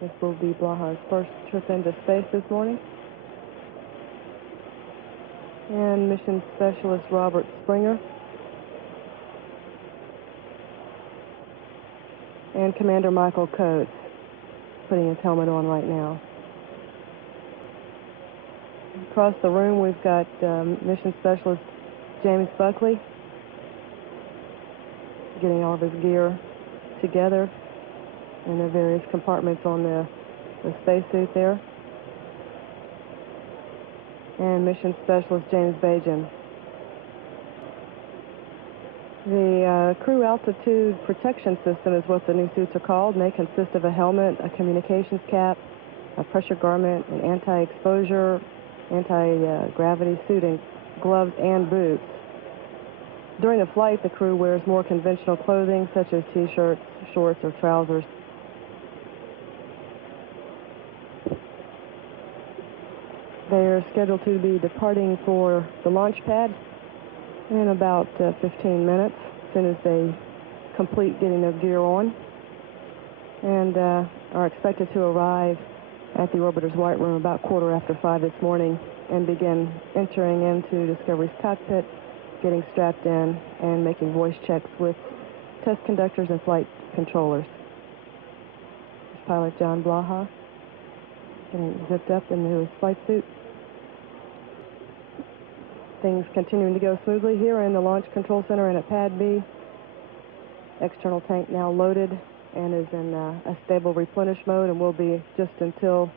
This will be Blaha's first trip into space this morning. And Mission Specialist Robert Springer. And Commander Michael Coates putting his helmet on right now. Across the room we've got Mission Specialist James Buckley getting all of his gear together in the various compartments on the spacesuit there. And Mission Specialist James Bajan. The crew altitude protection system is what the new suits are called, and they consist of a helmet, a communications cap, a pressure garment, an anti-exposure, anti-gravity suit, and gloves and boots. During the flight, the crew wears more conventional clothing, such as t-shirts, shorts, or trousers. They are scheduled to be departing for the launch pad in about 15 minutes, as soon as they complete getting their gear on, and are expected to arrive at the orbiter's white room about 5:15 this morning and begin entering into Discovery's cockpit, getting strapped in, and making voice checks with test conductors and flight controllers. There's pilot John Blaha getting zipped up into his flight suit. Things continuing to go smoothly here in the Launch Control Center and at Pad B. External tank now loaded and is in a stable replenish mode, and will be just until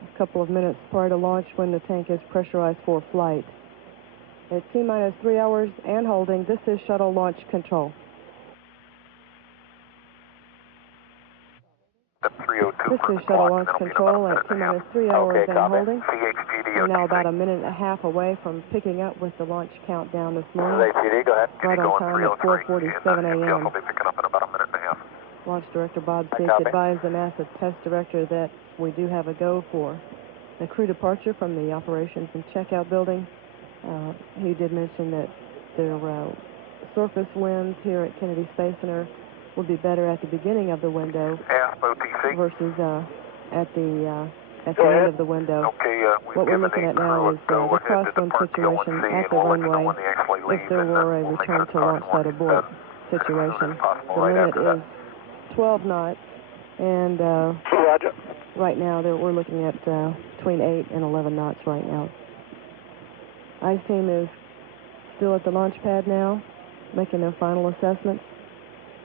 a couple of minutes prior to launch when the tank is pressurized for flight. At T-minus 3 hours and holding, this is Shuttle Launch Control. This is Shuttle Launch Control at T-minus 3 hours and holding. We're now about a minute and a half away from picking up with the launch countdown this morning. Right on time at 4:47 a.m. Launch Director Bob Seek advised the NASA Test Director that we do have a go for the crew departure from the Operations and Checkout building. He did mention that the surface winds here at Kennedy Space Center would be better at the beginning of the window versus at the end of the window. What we're looking at now is the crosswind situation at the runway if there were a return to launch site abort situation. The limit is 12 knots, and right now we're looking at between 8 and 11 knots right now. ICE team is still at the launch pad now, making their final assessments.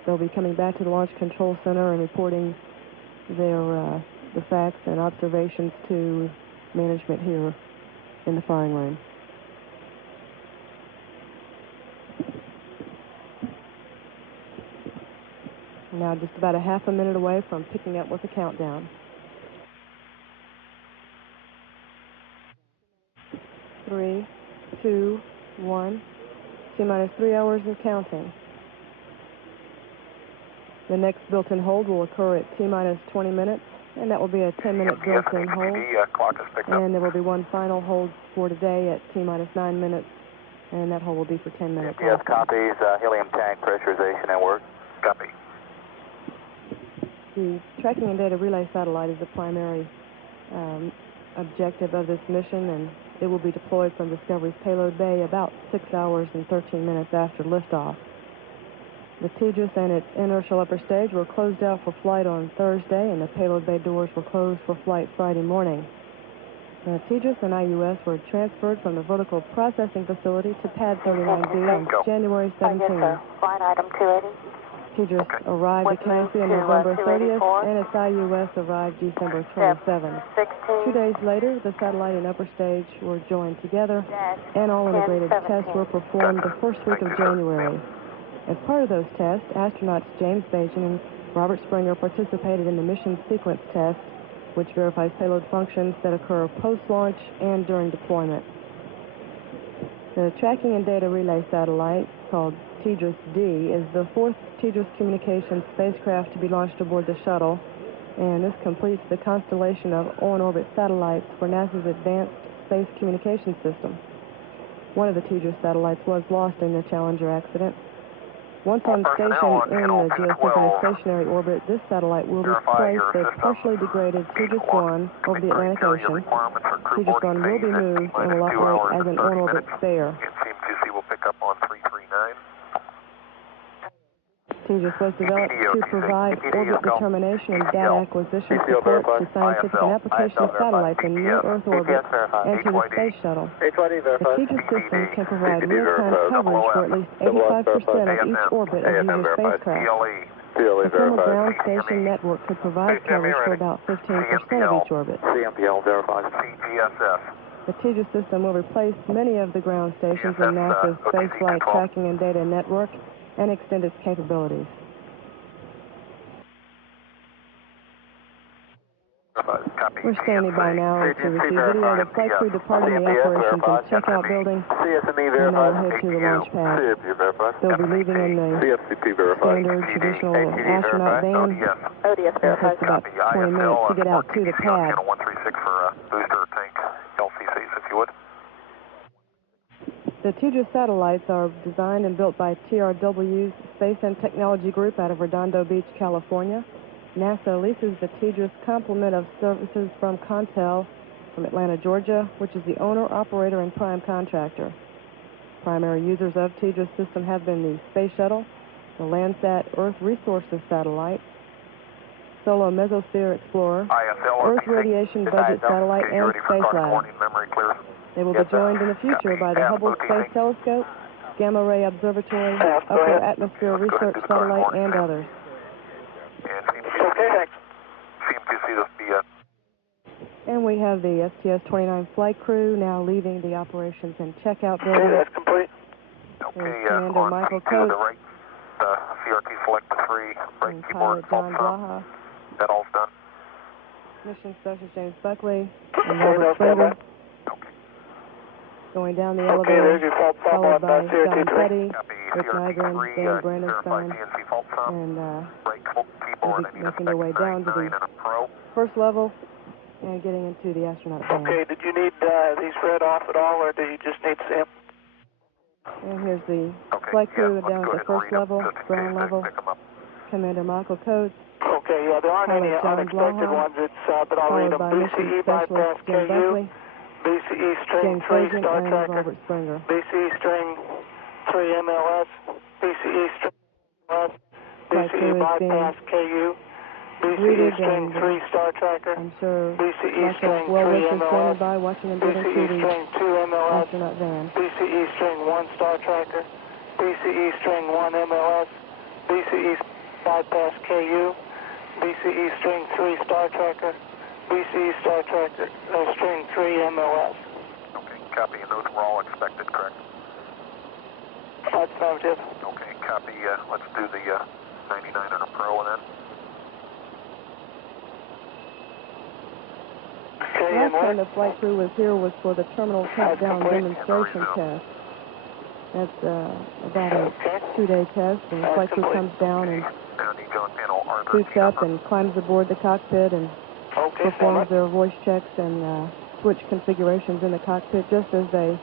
They'll be coming back to the Launch Control Center and reporting their the facts and observations to management here in the firing room. Now just about a half a minute away from picking up with the countdown. 3, 2, 1. T-minus 3 hours and counting. The next built-in hold will occur at T-minus 20 minutes, and that will be a 10-minute built-in hold. And there will be one final hold for today at T-minus 9 minutes, and that hold will be for 10 minutes. Yes, copies. Helium tank pressurization at work. Copy. The tracking and data relay satellite is the primary objective of this mission, and it will be deployed from Discovery's payload bay about 6 hours and 13 minutes after liftoff. The Tejas and its inertial upper stage were closed out for flight on Thursday, and the payload bay doors were closed for flight Friday morning. The Tejas and IUS were transferred from the vertical processing facility to Pad 39B on January 17th. Flight item 280. Tejas arrived at Casey on November 30th, and its IUS arrived December 27th. 2 days later, the satellite and upper stage were joined together, and all integrated tests were performed the first week of January. As part of those tests, astronauts James Bajan and Robert Springer participated in the mission sequence test, which verifies payload functions that occur post-launch and during deployment. The tracking and data relay satellite, called Tejas-D, is the fourth Tejas communications spacecraft to be launched aboard the shuttle, and this completes the constellation of on-orbit satellites for NASA's Advanced Space Communications System. One of the Tejas satellites was lost in the Challenger accident. Once on station in the geosynchronous stationary orbit, this satellite will replace the partially degraded Tejas-1 over the Atlantic Ocean. Tejas-1 will be moved and will operate as an on-orbit spare. CM2C will pick up on 339. Tejas was developed to provide orbit determination and data acquisition support to scientific and application satellites in near Earth orbit and to the Space Shuttle. The Tejas system can provide real-time coverage for at least 85% of each orbit of user spacecraft. The thermal ground station network could provide coverage for about 15% of each orbit. CMPL verified. CGSS. The Tejas system will replace many of the ground stations in NASA's Space Flight Tracking and Data Network and extend its capabilities. We're standing by now to receive video of the flight crew departing the operations and checkout building, and they will head to the launch pad. They'll be leaving in the standard traditional astronaut van. It takes about 20 minutes to get out to the pad. 136 for booster tank LCCs, if you would. The Tejas satellites are designed and built by TRW's Space and Technology Group out of Redondo Beach, California. NASA leases the Tejas complement of services from Contel from Atlanta, Georgia, which is the owner, operator, and prime contractor. Primary users of Tejas system have been the Space Shuttle, the Landsat Earth Resources Satellite, Solar Mesosphere Explorer, Earth Radiation Budget Satellite, and Space Lab. They will be joined in the future by the Hubble Space Telescope, Gamma Ray Observatory, Upper Atmosphere Research Satellite, and others. Okay, thanks. CM2C, this be And we have the STS-29 flight crew now leaving the operations and checkout building. Okay, that's complete. There's Commander Michael Coates, CRT select 3, brake and keyboard, pilot John Blaha, that all's done. Mission Specialist James Buckley, and Robert Springer. Going down the elevator, followed by John Petty, Rick Nygren, Dan Brandenstein, and they'll be making their way down to the first level and getting into the astronaut van. Okay, did you need these read off at all, or do you just need to see them? And here's the flight crew down at the first level, ground level. Commander Michael Coates. Okay, yeah, there aren't any unexpected ones, but I'll read them. BCE bypass KU. BCE string 3 Star Tracker, BCE string 3 MLS, BCE string MLS, BCE bypass KU, BCE string 3 Star Tracker, I'm sure BCE string 3 standing by MLS, watching them get into BCE the string 2 MLS, astronaut van. BCE string 1 Star Tracker, BCE string 1 MLS, BCE bypass KU, BCE string 3 Star Tracker, BCE Star Tracker, string 3 MLS. Okay, copy, and those were all expected, correct? Affirmative. Okay, copy, let's do the 99 on a pro and then. Okay, Last time the flight crew was here was for the terminal countdown demonstration test. That's about a 2-day test, and the flight crew comes down and suits up and climbs aboard the cockpit and performs their voice checks and switch configurations in the cockpit just as they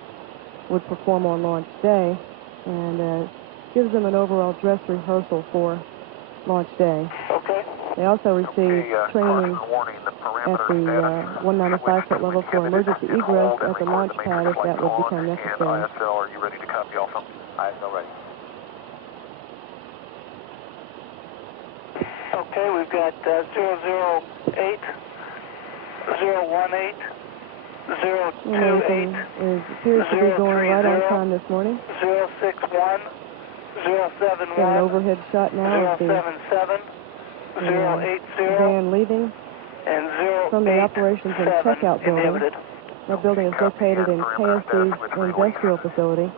would perform on launch day, and gives them an overall dress rehearsal for launch day. Okay. They also receive training at the 195-foot level for emergency egress at the launch pad if that would become necessary. ISL, are you ready to copy also? ISL ready. Okay, we've got 008, 018, And everything appears to be going right on time this morning. 061, 071, Got an overhead shot now of the 077, 080, van leaving and from the operations and checkout building. inhibited. That building is located in KSD's industrial facility,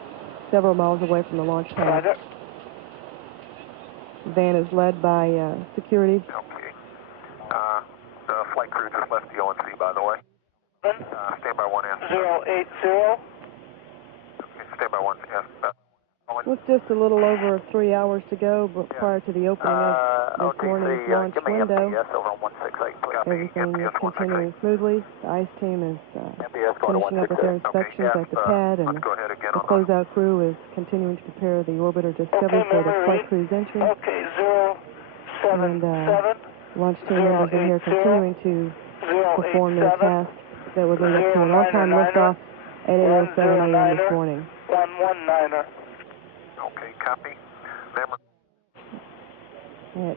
several miles away from the launch pad. The van is led by security. Okay. The flight crew just left the ONC, by the way. Stand by 1 S. 080. Okay, stand by 1 S. With just a little over 3 hours to go, but prior to the opening of this morning's launch window, everything is continuing smoothly. The ICE team is finishing up with their inspections at the pad, and the closeout crew is continuing to prepare the orbiter Discovery for the flight crew's entry. And launch team members in here continuing to perform their tasks that would lead up to an on-time liftoff at 8:07 a.m. this morning. 119er. Okay, copy. At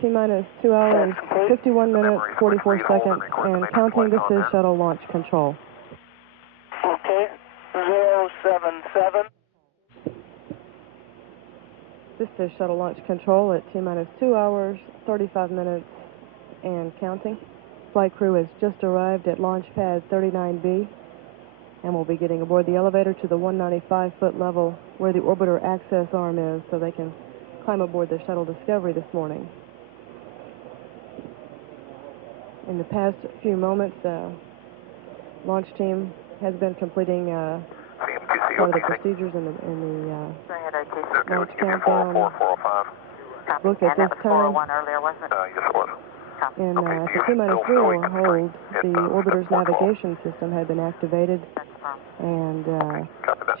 T-minus 2 hours, 51 minutes, 44 seconds, and counting, this is shuttle launch control. Okay, 077. This is shuttle launch control at T-minus 2 hours, 35 minutes, and counting. Flight crew has just arrived at launch pad 39B, and will be getting aboard the elevator to the 195-foot level where the orbiter access arm is, so they can climb aboard the shuttle Discovery this morning. In the past few moments, launch team has been completing part of the procedures in the launch countdown book at this time. And at the T-minus 3 hour hold, the orbiter's navigation system had been activated, and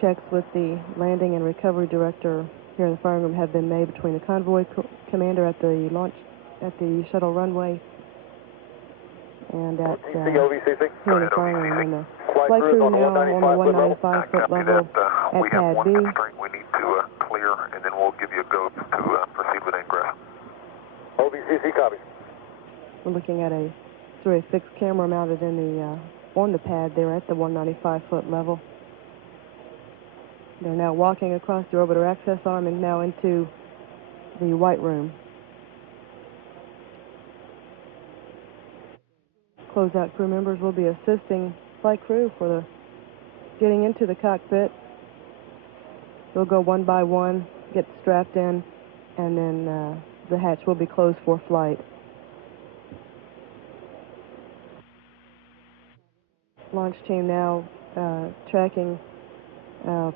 checks with the landing and recovery director here in the firing room have been made between the convoy commander at the shuttle runway and at here in the firing room. And the flight crew now on the 195-foot level at pad B. We need to clear, and then we'll give you a go to proceed with ingress. OVCC, copy. We're looking at through a fixed camera mounted in on the pad there at the 195-foot level. They're now walking across the orbiter access arm and now into the white room. Closeout crew members will be assisting flight crew for the getting into the cockpit. They'll go one by one, get strapped in, and then the hatch will be closed for flight. Launch team now tracking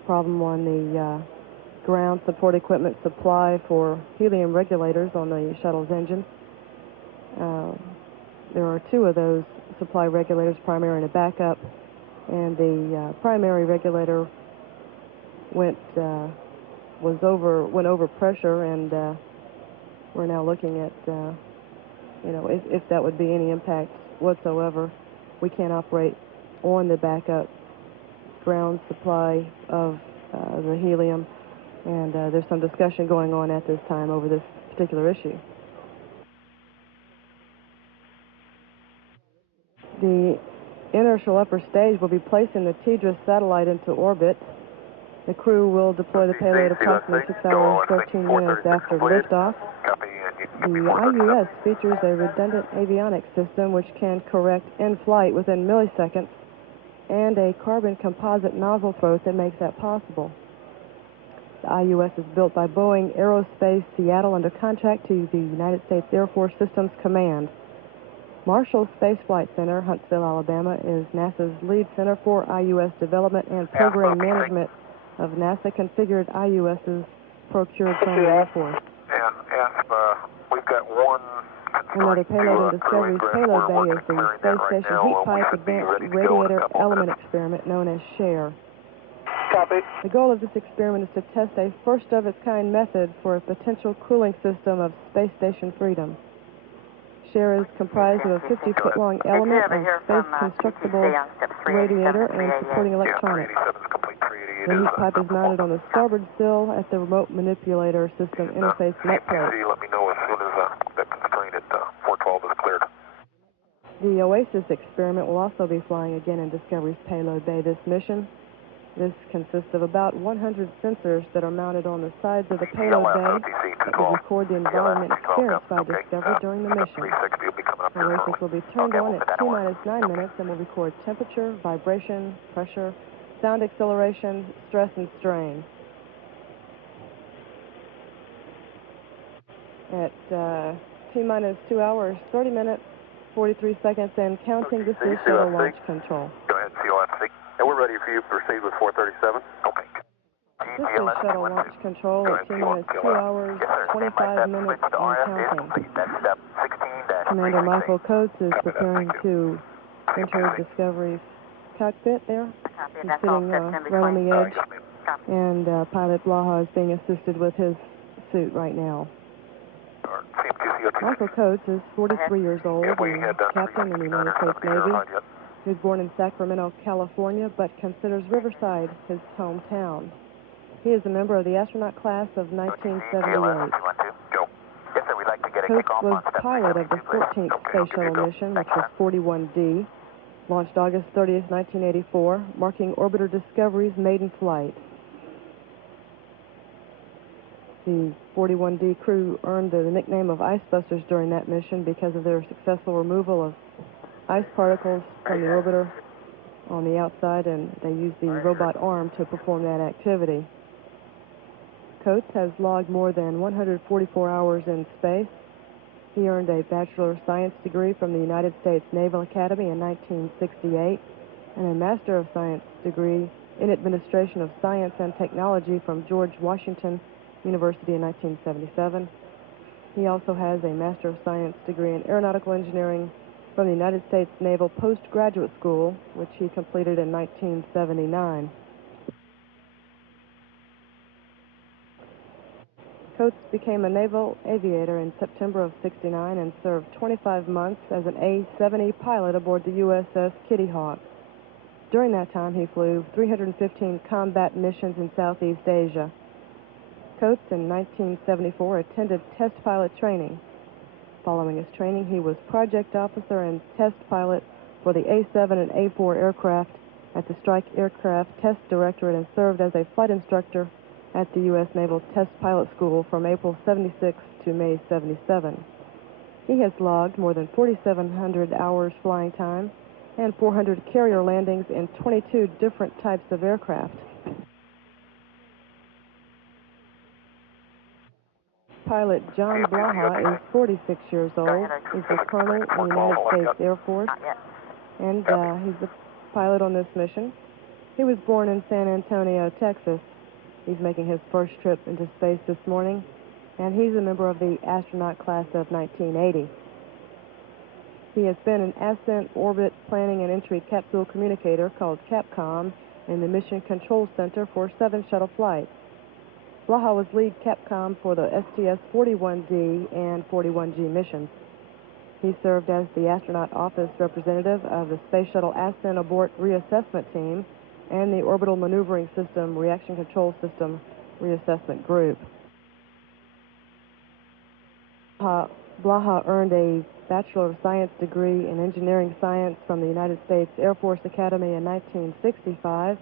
problem on the ground support equipment supply for helium regulators on the shuttle's engine. There are two of those supply regulators, primary and a backup, and the primary regulator went over pressure, and we're now looking at if that would be any impact whatsoever. We can't operate on the backup ground supply of the helium, and there's some discussion going on at this time over this particular issue. The inertial upper stage will be placing the TDRS satellite into orbit. The crew will deploy the payload approximately 6 hours, 13 minutes after liftoff. The IUS features a redundant avionics system which can correct in-flight within milliseconds, and a carbon composite nozzle throat that makes that possible. The IUS is built by Boeing Aerospace Seattle under contract to the United States Air Force Systems Command. Marshall Space Flight Center, Huntsville, Alabama, is NASA's lead center for IUS development and program management of NASA-configured IUSs procured from the Air Force. We've got one. Another payload in Discovery's payload bay is the Space Station Heat Pipe Advanced Radiator Element Experiment, known as SHARE. Copy. The goal of this experiment is to test a first-of-its-kind method for a potential cooling system of Space Station Freedom. SHARE is comprised of a 50-foot-long element of space-constructible radiator and supporting electronics. The heat pipe is mounted on the starboard sill at the remote manipulator system interface net plate. Let me know as soon as that constraint at 412 is cleared. The OASIS experiment will also be flying again in Discovery's payload bay this mission. This consists of about 100 sensors that are mounted on the sides of the payload bay that will record the environment experienced by Discovery during the mission. OASIS will be turned on at T-minus 9 minutes and will record temperature, vibration, pressure, sound acceleration, stress, and strain. At T-minus 2 hours, 30 minutes, 43 seconds, and counting, this is shuttle launch control. Go ahead, COFC. And we're ready for you to proceed with 437. Okay. This is Shuttle Launch Control at T-minus 2 hours, 25 minutes and counting. Commander Michael Coates is preparing to enter Discovery's cockpit there. He's sitting right on the edge, and pilot Blaha is being assisted with his suit right now. Michael Coates is 43 years old and captain in the United States Navy. He was born in Sacramento, California, but considers Riverside his hometown. He is a member of the astronaut class of 1978. Coates was pilot of the 14th Space Shuttle mission, which was 41D, launched August 30th, 1984, marking Orbiter Discovery's maiden flight. The 41D crew earned the nickname of Icebusters during that mission because of their successful removal of ice particles from the orbiter on the outside, and they used the robot arm to perform that activity. Coates has logged more than 144 hours in space. He earned a Bachelor of Science degree from the United States Naval Academy in 1968 and a Master of Science degree in Administration of Science and Technology from George Washington University in 1977. He also has a Master of Science degree in Aeronautical Engineering from the United States Naval Postgraduate School, which he completed in 1979. Coates became a naval aviator in September of '69 and served 25 months as an A-70 pilot aboard the USS Kitty Hawk. During that time, he flew 315 combat missions in Southeast Asia. Coates, in 1974, attended test pilot training. Following his training, he was project officer and test pilot for the A-7 and A-4 aircraft at the Strike Aircraft Test Directorate and served as a flight instructor at the U.S. Naval Test Pilot School from April '76 to May '77. He has logged more than 4,700 hours flying time and 400 carrier landings in 22 different types of aircraft. Pilot John Blaha is 46 years old. He's a colonel in the United States Air Force, and he's a pilot on this mission. He was born in San Antonio, Texas. He's making his first trip into space this morning, and he's a member of the astronaut class of 1980. He has been an Ascent Orbit Planning and Entry Capsule Communicator called CAPCOM in the Mission Control Center for 7 shuttle flights. Blaha was lead CAPCOM for the STS-29 and 41G missions. He served as the astronaut office representative of the Space Shuttle Ascent Abort Reassessment Team and the Orbital Maneuvering System Reaction Control System Reassessment Group. Blaha earned a Bachelor of Science degree in Engineering Science from the United States Air Force Academy in 1965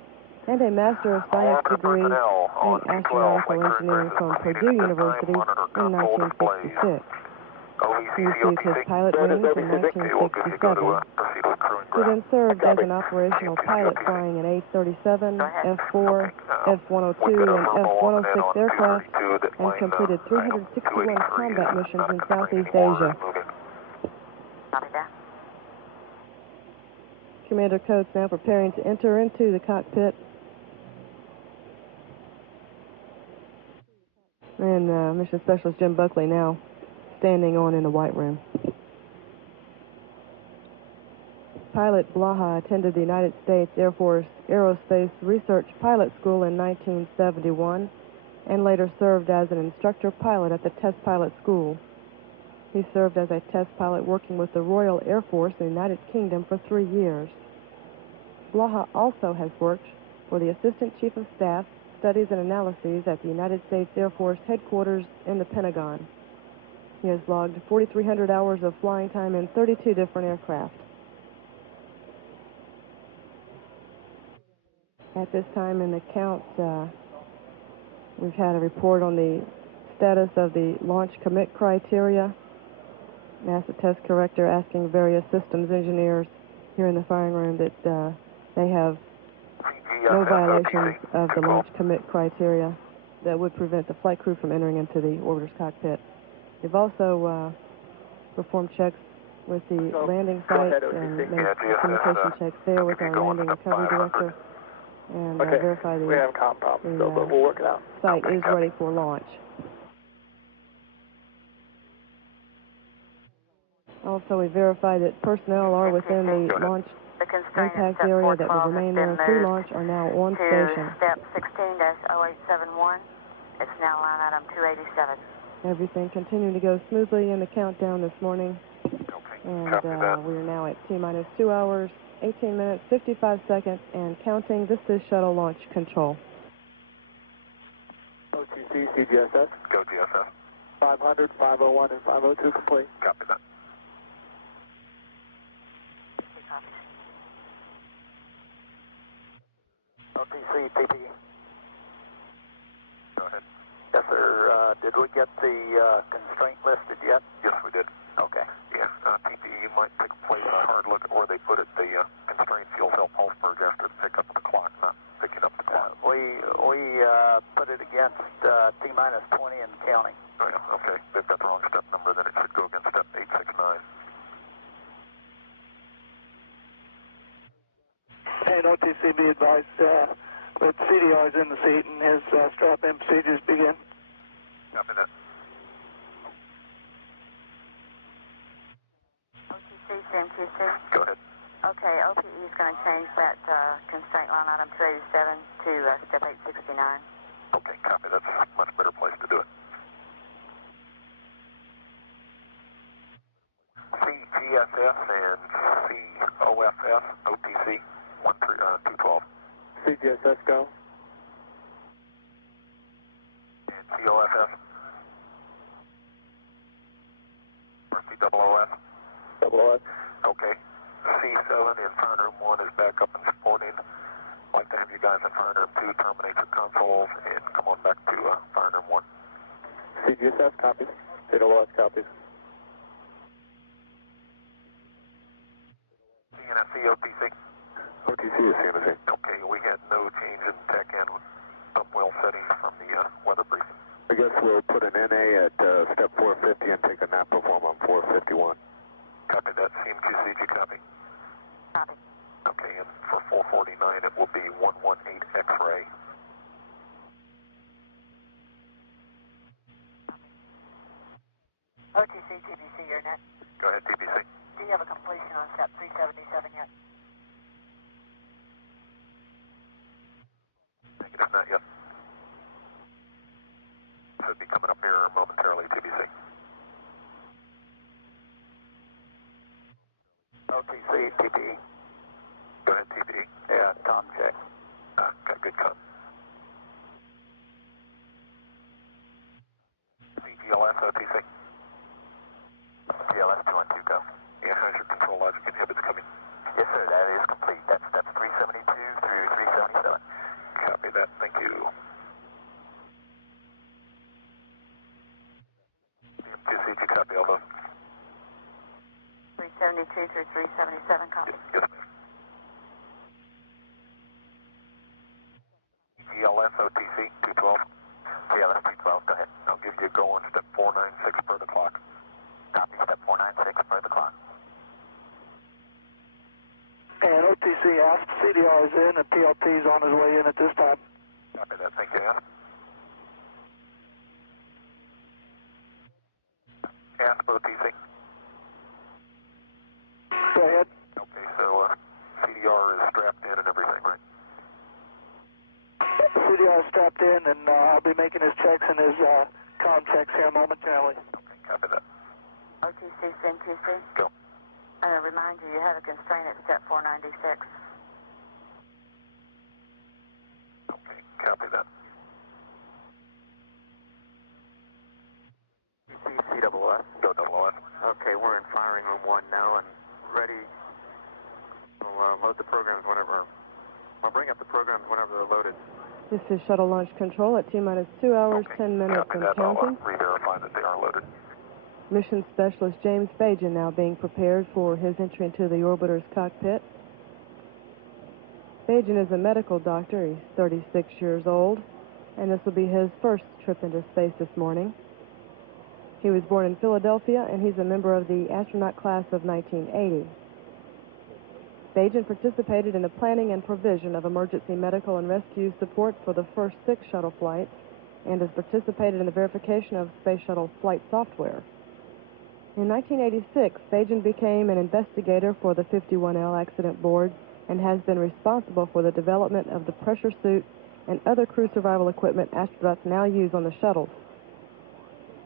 and a Master of Science degree in Astronautical Engineering from Purdue University in 1966. He received his pilot wings in 1967. He then served as an operational pilot flying an A-37, F-4, F-102, and F-106 aircraft and completed 361 combat missions in Southeast Asia. Commander Coates now preparing to enter into the cockpit. And Mission Specialist Jim Buckley now standing on in the White Room. Pilot Blaha attended the United States Air Force Aerospace Research Pilot School in 1971 and later served as an instructor pilot at the Test Pilot School. He served as a test pilot working with the Royal Air Force in the United Kingdom for 3 years. Blaha also has worked for the Assistant Chief of Staff, Studies and Analyses at the United States Air Force Headquarters in the Pentagon. He has logged 4,300 hours of flying time in 32 different aircraft. At this time in the count, we've had a report on the status of the launch commit criteria. NASA test corrector asking various systems engineers here in the firing room that they have no violations of the launch commit criteria that would prevent the flight crew from entering into the orbiter's cockpit. They've also performed checks with the landing site and made communication checks there with our landing recovery director. and Okay. verify We have comm problems, so, but we'll work it out. Site is ready for launch. Also, we verify that personnel are within the launch impact area that will remain there through launch are now on station. Step 16-0871. It's now line item 287. Everything continuing to go smoothly in the countdown this morning. And we are now at T-minus 2 hours, 18 minutes, 55 seconds, and counting. This is shuttle launch control. OTC, CGSS. Go GSS. 500, 501, and 502 complete. Copy that. OTC, TP. Go ahead. Yes, sir. Did we get the constraint listed yet? Yes, we did. Okay. Yeah, TPE might take place a hard look at where they put it, the constrained fuel cell pulse purge after to pick up the clock, not picking up the clock. We put it against T-minus 20 and counting. Oh, yeah, okay. They've got the wrong step number, then it should go against step 869. And OTC, be advised, with CDRs in the seat and his strap-in procedures begin. Copy that. OTC, CMQC. Go ahead. Okay, OPE is going to change that constraint line item 287 to step 869. Okay, copy. That's a much better place to do it. CGSS and COFS, OTC, 212. CGSS, go. And COFS. Or COOS. OOS. Okay. C7 in front room 1 is back up and supporting. I'd like to have you guys in front room 2 terminate your consoles and come on back to front room 1. CGSS, copies. OOS, copies. CNSC, OTC. OTC is CNSC. Okay, we had no change in tech and upwell settings from the weather briefing. I guess we'll put an NA at step 450 and take a nap perform on 451. Copy that. CMQC, did you copy? Copy. Okay, and for 449 it will be 118 X-ray. OTC, TBC, you're next. Go ahead, TBC. Do you have a completion on step 377 yet? Negative, not yet. Should be coming up here momentarily, TBC. OTC, TPE. Go ahead, TBE. Yeah, Tom check. Got good cut. CGLS, OTC. GLS 212, go. Yeah, how's your control logic inhibits coming? Yes, sir, that is complete. That's steps 372 through 377. Copy that, thank you. CMQC, did you copy all those? 372 through 377, copy. Yes, ma'am. GLS, OTC, 212. GLS 212, go ahead. I'll give you a go on step 496 per the clock. Copy, step 496 per the clock. And OTC asked, CDR is in, and PLT is on his way in at this time. Copy that, thank you, Asp. Asp, OTC. Go ahead. Okay, so CDR is strapped in and everything, right? CDR is strapped in, and I'll be making his checks and his comm checks here momentarily. Okay, copy that. OTC, CMQC. Go. Remind you, you have a constraint at step 496. Okay, copy that. COOS. Go OOS. Okay, we're in firing room 1 now and ready. We'll load the programs whenever. I'll bring up the programs whenever they're loaded. This is shuttle launch control at T-minus 2 hours, Okay, 10 minutes, copy and that. counting. I'll re-verify that they are loaded. Mission Specialist James Bajan now being prepared for his entry into the orbiter's cockpit. Bajan is a medical doctor. He's 36 years old, and this will be his first trip into space this morning. He was born in Philadelphia, and he's a member of the astronaut class of 1980. The agent participated in the planning and provision of emergency medical and rescue support for the first 6 shuttle flights and has participated in the verification of Space Shuttle flight software. In 1986, Bajan became an investigator for the 51L Accident Board and has been responsible for the development of the pressure suit and other crew survival equipment astronauts now use on the shuttles.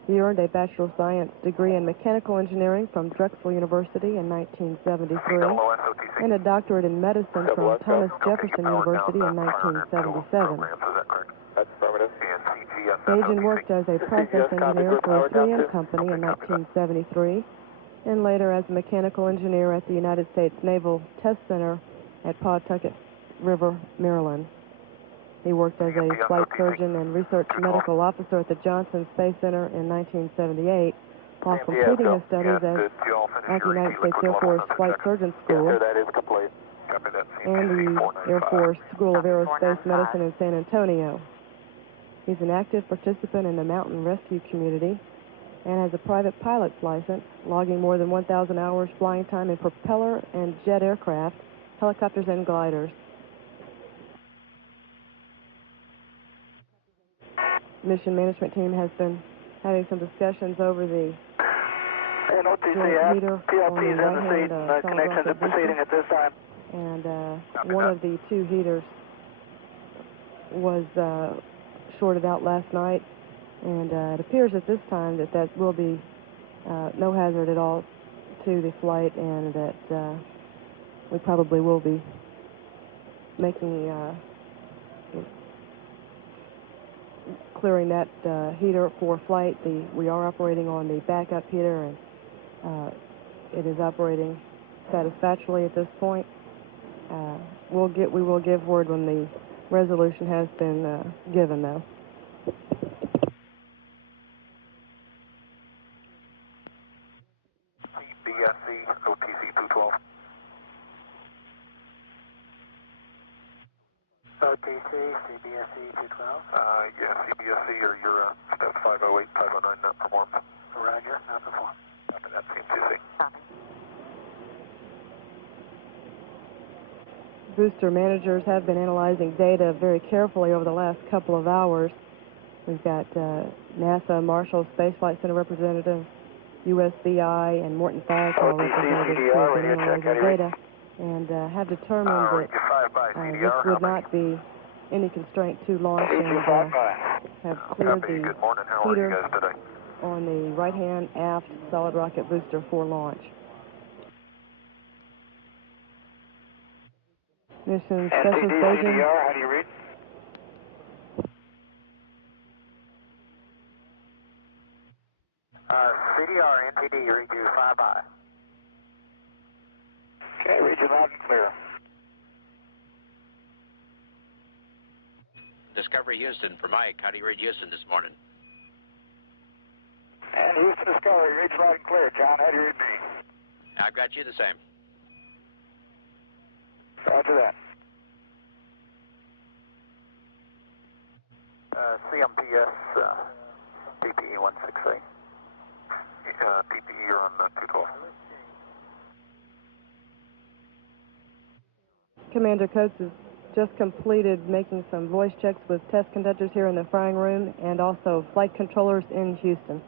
He earned a Bachelor of Science degree in Mechanical Engineering from Drexel University in 1973 and a doctorate in medicine from Thomas Jefferson University in 1977. Bajan worked as a process engineer for a 3M company in 1973 and later as a mechanical engineer at the United States Naval Test Center at Pawtucket River, Maryland. He worked as a flight surgeon and research medical officer at the Johnson Space Center in 1978 while completing his studies at the United States Air Force Flight Surgeon School and the Air Force School of Aerospace Medicine in San Antonio. He's an active participant in the mountain rescue community and has a private pilot's license, logging more than 1,000 hours flying time in propeller and jet aircraft, helicopters, and gliders. Mission management team has been having some discussions over the joint heater on the right-hand solid rocket booster. at this time. And one of the 2 heaters was shorted out last night, and it appears at this time that that will be no hazard at all to the flight, and that we probably will be making clearing that heater for flight. We are operating on the backup heater, and it is operating satisfactorily at this point. We will give word when the resolution has been given, though. CBSC, OTC 212. OTC, CBSC 212. Yeah, CBSC or your step 508, 509 not performed. Roger, not performed. Copy that, CMCC. Booster managers have been analyzing data very carefully over the last couple of hours. We've got NASA, Marshall, Space Flight Center representatives, USBI, and Morton Firestall representatives who have been analyzing data and have determined that this would not be any constraint to launch and have cleared the heater on the right-hand aft solid rocket booster for launch. Mission Specialist Bajan. How do you read? CDR, NTD, read you 5-by. Okay, read you loud and clear. Discovery Houston for Mike. How do you read Houston this morning? And Houston Discovery, read you loud and clear. John, how do you read me? I've got you the same. Roger that. CMPS, PPE 168. PPE, you're on 212. Commander Coates has just completed making some voice checks with test conductors here in the flying room and also flight controllers in Houston.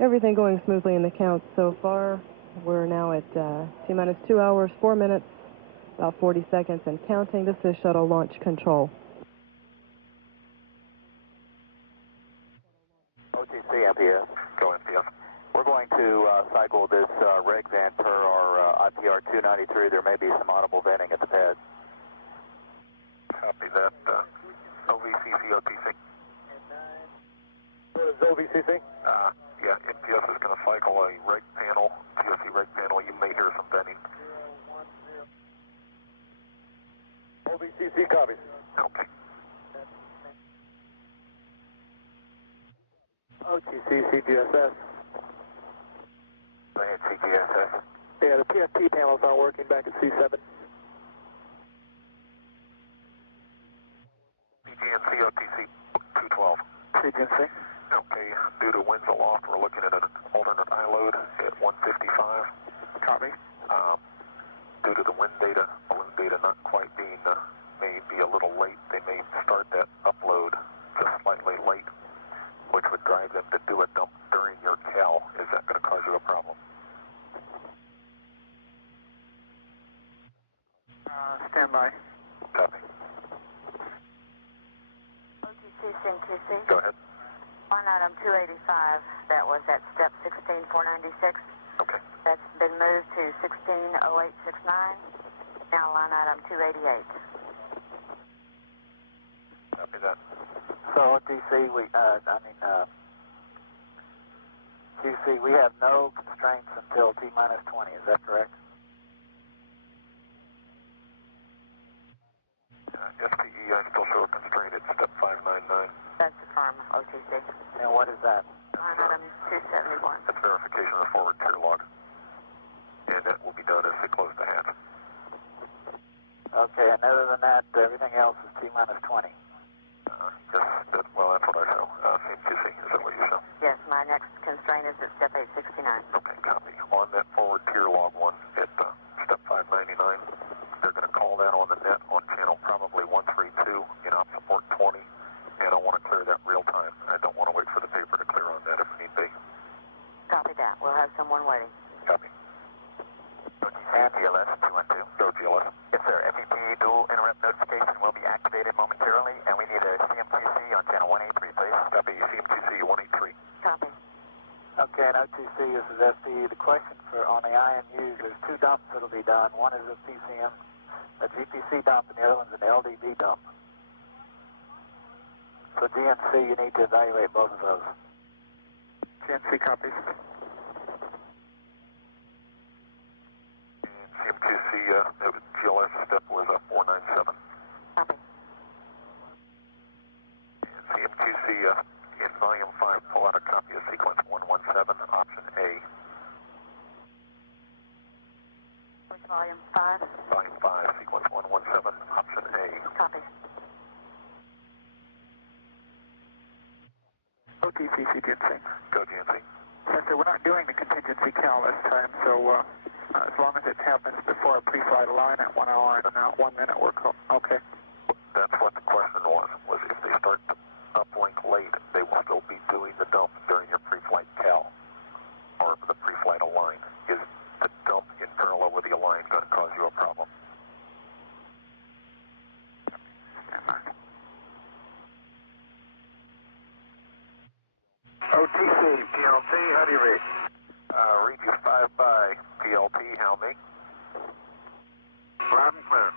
Everything going smoothly in the count so far. We're now at T-minus 2 hours, 4 minutes, about 40 seconds, and counting. This is Shuttle Launch Control. OTC, MPS. Go MPS. We're going to cycle this reg vent per our IPR 293. There may be some audible venting at the pad. Copy that. OVCC, OTC. What is OVCC? Yeah, MPS is going to cycle a reg panel, TOC reg panel. You may hear some venting. OVCC copies. Okay. OTC, CGSS. CGSS. Yeah, the PFP panel's not working back at C7. CGNC, OTC 212. CGNC. Okay, due to winds aloft, we're looking at an alternate high load at 150. by. Copy. OTC, CMQC. Go ahead. Line item 285, that was at step 16496. Okay. That's been moved to 160869. Now line item 288. Copy that. So OTC, QC, we have no constraints until T-minus 20, is that correct? STE, I still show a constraint at step 599. That's the firm, OTC. And what is that? Line item 271. That's verification of the forward tier log. And that will be done as they close the hatch. Okay, and other than that, everything else is T-minus 20. Well, that's what I show. CMQC, is that what you show? Yes, my next constraint is at step 869. Okay, copy. On that forward tier log one at step 599, they're going to call that on the net on channel probably 132 in op support 20, and I want to clear that real time. I don't want to wait for the paper to clear on that if need be. Copy that. We'll have someone waiting. Copy. And GLS 212. Go GLS. Yes, sir. FEP dual interrupt notification will be activated momentarily, and we need a CMQC on channel 183, please. Copy. CMQC 183. Copy. Okay, and OTC, this is STE. The question on the IMUs, there's two dumps that'll be done. One is a PCM, a GPC dump, and the other one's an LDB dump. So GNC, you need to evaluate both of those. GNC copies. CMQC, GLS step was 497. Copy. CMQC in volume 5, pull out a copy of sequence 117, option A. Which volume? 5? Volume 5, sequence 117, option A. Copy. OTC, GNC. Go GNC. So we're not doing the contingency cal this time, so as long as it happens before a pre-flight align at 1 hour and not 1 minute, we're okay. That's what the question was if they start to uplink late, they will still be doing the dump during your pre-flight cal, or the pre-flight align. Is the dump in parallel with the align going to cause you a problem? OTC, PLT, how do you read? Read you 5 by PLT, how me? Loud and clear.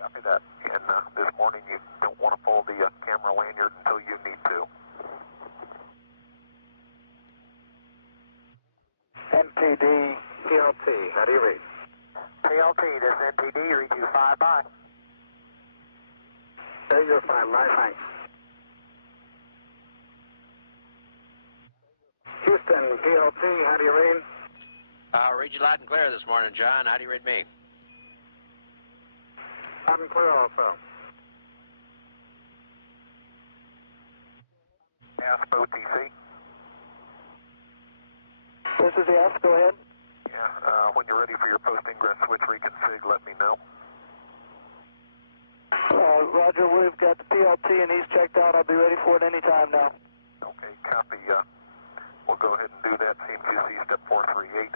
Copy that. And this morning you don't want to pull the camera lanyard until you need to. NTD, PLT, how do you read? PLT, this NTD, read you 5 by. There you go, 5 by, thanks. Houston, PLT, how do you read? Read you loud and clear this morning, John. How do you read me? Loud and clear also. ASP OTC. This is the ASP, go ahead. Yeah, when you're ready for your post-ingress switch reconfig, let me know. Roger, we've got the PLT and he's checked out. I'll be ready for it any time now. Okay, copy. We'll go ahead and do that. CMQC step 438.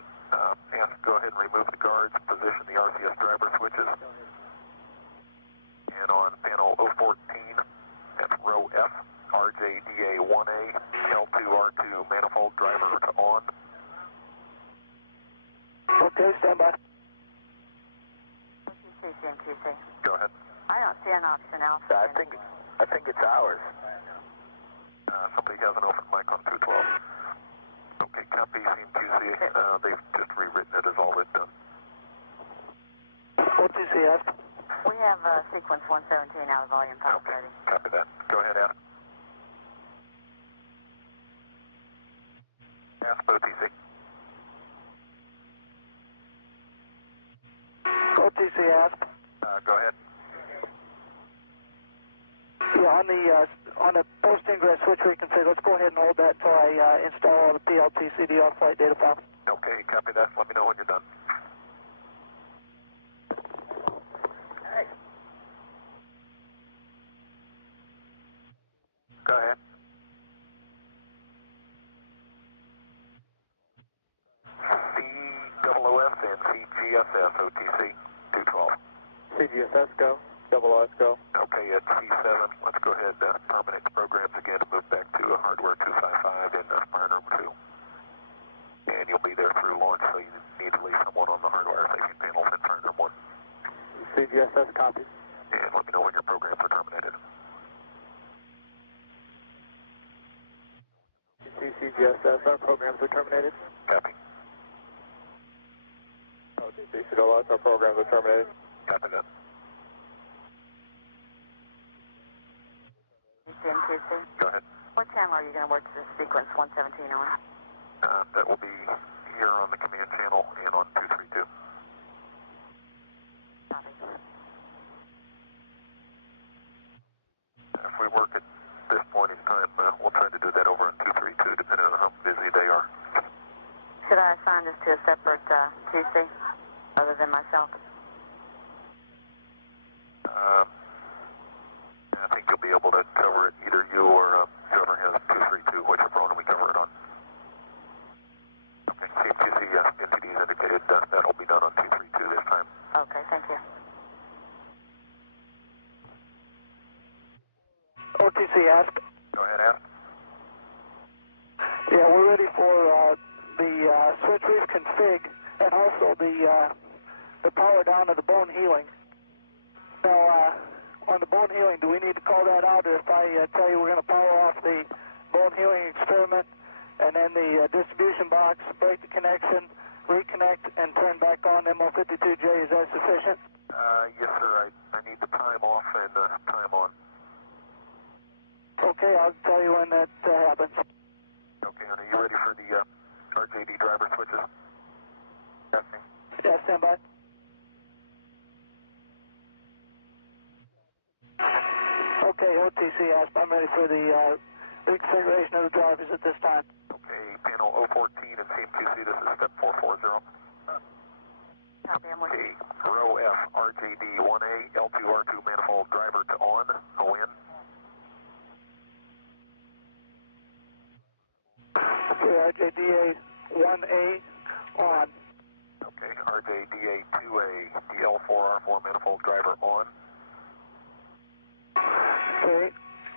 ASP, go ahead and remove the guards, position the RCS driver switches. And on panel 014, that's row F, RJDA1A, L2R2 manifold driver to on. Okay, stand by. OTC, CMQC. Go ahead. I don't see an option alpha. I think it's ours. Somebody has an open mic on 212. Okay, copy CMQC. They've just rewritten it as all they've done. OTC, ASP. We have sequence 117 out of volume 5 ready. Copy that. Go ahead, Adam. ASP OTC. OTC, ASP. Go ahead. Yeah, on the post-ingress switch reconfig, let's go ahead and hold that until I install all the PLT CDR flight data files. Okay, copy that. Let me know when you're done. Hey. Go ahead. COOF and CGSS OTC 212. CGSS, go. Double OS, go. Okay, at C7, let's go ahead and terminate the programs again and move back to hardware 255 in fire number 2. And you'll be there through launch, so you need to leave someone on the hardware safety panels in fire number 1. CGSS, copy. And let me know when your programs are terminated. CGSS, our programs are terminated. Copy. OTC, Shuttle, our programs are terminated. Copy that. Go ahead. What channel are you going to work this sequence 117 on? That will be here on the command channel and on 232. Copy. If we work at this point in time, we'll try to do that over on 232, depending on how busy they are. Should I assign this to a separate QC other than myself? I think you'll be able to cover it, either you or whoever has 232, whichever phone we cover it on. Okay, CQC NTD is indicated. That'll be done on 232 this time. Okay, thank you. OTC, ask. Go ahead, ask. Yeah, we're ready for the switch reef config and also the power down of the bone healing. Now, on the bone healing, do we need to call that out, or if I tell you we're going to power off the bone healing experiment and then the distribution box, break the connection, reconnect, and turn back on MO52J, is that sufficient? Yes, sir. I need the time off and time on. Okay, I'll tell you when that happens. Okay, honey, you ready for the RJD driver switches? Testing. Yeah, stand by. Okay, OTC, ASP, I'm ready for the reconfiguration of the drivers at this time. Okay, panel 014 and CMQC, this is step 440. Copy, I'm with you. Okay, row F, RJD 1A, L2, R2 manifold driver to on, ON. Okay, RJDA 1A on. Okay, RJDA 2A, DL4R4 manifold driver on. Okay,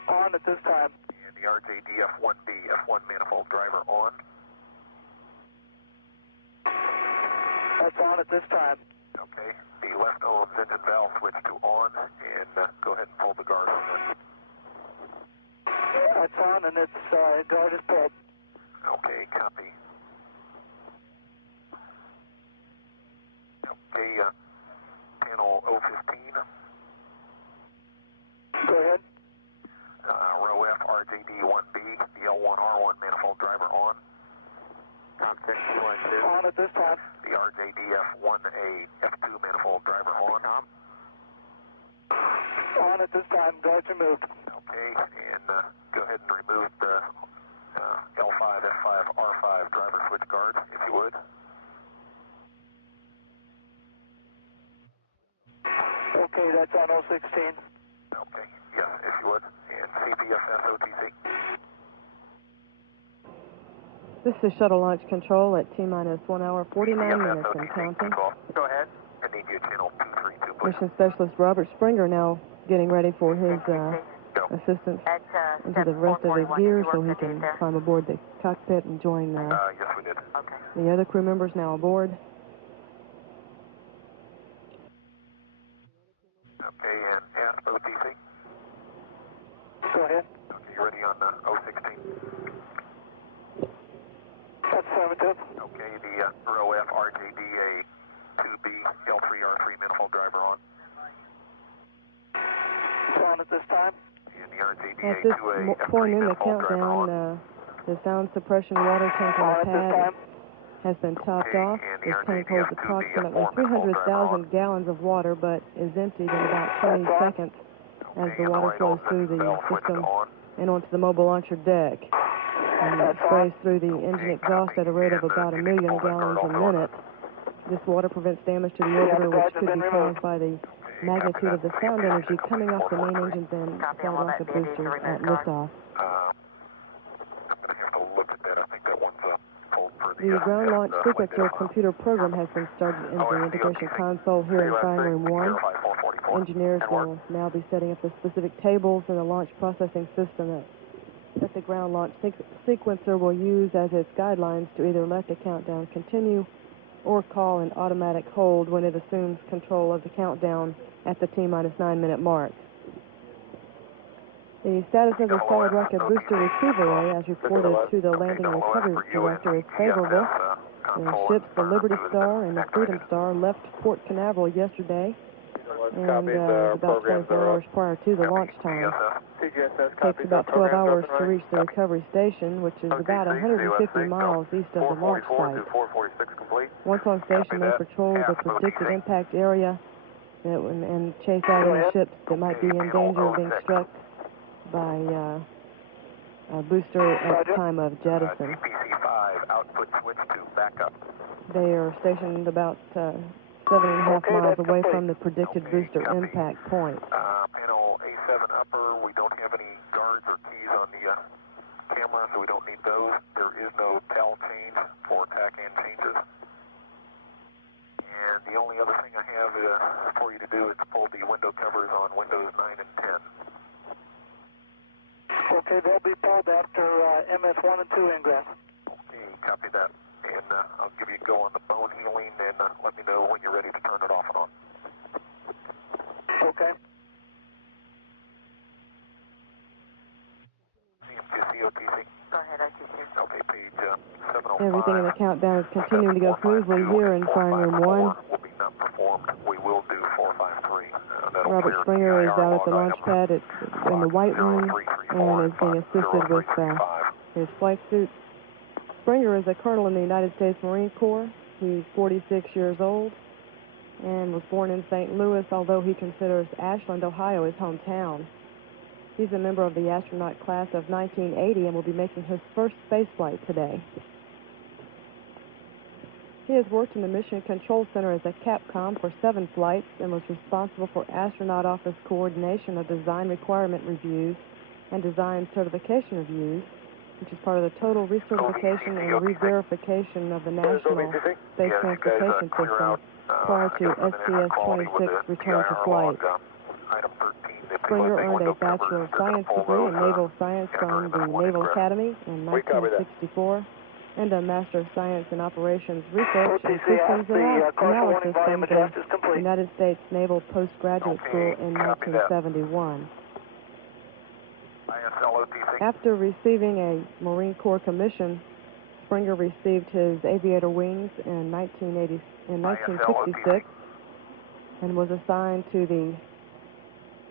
on at this time. And the RJDF1B, F1 manifold driver on. That's on at this time. Okay, the left Ohms engine valve switch to on, and go ahead and pull the guard on this. That's on, and its guard is pulled. Okay, copy. Okay, panel 015. Go ahead. Row F, RJD1B, the L1R1 manifold driver on. On at this time. The RJDF1A, F2 manifold driver on. On at this time. Guards removed. Okay, and go ahead and remove the L5, F5, R5 driver switch guard, if you would. Okay, that's on 016. Okay, yes, if you would. And CPFS OTC. This is Shuttle Launch Control at T-minus 1 hour, 49 minutes and OTC, counting. Go ahead. I need you channel 232, please. Mission Specialist Robert Springer now getting ready for his assistance into the rest of his gear so he can climb aboard the cockpit and join Yes, we did. Okay. the other crew members now aboard. Okay, and ASP OTC. Go ahead. Okay, you ready on 016? That's affirmative. Okay, the row F RJDA 2B, L3R3 manifold driver on. It's on at this time. And the RJDA At this 2A, F3 point in the manifold driver on. countdown, the sound suppression water tank on the pad has been topped off. This tank holds approximately 300,000 gallons of water, but is emptied in about 20 seconds as the water flows through the system and onto the mobile launcher deck. And it sprays through the engine exhaust at a rate of about 1 million gallons a minute. This water prevents damage to the orbiter, which could be caused by the magnitude of the sound energy coming off the main engines and side rocket boosters at liftoff. The ground launch sequencer computer program has been started in the integration console here in Flying Room 1. engineers will now be setting up the specific tables in the launch processing system that the ground launch sequencer will use as its guidelines to either let the countdown continue or call an automatic hold when it assumes control of the countdown at the T-minus 9-minute mark. The status of the solid rocket booster retrieval array, as reported to the landing and recovery director, is favorable. The ships, the Liberty Star and the Freedom Star, left Port Canaveral yesterday, and about 24 hours prior to the launch time. It takes about 12 hours to reach the recovery station, which is about 150 miles east of the launch site. Once on station, they patrol the predicted impact area and chase out any ships that might be in danger of being struck by a booster at the time of jettison. They are stationed about 7.5 miles away from the predicted booster impact point. Panel A7 upper, we don't have any guards or keys on the camera, so we don't need those. There is no towel change for tack and changes. And the only other thing I have for you to do is to pull the window covers on windows 9 and 10. Okay, they'll be pulled after MS1 and 2 ingress. Okay, copy that. And I'll give you a go on the bone healing, and let me know when you're ready to turn it off and on. Okay. CMQC, Go ahead, OTC. okay, page 705. Everything in the countdown is continuing to go smoothly here in Firing Room 1. Will be not performed. We will do 453. Robert Springer is out at the launch pad in the White Room and is being assisted with his flight suit. Springer is a colonel in the United States Marine Corps. He's 46 years old and was born in St. Louis, although he considers Ashland, Ohio, his hometown. He's a member of the astronaut class of 1980 and will be making his first space flight today. He has worked in the Mission Control Center as a Capcom for 7 flights and was responsible for astronaut office coordination of design requirement reviews and design certification reviews, which is part of the total recertification and re-verification of the National Space Transportation System prior to STS-29 return to flight. Springer earned a Bachelor of Science degree in Naval Science from the Naval Academy in 1964 and a Master of Science in Operations Research and Systems Analysis from the United States Naval Postgraduate School in 1971. After receiving a Marine Corps commission, Springer received his aviator wings in 1966 and was assigned to the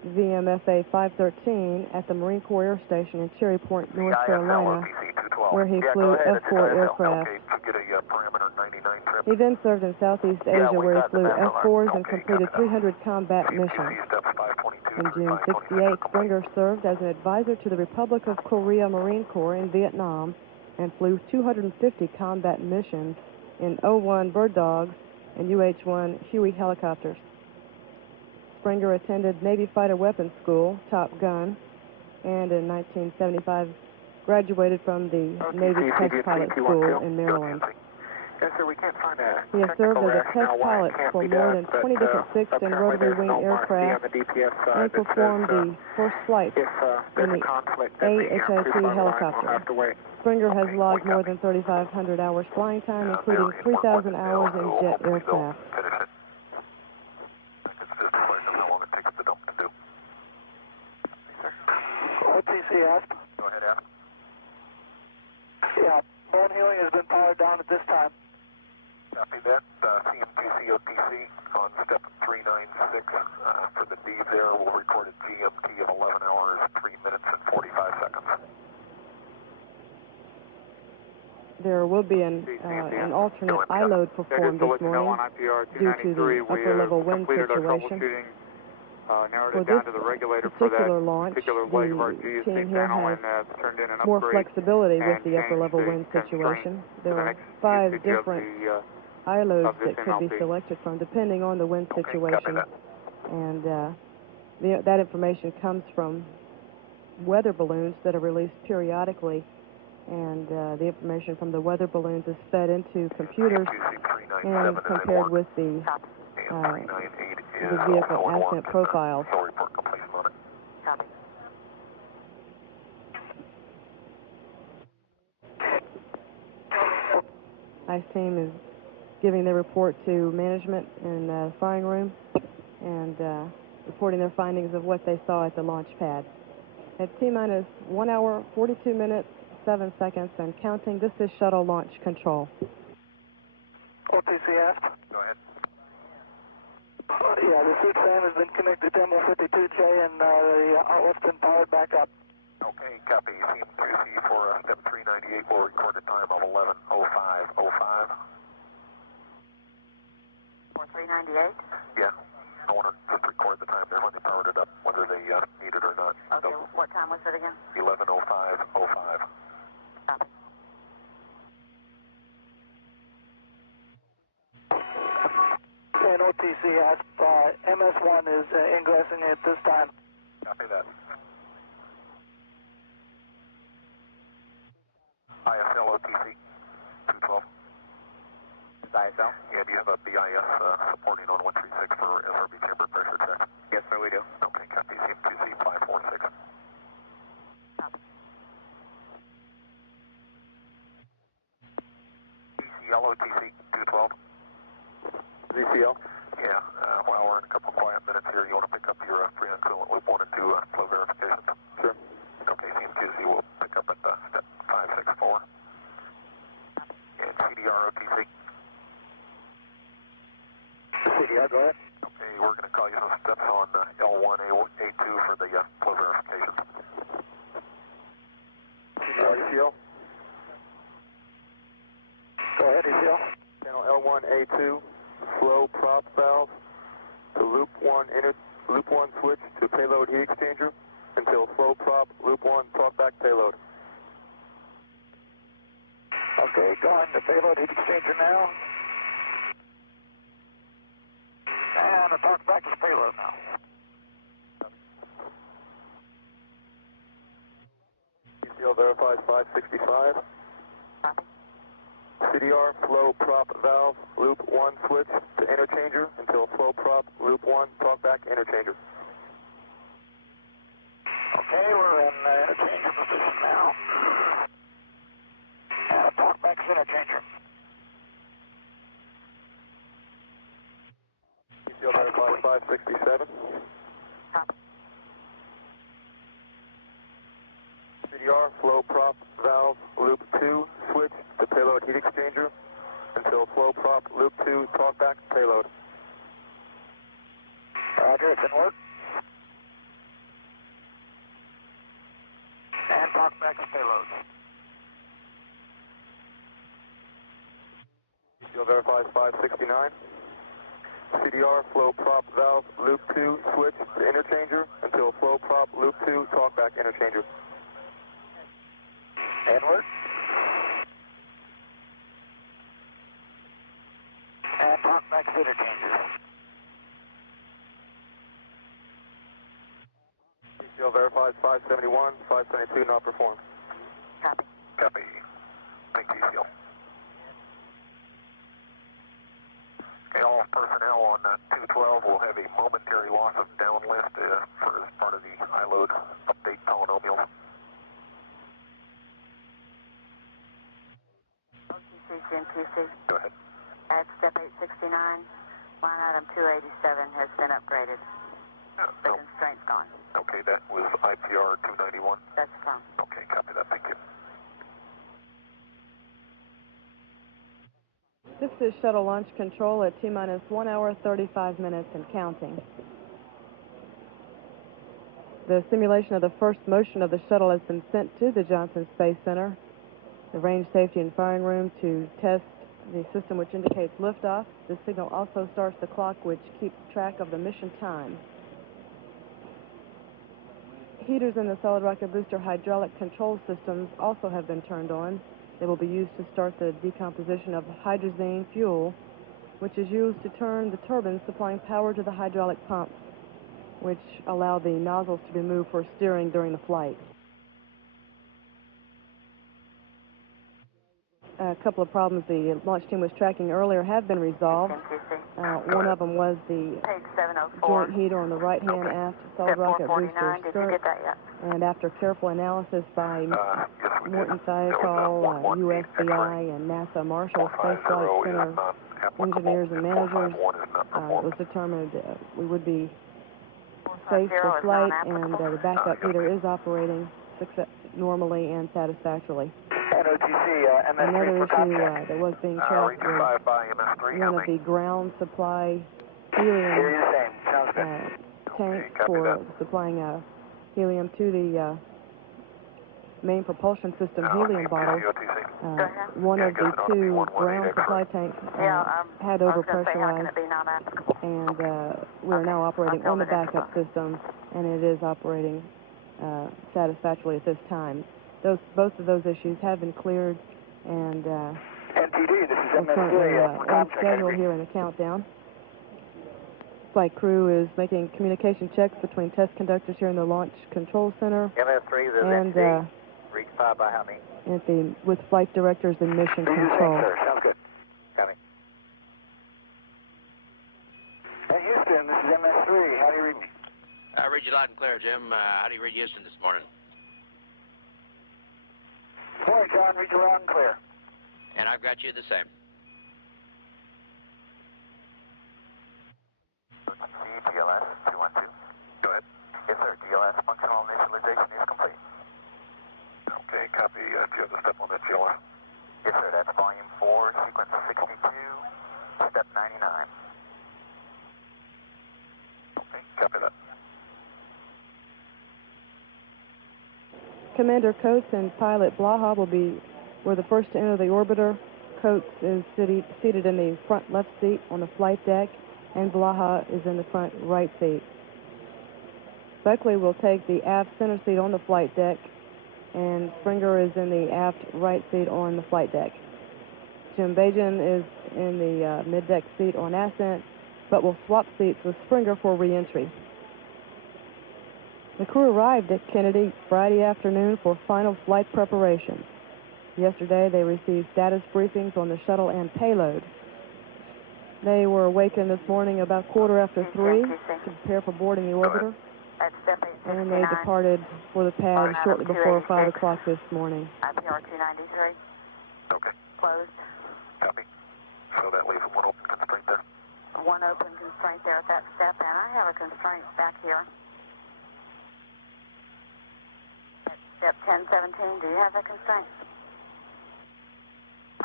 VMFA 513 at the Marine Corps Air Station in Cherry Point, North Carolina, where he flew F-4 aircraft. He then served in Southeast Asia, where he flew F-4s and completed 300 combat missions. In June '68, Springer served as an advisor to the Republic of Korea Marine Corps in Vietnam and flew 250 combat missions in O-1 Bird Dogs and UH-1 Huey helicopters. Springer attended Navy Fighter Weapons School, Top Gun, and in 1975 graduated from the Navy Test Pilot School in Maryland. He has served as a test pilot for more than 20 different fixed and rotary wing aircraft and performed the first flight in the AHIT helicopter. Springer has logged more than 3,500 hours flying time, including 3,000 hours in jet aircraft. OTC asked. Go ahead, Adam. Yeah, bone healing has been powered down at this time. Copy that. CMQC OTC on step 396 for the D there. We'll record a GMT of 11 hours, 3 minutes, and 45 seconds. There will be an alternate I-load performed this morning due to the upper-level wind situation. For this particular launch, the team here has more flexibility with the upper-level wind situation. There are 5 different I-loads that could be selected from depending on the wind situation. And that information comes from weather balloons that are released periodically. And the information from the weather balloons is fed into computers and compared with the the vehicle ascent profiles. No report completion on it. Copy. ICE team is giving their report to management in the firing room and reporting their findings of what they saw at the launch pad. At T-minus 1 hour, 42 minutes, 7 seconds, and counting, this is shuttle launch control. OTC asked. Go ahead. Yeah, the suit fan has been connected to ML52J and the outlet's been powered back up. Okay, copy. CM2C for step 398 will record a time of 11:05:05. For 398? Yeah, I want to just record the time there when they powered it up, whether they need it or not. Okay, what time was it again? 11:05:05. Copy. And OTC asked, MS1 is ingressing at this time. Copy that. ISL OTC 212. ISL? Yeah, do you have a BIS supporting on 136 for SRB chamber pressure check? Yes, sir, we do. Okay, copy. CM2C 546. Copy. DCL OTC 212. ZCL? Yeah, while we're in a couple quiet minutes here, you want to pick up your freon coolant loop 1 and 2 flow verifications? Sure. Okay, CMQC will pick up at step 564. And CDR OTC. CDR, go ahead. Okay, we're going to call you some steps on L1, A2 for the flow verifications. CDR, ECL? Go ahead, ECL. Channel L1A2, flow prop valve to loop 1 switch to payload heat exchanger until flow prop loop 1 talkback payload. Okay, going to payload heat exchanger now. And the talkback is payload now. ECL verifies 565. Copy. CDR flow prop valve loop 1 switch to interchanger until flow prop loop 1 talkback interchanger. Okay, we're in interchanger position now. And talkback is interchanger. ECL verifies 567. Copy. CDR flow prop valve loop 2 switch to payload heat exchanger until flow prop loop 2 talkback payload. Roger, it can work. And talkback is payload. ECL verifies 569. CDR flow prop valve loop 2 switch to interchanger until flow prop loop 2 talkback interchanger. Edward. And talkback is interchanger. ECL verifies 571, 572 not performed. Copy. Copy. Thank you, CL. Okay, all personnel on 212 will have a momentary loss of downlift for as part of the iLoad update polynomial. OTC, CMQC. Go ahead. At step 869, line item 287 has been upgraded. The No. constraint's gone. Okay, that was IPR 291. That's fine. Okay, copy that. Thank you. This is shuttle launch control at T-minus 1 hour, 35 minutes, and counting. The simulation of the first motion of the shuttle has been sent to the Johnson Space Center, the range safety and firing room, to test the system which indicates liftoff. The signal also starts the clock which keeps track of the mission time. Heaters in the solid rocket booster hydraulic control systems also have been turned on. They will be used to start the decomposition of hydrazine fuel, which is used to turn the turbines supplying power to the hydraulic pumps, which allow the nozzles to be moved for steering during the flight. a couple of problems the launch team was tracking earlier have been resolved. One of them was the joint heater on the right-hand aft solid rocket booster skirt. And after careful analysis by Morton Thiokol, USBI, and NASA Marshall Space Flight Center engineers and managers, it was determined we would be safe for flight, and the backup heater is operating normally and satisfactorily. Another issue that was being tracked was one of the ground supply helium tanks for supplying helium to the main propulsion system helium bottles. One of the two ground supply tanks had overpressurized, and we are now operating on the backup system, and it is operating satisfactorily at this time. Both of those issues have been cleared, and we're currently on schedule here in the countdown. Flight crew is making communication checks between test conductors here in the Launch Control Center and reach 5 by how many? With flight directors and mission control. Sir. Sounds good. Coming. Hey, Houston, this is MS3. How do you read me? I read you loud and clear, Jim. How do you read Houston this morning? Morning, John. Read you loud and clear. And I've got you the same. GLS 212. Go ahead. Yes, sir. GLS functional initialization is complete. Okay, copy. Do you have the step on that GLS? Yes, sir. That's volume 4, sequence 62, step 99. Okay, copy that. Commander Coates and pilot Blaha were the first to enter the orbiter. Coates is seated in the front left seat on the flight deck, and Blaha is in the front right seat. Buckley will take the aft center seat on the flight deck, and Springer is in the aft right seat on the flight deck. Jim Bajan is in the mid-deck seat on ascent, but will swap seats with Springer for re-entry. The crew arrived at Kennedy Friday afternoon for final flight preparations. Yesterday, they received status briefings on the shuttle and payload. They were awakened this morning about 3:15 to prepare for boarding the orbiter, and they departed for the pad shortly before 5 o'clock this morning. IPR 293. Okay. Closed. Copy. So that leaves one open constraint there. One open constraint there at that step, and I have a constraint back here. At step 1017, do you have that constraint?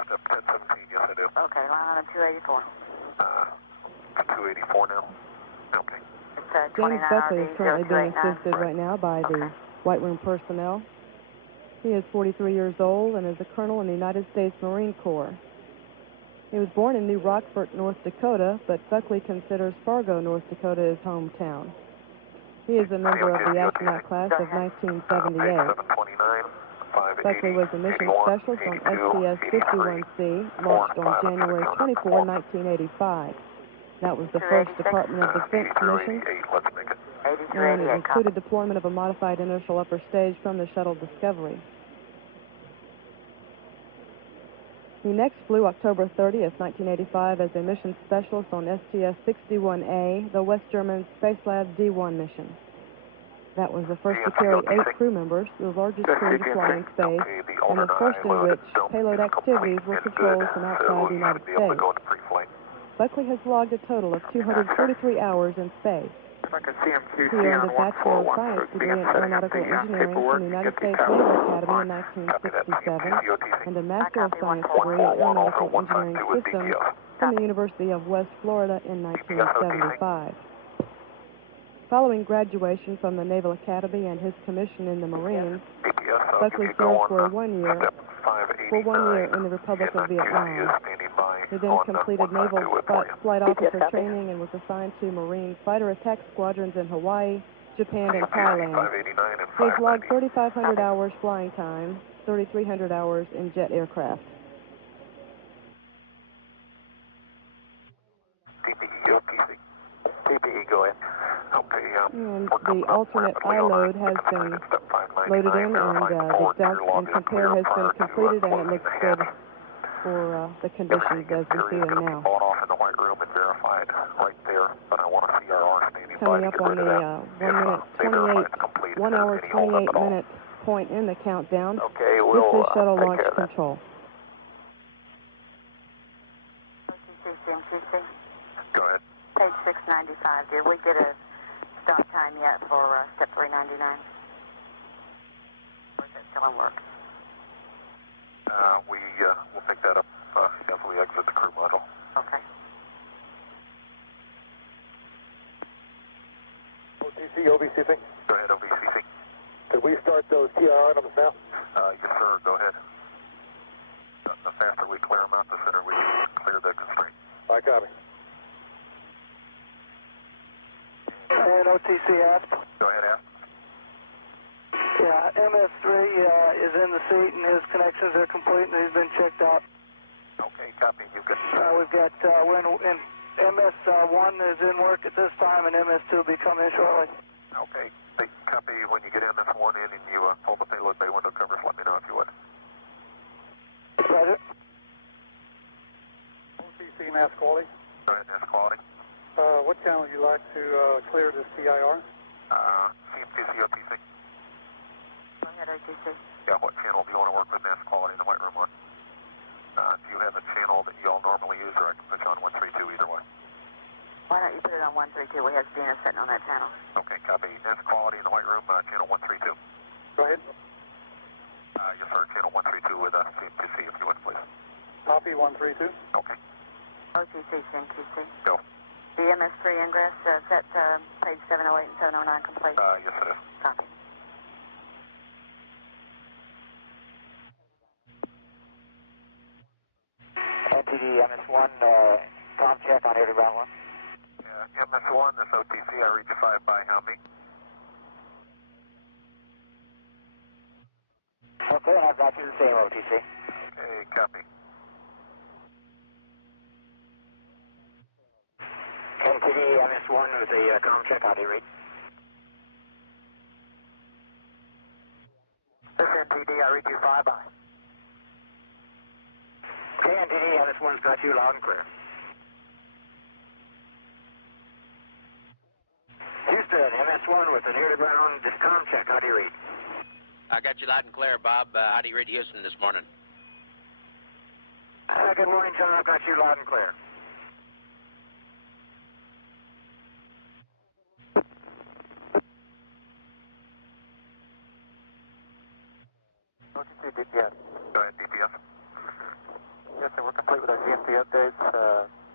Step 1017, yes I do. Okay, line item 284. 284 now. Okay. It's James Buckley is currently being assisted right now by the White Room personnel. He is 43 years old and is a colonel in the United States Marine Corps. He was born in New Rockford, North Dakota, but Buckley considers Fargo, North Dakota his hometown. He is a member of the astronaut class of 1978. Buckley was a mission specialist on STS-29, launched on January 24, 1985. That was the first Department of Defense mission, and it included deployment of a modified inertial upper stage from the shuttle Discovery. He next flew October 30th, 1985 as a mission specialist on STS-61A, the West German Spacelab D1 mission. That was the first to carry 8 crew members, the largest crew to fly in space, and the first in which payload activities were controlled from outside the United States. Buckley has logged a total of 243 hours in space. He earned a Bachelor of Science degree in Aeronautical Engineering from the United States Naval Academy in 1967, and a Master of Science degree in Aeronautical Engineering Systems from the University of West Florida in 1975. Following graduation from the Naval Academy and his commission in the Marines, Buckley served for 1 year in the Republic of Vietnam. He then completed Naval Flight Officer training and was assigned to Marine fighter attack squadrons in Hawaii, Japan, and Thailand. He has logged 3,500 hours flying time, 3,300 hours in jet aircraft. TPE, go ahead. And the alternate I-load has been loaded in, and the dump and compare has been completed, and it looks good. for the conditions as we see them now. Bought off in the white room and verified right there, but I want to see our standing by Coming to up get on rid of the that. 1 hour, 28 minute point in the countdown. Okay, This we'll is shuttle take launch care of that. control. Go ahead. Page 695. Did we get a stop time yet for step 399? Or is that still in work? We'll pick that up as we exit the crew module. Okay. OTC, OBCC. Go ahead, OBCC. Could we start those TR items now? Yes, sir. Go ahead. The faster we clear them out, the sooner we clear the constraint. I copy. And OTC aft. Go ahead, Ask. Yeah, MS3 is in the seat and his connections are complete and he's been checked out. Okay, copy. We've got We're in MS1 is in work at this time and MS2 will be coming shortly. Okay. They copy when you get in this one in and you pull the payload bay window covers. Let me know if you would. Roger. OTC, mass quality. Go ahead, Mass quality. What channel would you like to clear this TIR? CMTC, OTC. Go ahead, OTC. Yeah, what channel do you want to work with mass quality in the white room on? Do you have a channel that you all normally use, or I can put you on 132 either way? Why don't you put it on 132? We have Gina sitting on that channel. Okay, copy. Mass quality in the white room, channel 132. Go ahead. Yes, sir, channel 132 with CMTC if you would, please. Copy 132. Okay. OTC, CMTC. Go. The MS3 ingress, set page 708 and 709 complete. Yes, it is. Copy. NTD MS1, com check on every ground one. Yeah, MS1, this OTC, I reach 5 by how me? Okay, and I've got you the same OTC. Okay, copy. NTD MS1 with the com check, how do you read? This NTD, I read you 5 by. Okay, NTD MS1's got you loud and clear. Houston, MS1 with an ear-to-ground com check, how do you read? I got you loud and clear, Bob. How do you read Houston this morning? Good morning, John. I've got you loud and clear. OTC, DPS. Go ahead, DPS. Yes, sir, we're complete with our GMT updates.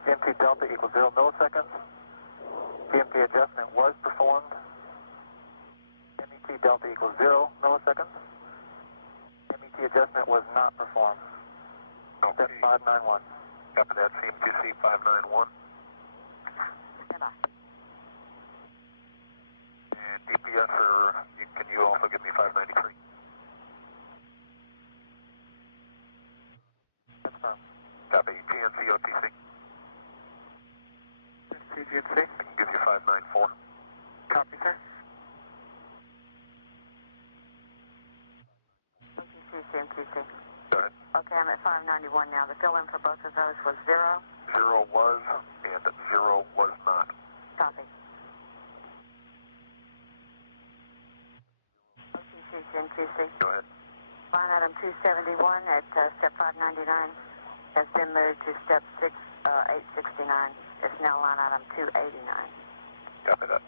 GMT Delta equals 0 milliseconds. GMT adjustment was performed. MET Delta equals 0 milliseconds. MET adjustment was not performed. Step 591. Copy that, CMTC 591. And DPS, can you also give me 593? Copy, GNC OTC. GNC, I can give you 594. Copy, sir. OTC, CMTC. Go ahead. Okay, I'm at 591 now. The fill-in for both of those was 0. 0 was, and 0 was not. Copy. OTC, CMTC. Go ahead. Line item 271 at step 599 has been moved to step 869. It's now line item 289. Copy that.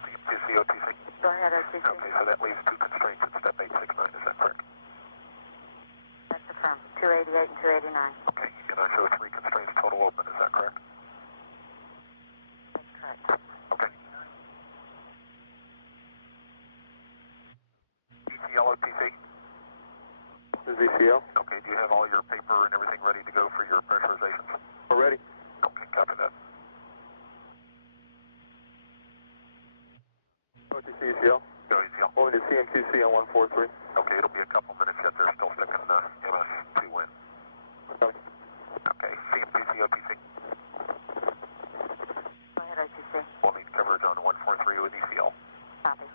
CMTC OTC. Go ahead, OTC. Okay, so that leaves 2 constraints at step 869, is that correct? That's affirmed. 288 and 289. Okay, and I show 3 constraints total open, is that correct? That's correct. Okay. VCL OTC. This is VCL. Okay, do you have all your paper and everything ready to go for your pressurizations? We're ready. Okay, copy that. OTC ECL. Go ECL. Going to CMTC on 143. Okay, it'll be a couple minutes yet. They're still sticking MS2 in. Okay. Okay, CMTC OTC. Go ahead, OTC. We'll need coverage on 143 with ECL. Copy.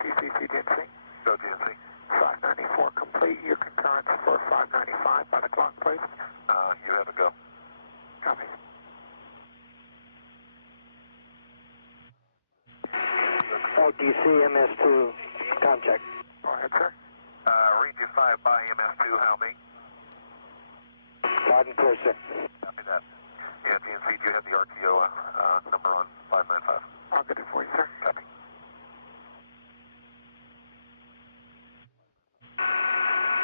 OTC, CGNC. Go GNC. 594 complete. Your concurrence for 595 by the clock, please. You have to go. Copy. OTC, MS2, contact. Go ahead, sir. Read you 5 by MS2, how me? Loud and clear, sir. Copy that. Yeah, GNC, do you have the RTO number on 595? I'll get it for you, sir. Copy.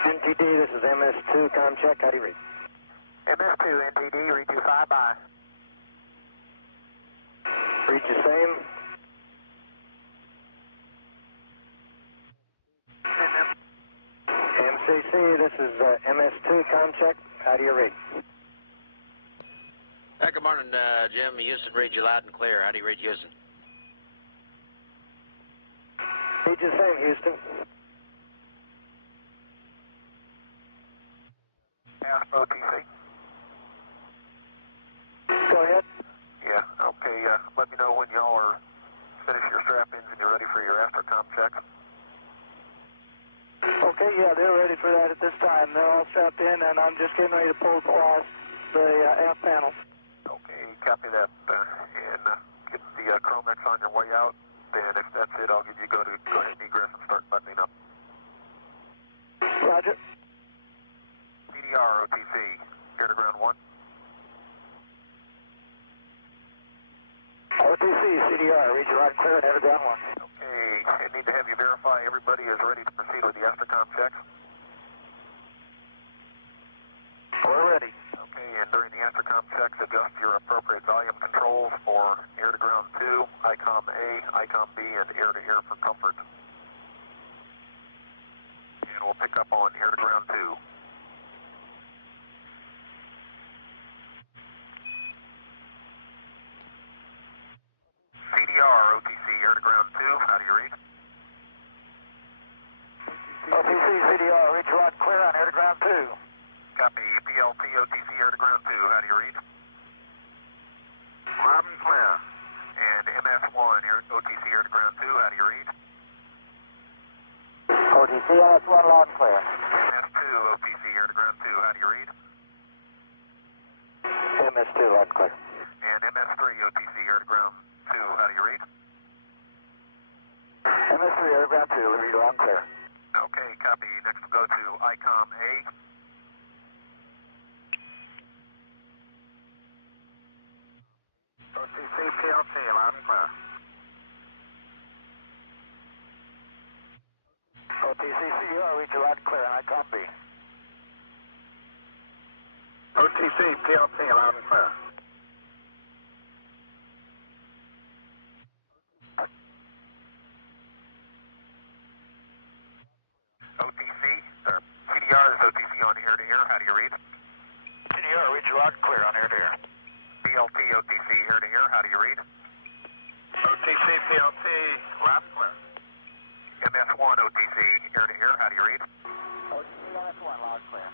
NTD, this is MS2, com check, how do you read? MS2, NTD, read you 5 by. Read the same. MCC, this is MS2, com check, how do you read? Good morning, Jim. Houston reads you loud and clear. How do you read Houston? Read the same, Houston. Ask OTC. Go ahead. Yeah, okay, let me know when y'all are finished your strap-ins and you're ready for your after-com check. Okay, yeah, they're ready for that at this time. They're all strapped in, and I'm just getting ready to pull across the aft panels. Okay, copy that. And get the Chromex on your way out. Then if that's it, I'll give you go ahead and egress and start buttoning up. Roger. CDR, OTC, air to ground 1. OTC, CDR, read you loud and clear, air to ground 1. Okay, I need to have you verify everybody is ready to proceed with the aftercom checks. We're ready. Okay, and during the aftercom checks, adjust your appropriate volume controls for air to ground 2, ICOM A, ICOM B, and air to air for comfort. And we'll pick up on air to ground 2. CDR, OTC, air to ground 2, how do you read? OTC, CDR, read you loud and clear on air to ground 2. Copy, PLT, OTC, air to ground 2, how do you read? Loud and clear. And MS1, OTC, air to ground 2, how do you read? OTC, MS1, loud and clear. MS2, OTC, air to ground 2, how do you read? MS2, loud and clear. And MS3, OTC, air to ground 2, how do you read? MS3, air to ground 2, read you loud and clear. Okay, copy. Next we'll go to ICOM A. OTC, PLT, loud and clear. OTC, CDR, read you loud and clear on ICOM B. OTC, PLT, loud and clear. OTC, CDR is OTC on air-to-air, how do you read? CDR, read you loud and clear on air-to-air. PLT, OTC, air-to-air, how do you read? OTC, PLT, loud and clear. MS1, OTC, air-to-air, how do you read? OTC, MS1, loud and clear.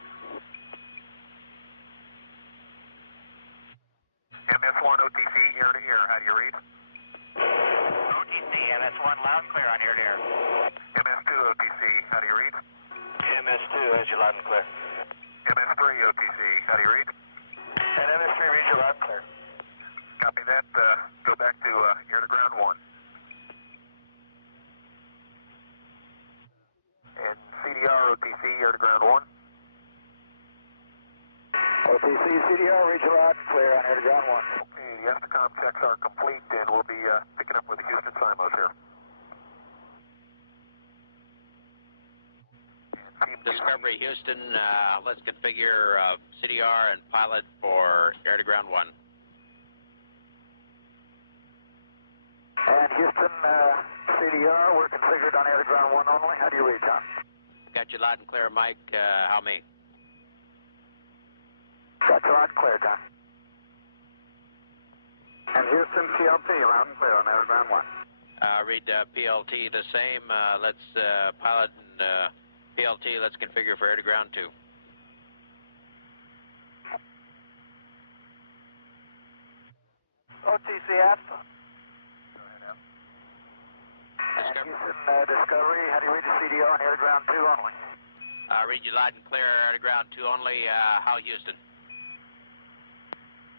MS1, OTC, air-to-air, how do you read? OTC, MS1, loud and clear on air-to-air. MS2, OTC, how do you read? MS2, as you loud and clear. MS3, OTC, how do you read? And MS3, read you loud and clear. Copy that. Go back to air to ground 1. And CDR, OTC, air to ground 1. OTC, CDR, read you loud and clear on air to ground 1. Okay, the aftercom checks are complete, and we'll be picking up with the Houston Simos here. Discovery Houston, let's configure CDR and pilot for air to ground 1. And Houston, CDR, we're configured on air to ground 1 only. How do you read, John? Got you loud and clear, Mike. How me? Got you loud and clear, John. And Houston, PLT, loud and clear on air to ground 1. Read PLT the same. Let's pilot and PLT, let's configure for air to ground 2. OTC, Alpha. Go ahead, Al. Discovery Houston, Discovery, how do you read the CDR on air to ground 2 only? Read you loud and clear, air to ground 2 only. How Houston?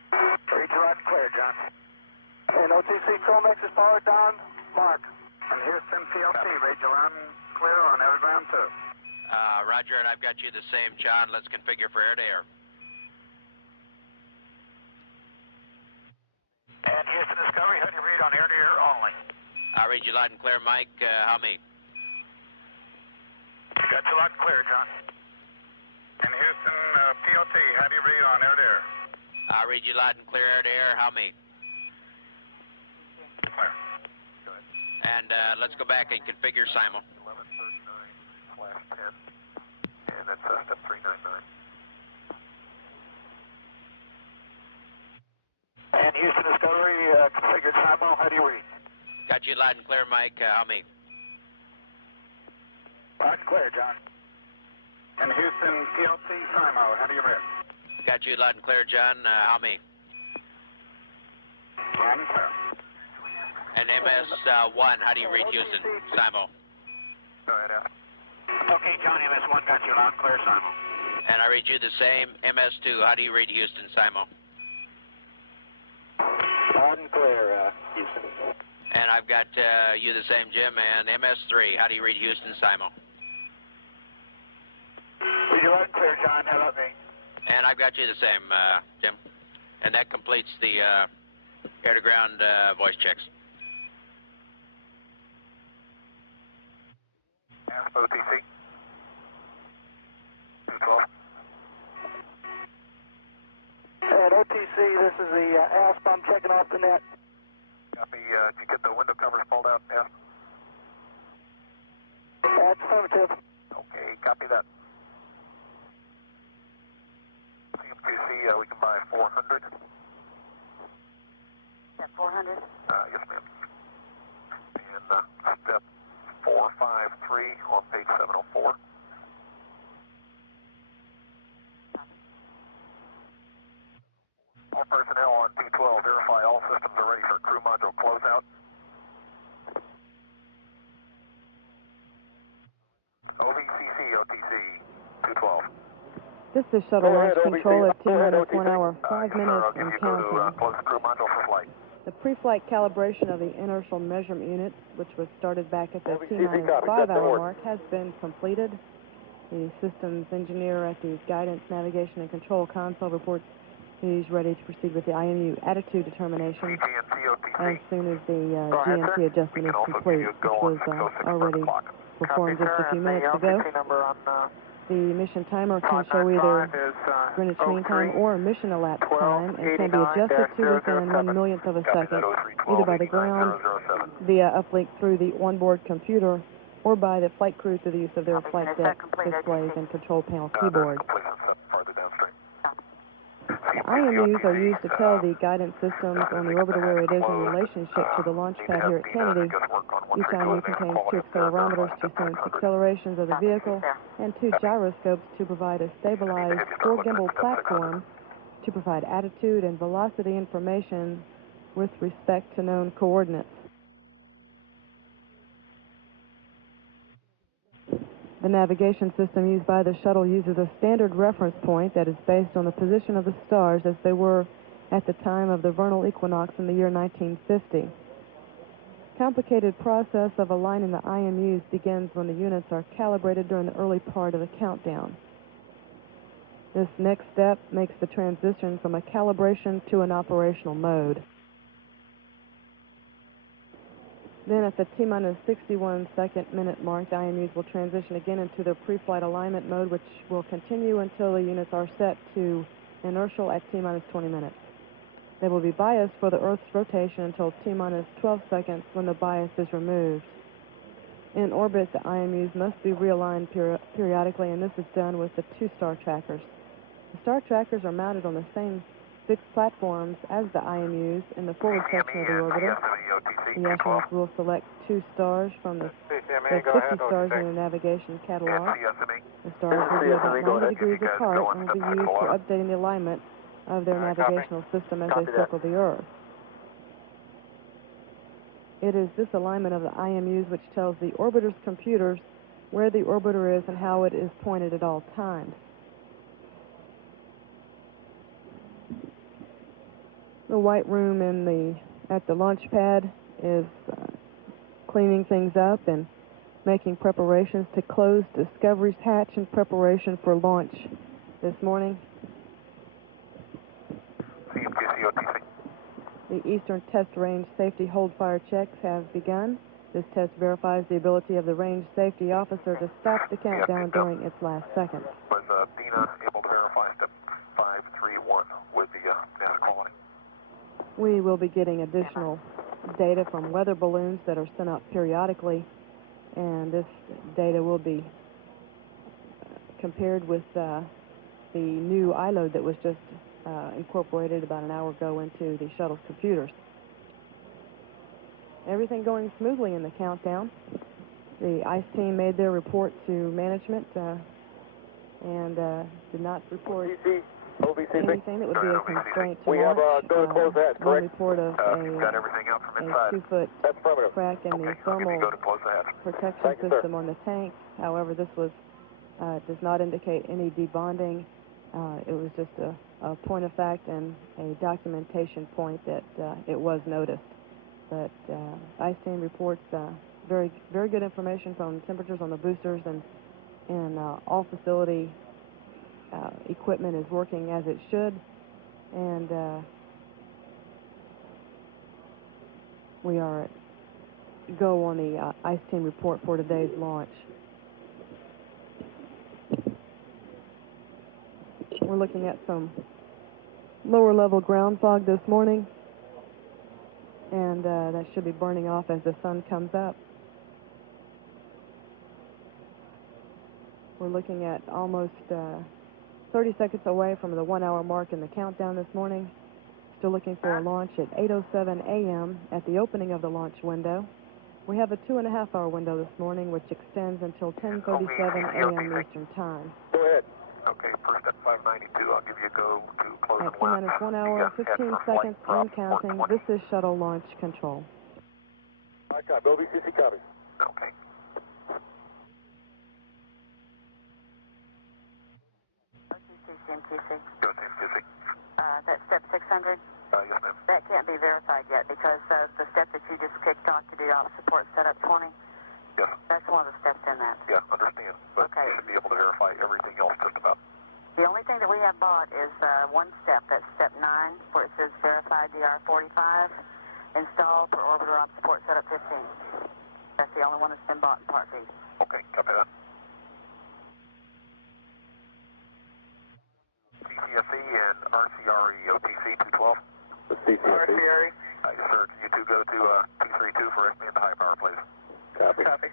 Read you loud and clear, John. And OTC Comex is powered down. Mark. And Houston, PLC, read you loud and clear on air to ground 2. Roger, and I've got you the same, John. Let's configure for air to air. And Houston, Discovery, how do you read on air to air only? Read you loud and clear, Mike. How me? Got you loud and clear, John. And Houston, PLT, how do you read on air to air? Read you loud and clear, air to air. How me? Clear. And let's go back and configure Simul. 1139/10, and that's step 399. And Houston, Discovery, configured Simul, how do you read? Got you loud and clear, Mike. How me? Loud and clear, John. And Houston, PLT, Simul, how do you read? Got you loud and clear, John. How me? Loud and clear. And MS1, how do you read Houston? Simul. Go ahead, Al. Okay, John, MS1 got you loud and clear, Simul. And I read you the same. MS2, how do you read Houston? Simul. Loud and clear, Houston. And I've got you the same, Jim. And MS3, how do you read Houston? Simul. Read you loud and clear, John. How about me? And I've got you the same, Jim. And that completes the air-to-ground voice checks. ASP OTC. 212. And OTC, this is the ASP. I'm checking off the net. Copy. Did you get the window covers pulled out, ASP? That's affirmative. Okay, copy that. CM2C, we can buy 400. At 400? Yes, ma'am. And step 453 on page 704. All personnel on P12, verify all systems are ready for crew module closeout. OVCC, OTC, 212. This is shuttle launch control at T-minus 1 hour, 5 Yes, sir, minutes I'll give and you go to counting. close the crew module for flight. The pre-flight calibration of the inertial measurement units, which was started back at the T-minus 5 hour mark, has been completed. The systems engineer at the guidance, navigation, and control console reports he's ready to proceed with the IMU attitude determination as soon as the GNC adjustment is complete, which was already performed just a few minutes ago. The mission timer can show either Greenwich Mean Time or mission elapsed time and can be adjusted to within 1/millionth of a second, either by the ground, via uplink through the onboard computer, or by the flight crew through the use of their flight deck displays and control panel keyboard. The IMUs are used to tell the guidance systems on the orbiter where it is in relationship to the launch pad here at Kennedy. Each IMU contains 2 accelerometers to sense accelerations of the vehicle and 2 gyroscopes to provide a stabilized 4-gimbal platform to provide attitude and velocity information with respect to known coordinates. The navigation system used by the shuttle uses a standard reference point that is based on the position of the stars as they were at the time of the vernal equinox in the year 1950. Complicated process of aligning the IMUs begins when the units are calibrated during the early part of the countdown. This next step makes the transition from a calibration to an operational mode. Then at the T-minus 61 second minute mark, the IMUs will transition again into their pre-flight alignment mode, which will continue until the units are set to inertial at T-minus 20 minutes. They will be biased for the Earth's rotation until T-minus 12 seconds when the bias is removed. In orbit, the IMUs must be realigned periodically, and this is done with the 2 star trackers. The star trackers are mounted on the same fixed platforms as the IMUs in the forward section of the orbiter. The astronauts will select 2 stars from the 50 stars in their navigation catalog. The stars will be about 90 degrees apart and will be used for updating the alignment of their navigational system as they circle the Earth. It is this alignment of the IMUs which tells the orbiter's computers where the orbiter is and how it is pointed at all times. The white room at the launch pad is cleaning things up and making preparations to close Discovery's hatch in preparation for launch this morning. The Eastern Test Range Safety Hold Fire checks have begun. This test verifies the ability of the range safety officer to stop the countdown during its last seconds. Was Dina able to verify step 531 with the data quality? We will be getting additional data from weather balloons that are sent out periodically, and this data will be compared with the new iLoad that was just incorporated about an hour ago into the shuttle's computers. Everything going smoothly in the countdown. The ICE team made their report to management and did not report anything that would be a constraint to launch. One report of a 2-foot crack in the thermal protection system on the tank. However, this was does not indicate any debonding. It was just a point of fact and a documentation point that it was noticed. But ICE team reports very good information from temperatures on the boosters, and all facility equipment is working as it should, and we are go on the ICE team report for today's launch. We're looking at some lower level ground fog this morning, and that should be burning off as the sun comes up. We're looking at almost 30 seconds away from the 1 hour mark in the countdown this morning. Still looking for a launch at 8:07 a.m. at the opening of the launch window. We have a 2.5 hour window this morning, which extends until 10:37 a.m. Eastern Time. Go ahead. Okay, first at 592, I'll give you a go to close at T-minus 1 hour, 15 seconds and counting. This is shuttle launch control. I copy. OVCC copy. Okay. MQC. Go to MQC. That's step 600? Yes, ma'am. That can't be verified yet because the step that you just kicked off to do off support setup 20, yes, that's one of the steps in that. Yeah, understand. But okay. You should be able to verify everything else just about. The only thing that we have bought is one step. That's step 9, where it says verify DR45, install per orbiter op support setup 15. That's the only one that's been bought in Part B. Okay, copy that. CCSE and RCRE OTC 212. The CCSE. RCRE. Yes, sir. Can you two go to 232 for me at the high power, please? Copy. Copy.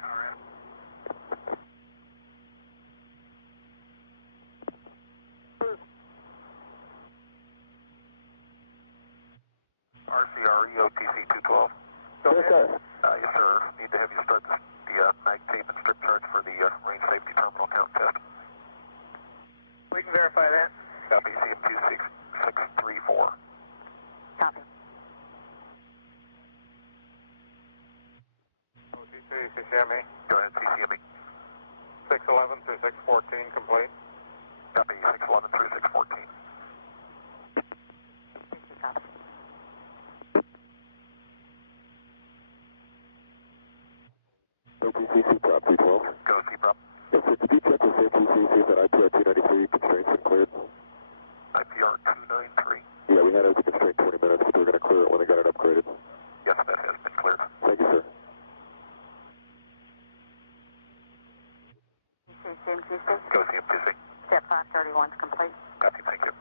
RCRE OTC 212. Go ahead. Yes, sir. Need to have you start the mag tape and strip charts for the range safety terminal count test. We can verify that. Copy. CM2 634. Copy. OTC, CCME. Go ahead, CCME. 611 through 614, complete. Copy. 611 through 614. Copy. OPCC prop 212. Go C-prop. Yes, sir. Did you check with safety see if that IPR 293 constraint's been cleared? IPR 293. Yeah, we had it as a constraint 20 minutes, but we're going to clear it when they got it upgraded. Yes, that has been cleared. Thank you, sir. CMQC. Go CM2C. Step 531 is complete. Copy, thank you.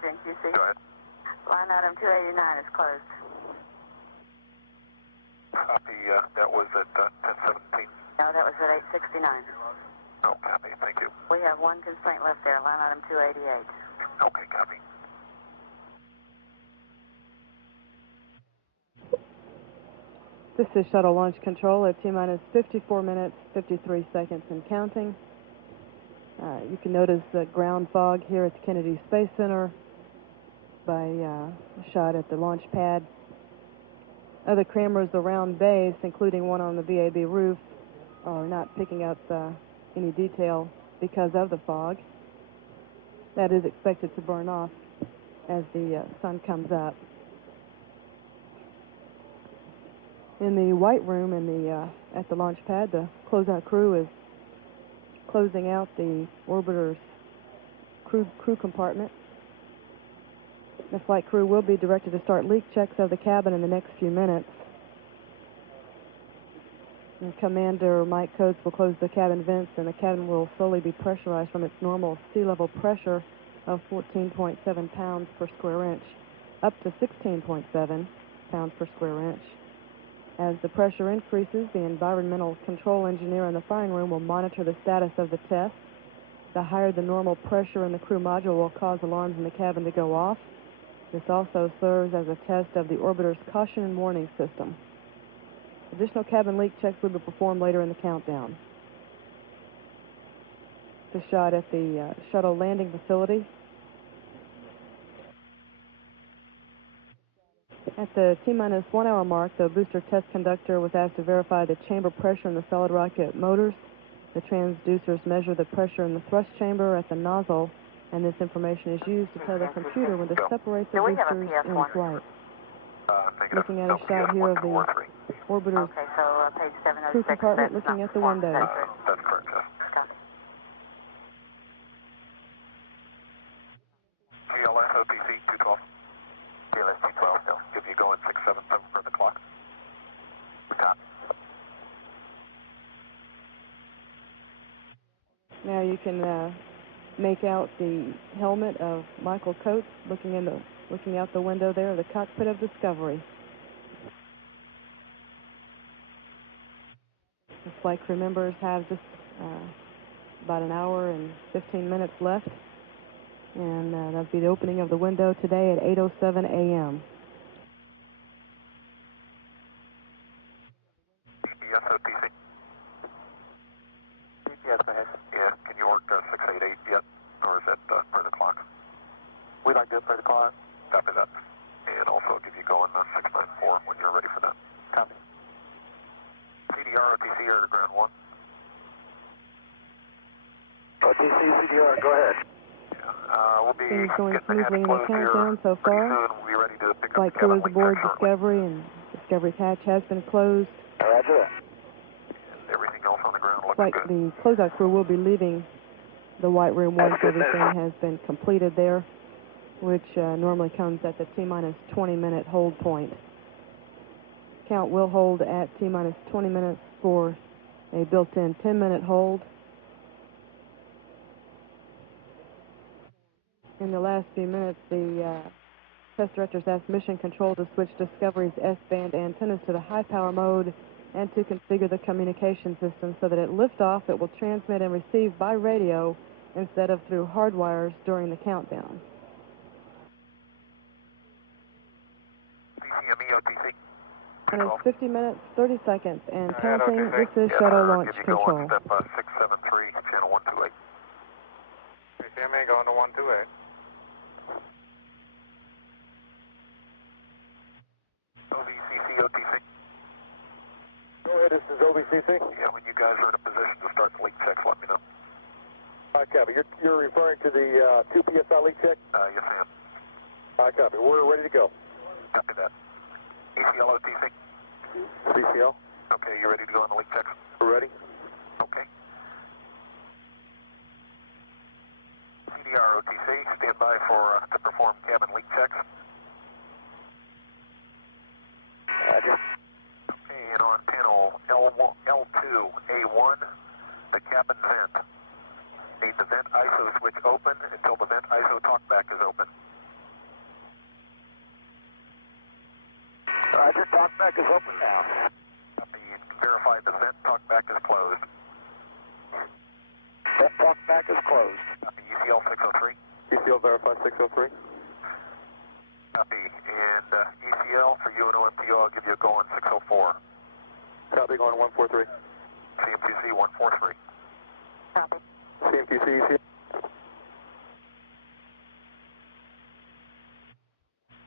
CMQC. Go ahead. Line item 289 is closed. Copy, that was at 1017. No, that was at 869. Oh, copy, thank you. We have one constraint left there, line item 288. Okay, copy. This is shuttle launch control at T-minus 54 minutes, 53 seconds and counting. You can notice the ground fog here at the Kennedy Space Center by a shot at the launch pad. Other cameras around base, including one on the VAB roof, are not picking up any detail because of the fog. That is expected to burn off as the sun comes up. In the white room at the launch pad, the closeout crew is closing out the orbiter's crew compartment. The flight crew will be directed to start leak checks of the cabin in the next few minutes. And Commander Mike Coates will close the cabin vents, and the cabin will slowly be pressurized from its normal sea level pressure of 14.7 pounds per square inch up to 16.7 pounds per square inch. As the pressure increases, the environmental control engineer in the firing room will monitor the status of the test. The higher the normal pressure in the crew module will cause alarms in the cabin to go off. This also serves as a test of the orbiter's caution and warning system. Additional cabin leak checks will be performed later in the countdown. The shot at the shuttle landing facility. At the T-minus 1 hour mark, the booster test conductor was asked to verify the chamber pressure in the solid rocket motors. The transducers measure the pressure in the thrust chamber at the nozzle, and this information is used to tell the computer when to separate the boosters in flight. Looking at a shot here of the orbiter's crew compartment, looking at the windows. That's correct, yes. GLS OTC 212. GLS 212, no. Give you going 677 for the clock. Top. Now you can make out the helmet of Michael Coates looking out the window there of the cockpit of Discovery. The flight crew members have just about an hour and 15 minutes left, and that'll be the opening of the window today at 8:07 a.m. GPS OTC. GPS ahead. Yeah, can you work 688 yet, or is that for the clock? We'd like to do it for the clock. Copy that. And also give you going 694 when you're ready for that. Copy. CDR, OTC, air to ground 1. OTC, CDR, go ahead. We'll be Things going getting smoothly in the countdown so pretty far. soon. We'll be ready to pick Flight up the crew cabin is link aboard check shortly. Discovery, and Discovery's hatch has been closed. Roger that. And everything else on the ground looks good. The closeout crew will be leaving the white room once everything has been completed there, which normally comes at the T-minus 20-minute hold point. Count will hold at T-minus 20 minutes for a built-in 10-minute hold. In the last few minutes, the test directors asked Mission Control to switch Discovery's S-band antennas to the high-power mode and to configure the communication system so that at liftoff it will transmit and receive by radio instead of through hard wires during the countdown. CCME OTC. And it's 50 minutes, 30 seconds, and counting. This is Shuttle Launch Control. Step 673, channel 128. CCME going to 128. OVCC OTC. Go ahead, this is OVCC. Yeah, when you guys are in a position to start the leak checks, let me know. All right, copy. You're referring to the 2 PSI leak check? Yes, ma'am. All right, copy. We're ready to go. Copy that. ECL OTC. CCL. Okay, you ready to go on the leak checks? We're ready. Okay. CDR OTC, stand by to perform cabin leak checks. Roger. Okay, and on panel L2A1, the cabin vent. Need the vent ISO switch open until the vent ISO talkback is open. Roger, talkback is open now. Copy. Verify the vent talkback is closed. Vent talkback is closed. Copy. ECL 603. ECL verify 603. Copy. And ECL for you and OMTO, I'll give you a go on 604. Copy, going 143. CMTC 143. Copy. CMTC, ECL.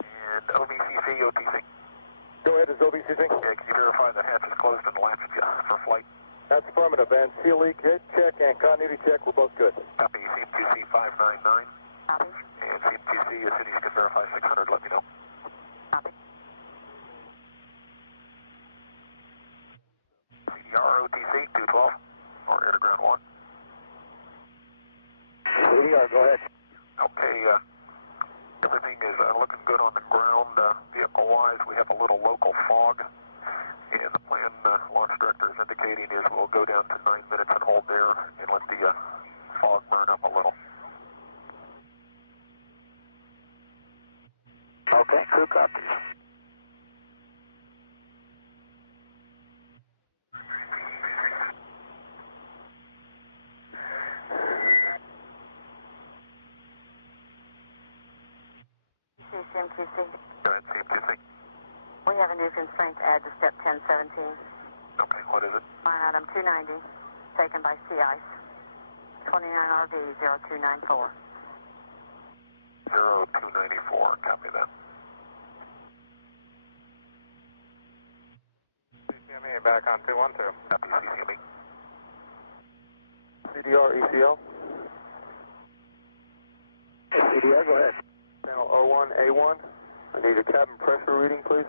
And OVCC, OTC. Go ahead, is OVCC? Yeah, can you verify the hatch is closed and the latch for flight? That's affirmative, and seal leak hit check and continuity check, we're both good. Copy, CMTC 599. Copy. And CMTC, as soon as you can verify 600, let me know. Copy. CDR, OTC, 212, or air to ground 1. CDR, go ahead. Okay, everything is looking good on the ground. Vehicle-wise, we have a little local fog, and the plan launch director is indicating is we'll go down to 9 minutes and hold there and let the fog burn up a little. Okay, crew copies. CMTC. Go ahead, CMTC. We have a new constraint to add to step 1017. Okay, what is it? Line item 290, taken by sea ice. 29RV 0294. 0294, copy that. CCME back on 212. Copy, CCME. CDR, ECL. CDR, go ahead. Channel 01A1. I need a cabin pressure reading, please.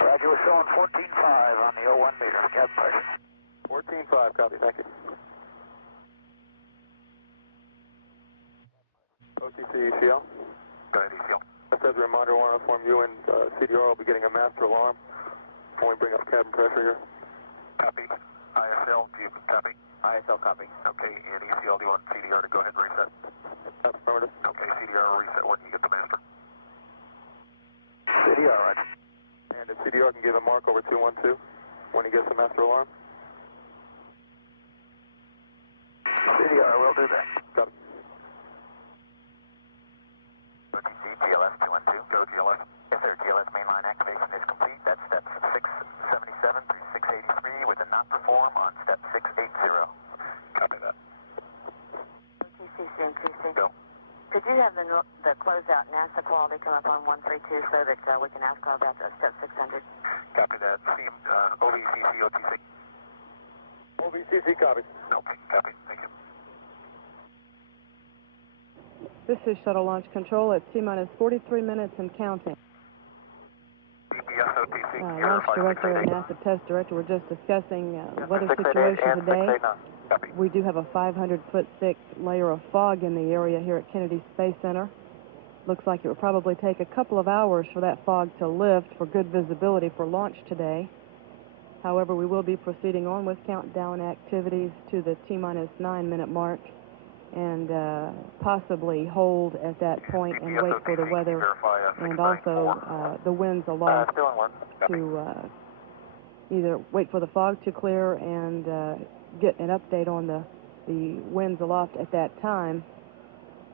Roger, we're showing 14.5 on the 01 meter, cabin pressure. 14.5, copy, thank you. OTC, ECL. Go ahead, ECL. Just as a reminder, I want to inform you and CDR will be getting a master alarm when we bring up cabin pressure here. Copy. ISL, do you copy? ISL, copy. Okay, and ECL, do you want CDR to go ahead and reset? That's affirmative. Okay, CDR will reset when you get the master. CDR, right. And if CDR can give a mark over 212 when he gets the master alarm. CDR, we'll do that. Got it. OTC, GLS 212. Go GLS. Yes, sir. GLS mainline activation is complete. That's step 677 through 683 with a not perform on step 680. Copy that. OTC, CMTC. Go. Could you have the closeout NASA quality come up on 132 so that we can ask about the step 600? Copy that. OVCC, OTC. OVCC, copy. Okay, copy. Thank you. This is Shuttle Launch Control at T-minus 43 minutes and counting. DPS, OTC. Launch Director and NASA Test Director were just discussing weather situation today. We do have a 500-foot thick layer of fog in the area here at Kennedy Space Center. Looks like it would probably take a couple of hours for that fog to lift for good visibility for launch today. However, we will be proceeding on with countdown activities to the T-minus 9-minute mark and possibly hold at that point and wait for the weather and also the winds aloft to either wait for the fog to clear and get an update on the winds aloft at that time.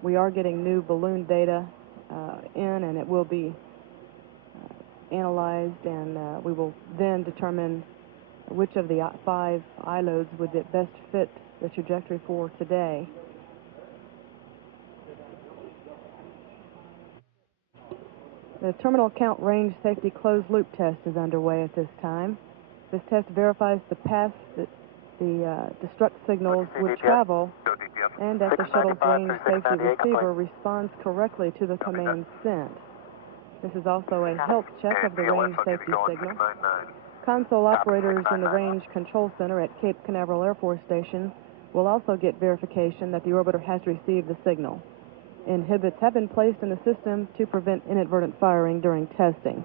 We are getting new balloon data in, and it will be analyzed, and we will then determine which of the 5 I-loads would best fit the trajectory for today. The terminal count range safety closed loop test is underway at this time. This test verifies the path that the destruct signals would travel and that the shuttle's range safety receiver responds correctly to the command sent. This is also a health check of the range safety signal. Console operators in the Range Control Center at Cape Canaveral Air Force Station will also get verification that the orbiter has received the signal. Inhibits have been placed in the system to prevent inadvertent firing during testing.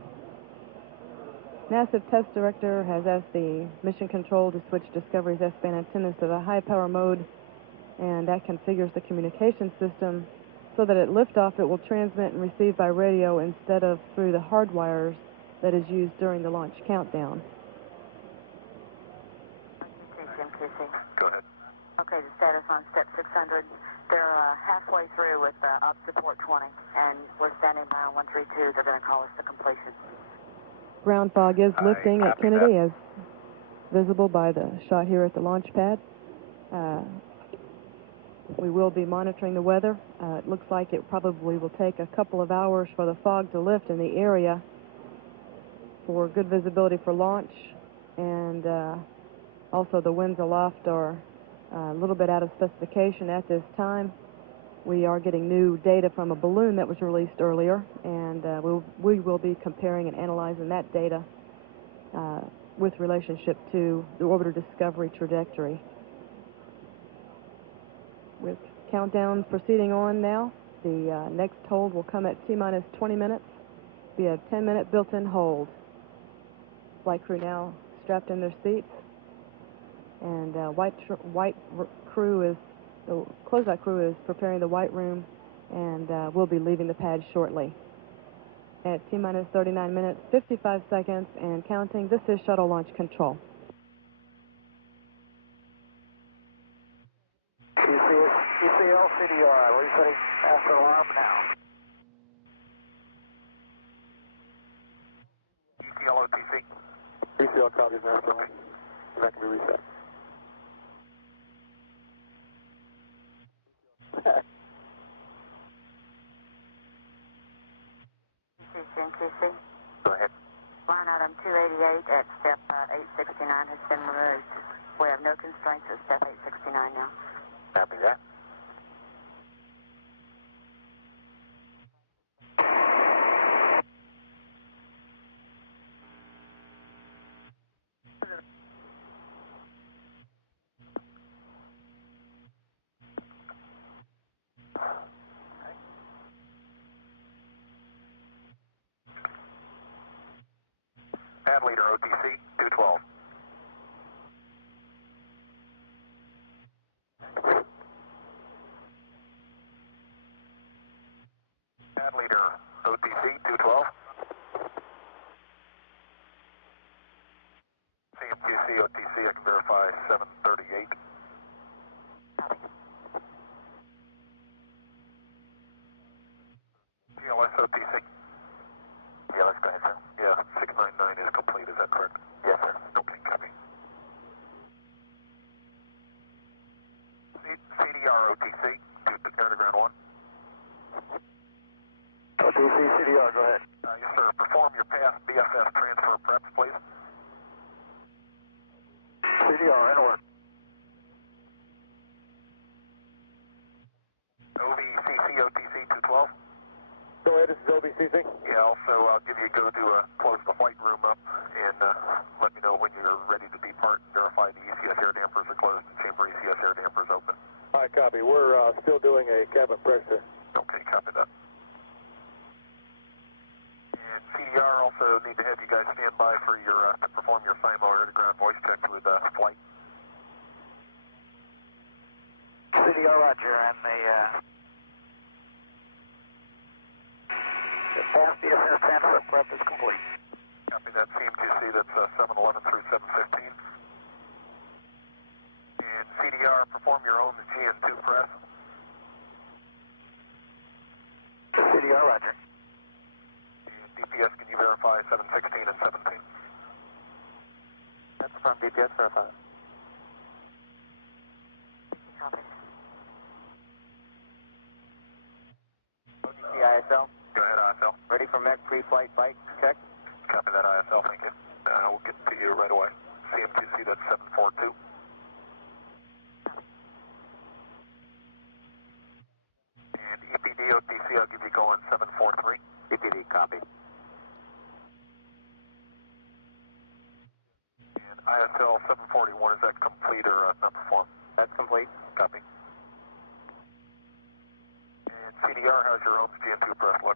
NASA Test Director has asked the Mission Control to switch Discovery's S-band antennas to the high-power mode, and that configures the communication system so that at liftoff it will transmit and receive by radio instead of through the hard wires that is used during the launch countdown. Go ahead. Okay, the status on step 600. They're halfway through with up support 20, and we're standing by on 132. They're going to call us to completion. Ground fog is lifting at Kennedy as visible by the shot here at the launch pad. We will be monitoring the weather. It looks like it probably will take a couple of hours for the fog to lift in the area for good visibility for launch, and also the winds aloft are a little bit out of specification at this time. We are getting new data from a balloon that was released earlier, and we will be comparing and analyzing that data with relationship to the orbiter discovery trajectory. With countdown proceeding on now, the next hold will come at T-minus 20 minutes, be a 10-minute built-in hold. Flight crew now strapped in their seats, and the closeout crew is preparing the white room, and we'll be leaving the pad shortly. At T-minus 39 minutes, 55 seconds, and counting, this is Shuttle Launch Control. ECL, CDR, we're setting master alarm now. ECL, OTC. ECL copies master alarm. That can be reset. QC. Go ahead. Line item 288 at step 869 has been removed. We have no constraints at step 869 now. Copy that. Pad leader OTC 212. Pad leader OTC 212. CMQC OTC, I can verify 738. TLS OTC. Yeah, let's go ahead, sir. Yeah, 699 is complete, is that correct? Yes, sir. Okay, copy. CDR OTC, air to ground 1. OTC, CDR, go ahead. Yes, sir. Perform your past BFS transfer preps, please. CDR, inward. OVCC OTC 212. Go ahead, this is OBCC. Yeah, also I'll give you a go to close the flight room up and let me know when you're ready to depart. Verify the ECS air dampers are closed and chamber ECS air dampers open. All right, copy. We're still doing a cabin pressure. Okay, copy that. And CDR also need to have you guys stand by for your to perform your SIMO air to ground voice checks with flight. CDR, roger, and the past BFS transfer prep is complete. Copy that. CMQC, that's 711 through 715. And CDR, perform your own GN2 press. CDR, roger. And DPS, can you verify 716 and 17? That's from DPS verify. Copy. OTC ISL. Go ahead, ISL. Ready for MEC pre-flight bike check? Copy that, ISL, thank you. We'll get to you right away. CMQC, that's 742. And EPD, OTC, I'll give you a go on 743. EPD, copy. And ISL 741, is that complete or not performed? That's complete. Copy. And CDR, how's your OMS GN2 press look?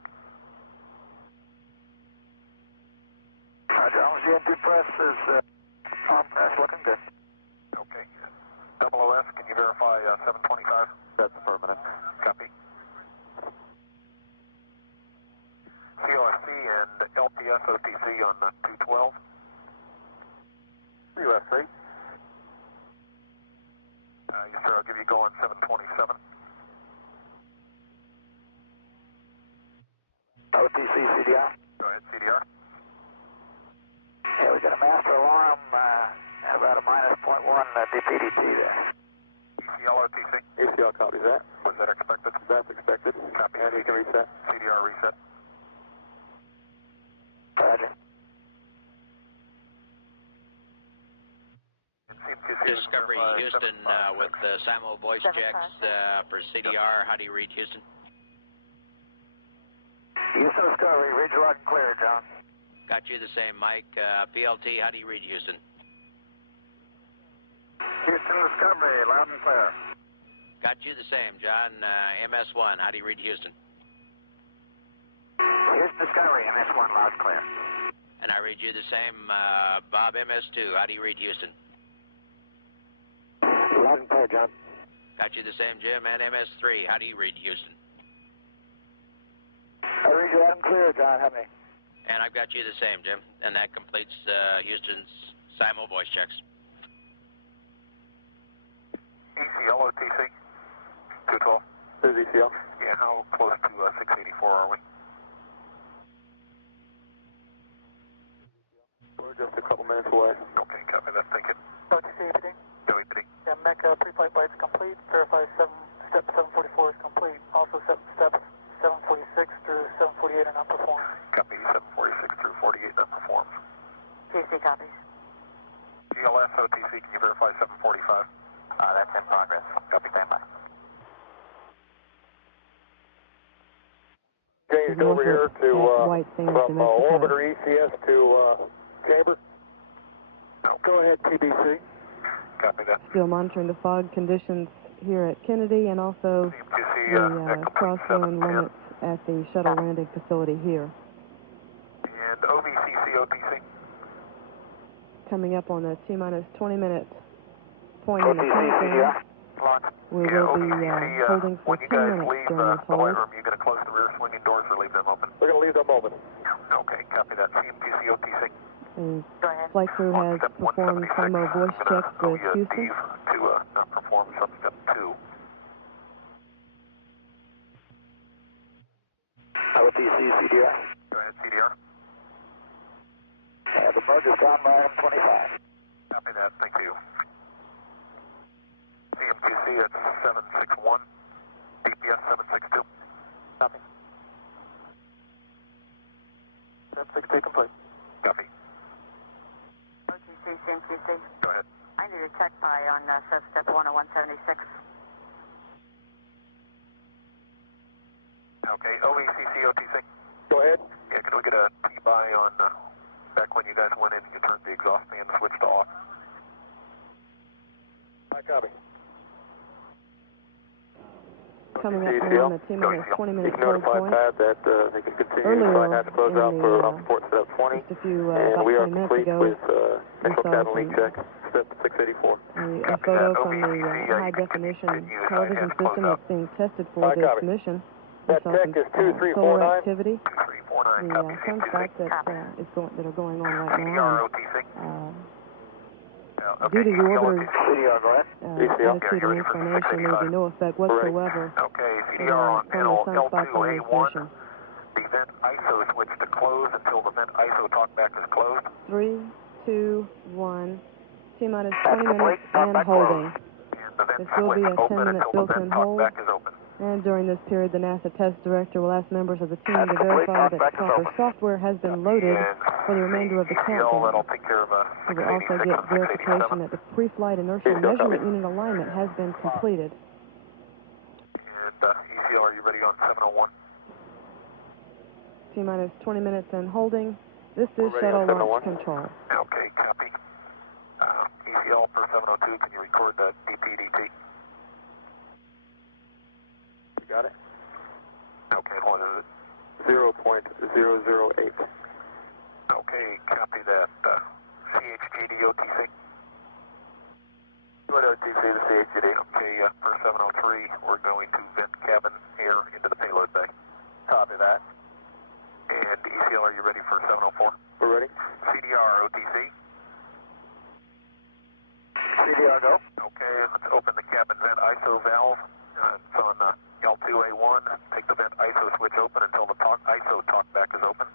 Roger, GN2 press is on press, looking good. Okay. OOS, can you verify 725? That's affirmative. Copy. COSC and LPS OTC on 212. USC. Yes, sir, I'll give you a go on 727. OTC, CDR. Go ahead, CDR. Yeah, we got a master alarm about DPDT there. ECL OTC. ACL copies that. Was that expected? That's expected. Copy. And you can reset. CDR reset. Roger. Discovery Houston with SIMO voice checks for CDR. How do you read Houston? Houston Discovery, read you loud and clear, John. Got you the same, Mike. PLT, how do you read Houston? Houston Discovery, loud and clear. Got you the same, John. MS1, how do you read Houston? Houston Discovery, MS1, loud and clear. And I read you the same, Bob, MS2, how do you read Houston? Loud and clear, John. Got you the same, Jim, and MS3, how do you read Houston? I read you loud and clear, John. How many? And I've got you the same, Jim. And that completes Houston's SIMO voice checks. ECL OTC. 212. This is ECL. Yeah, how close to 684 are we? We're just a couple minutes away. Okay, copy that. Thank you. OTC, WPD. yeah, MEC pre-flight flight is complete. Verify step 744 is complete. Also steps 746 through 748 are not performed. Copy 746 through 48 not performed. TC copies. GLS OTC, can you verify 745? That's in progress. Copy, standby. Changed over here to from orbiter ECS to chamber. Go ahead, TBC. Copy that. Still monitoring the fog conditions here at Kennedy and also the crosswind limits at the shuttle landing facility here. And OVCC OTC. Coming up on the T-minus 20 minutes point in the countdown. We will be holding for 2 minutes during this hold. Are you going to close the rear swinging doors or leave them open? We're going to leave them open. Okay, copy that. CMTC OTC. The flight crew has performed SIMO voice checks with Houston. To not perform substep 2. OTC, CDR. Go ahead, CDR. The bug is gone by 25. Copy that. Thank you. CMTC at 761. DPS 762. Copy. 762 complete. Copy. OTC, CMTC. Go ahead. I need a check by on step 10176. Okay, OVCC OTC. Go ahead. Yeah, can we get a T-by on back when you guys went in and you turned the exhaust fan switched off? I copy. Coming up now on the T-minus 20 You minute can hold notify point. Pat that they can continue. Earlier Flight has to close in out the, for port setup 20. Just a few, And about we are 20 minutes complete ago, with initial saw cabin leak some- check, step 684. A photo from the high definition television system that's being tested for this mission. We That saw check some is solar 2349. activity, 2349. the Copy sunspots CMTC. that are going on right CDR now. OTC. Due to the orbiter's CDR, go ahead. attitude and inclination, there will be no effect whatsoever Okay, CDR on from the panel sunspots on this L2A1. mission. The vent ISO switch to close until the vent ISO talkback is closed. 3, 2, 1, T-minus 20 minutes and holding. And the vent This will be switch a open 10-minute until the built-in vent hold. talkback is open. And during this period, the NASA test director will ask members of the team to verify that proper software has been loaded for the remainder of the countdown. That'll take care of We will also get verification that the pre-flight inertial measurement unit alignment has been completed. And ECL, are you ready on 701? T-minus 20 minutes and holding. This is shuttle launch control. Okay, copy. ECL for 702, can you record the DPDT? You got it? Okay, what is it? 0.008. Okay, copy that. CHGD OTC. Go ahead, OTC to CHGD. Okay, for 703, we're going to vent cabin air into the payload bay. Copy that. And ECL, are you ready for 704? We're ready. CDR OTC. CDR, go. Okay, let's open the cabin vent ISO valve. It's on L2A1. Take the vent ISO switch open until the ISO talkback is open.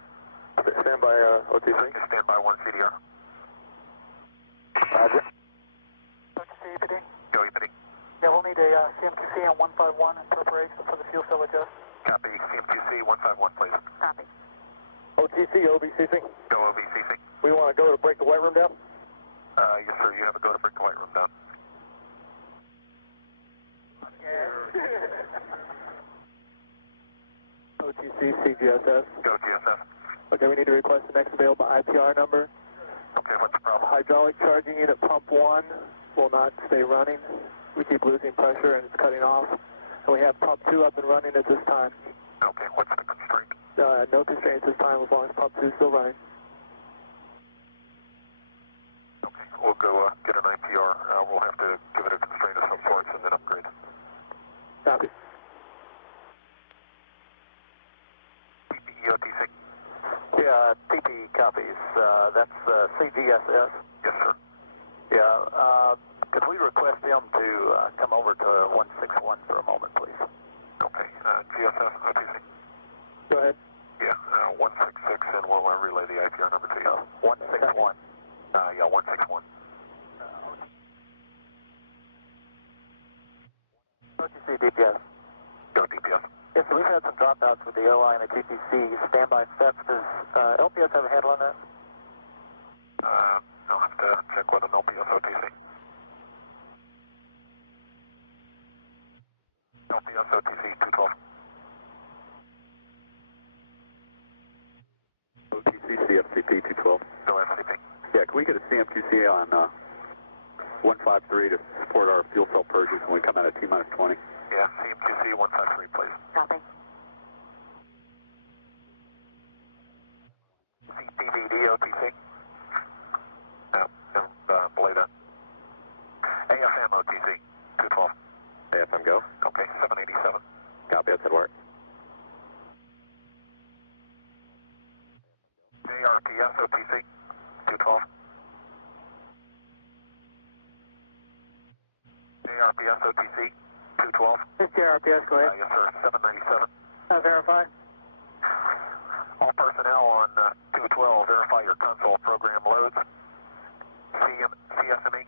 Stand by OTC. Stand by 1 CDR. Roger. OTC, EPD? Go EPD. Yeah, we'll need a CMQC on 151 in preparation for the fuel cell adjust. Copy. CMQC 151, please. Copy. OTC, OBCC. Go OBCC. We want to go to break the white room down? Yes, sir. You have a go to break the white room down. OTC, CGSS. Go GSS. Okay, we need to request the next available IPR number. Okay, what's the problem? Hydraulic charging unit pump 1 will not stay running. We keep losing pressure and it's cutting off. And we have pump 2 up and running at this time. Okay, what's the constraint? No constraints this time as long as pump 2 is still running. Okay, we'll go get an IPR. We'll have to give it a constraint of some sorts and then upgrade. Copy. EOTC. Yeah, TP copies. That's CGSS. Yes, sir. Yeah, could we request them to come over to 161 for a moment, please? Okay, GSS, OTC. Go ahead. Yeah, 166, and we'll relay the IPR number to you. 161. Yeah, 161. OTC DPS. Go DPS. Yes, so we've had some dropouts with the airline at TPC. Standby steps. Does LPS have a handle on that? I'll have to check with an LPS OTC. LPS OTC 212. OTC, CFCP 212. Go FCP. Yeah, can we get a CMQC on 153 to support our fuel cell purges when we come out at T-minus 20? Yeah, CMQC 153, please. Copy. CPVD OTC. Belay that. AFM OTC 212. AFM go. Okay, 787. Copy, that's at work. JRPS OTC 212. JRPS OTC 212. This JRPS, go ahead. Yes, sir, 797. Verify. All personnel on 212, verify your console program loads. CSME.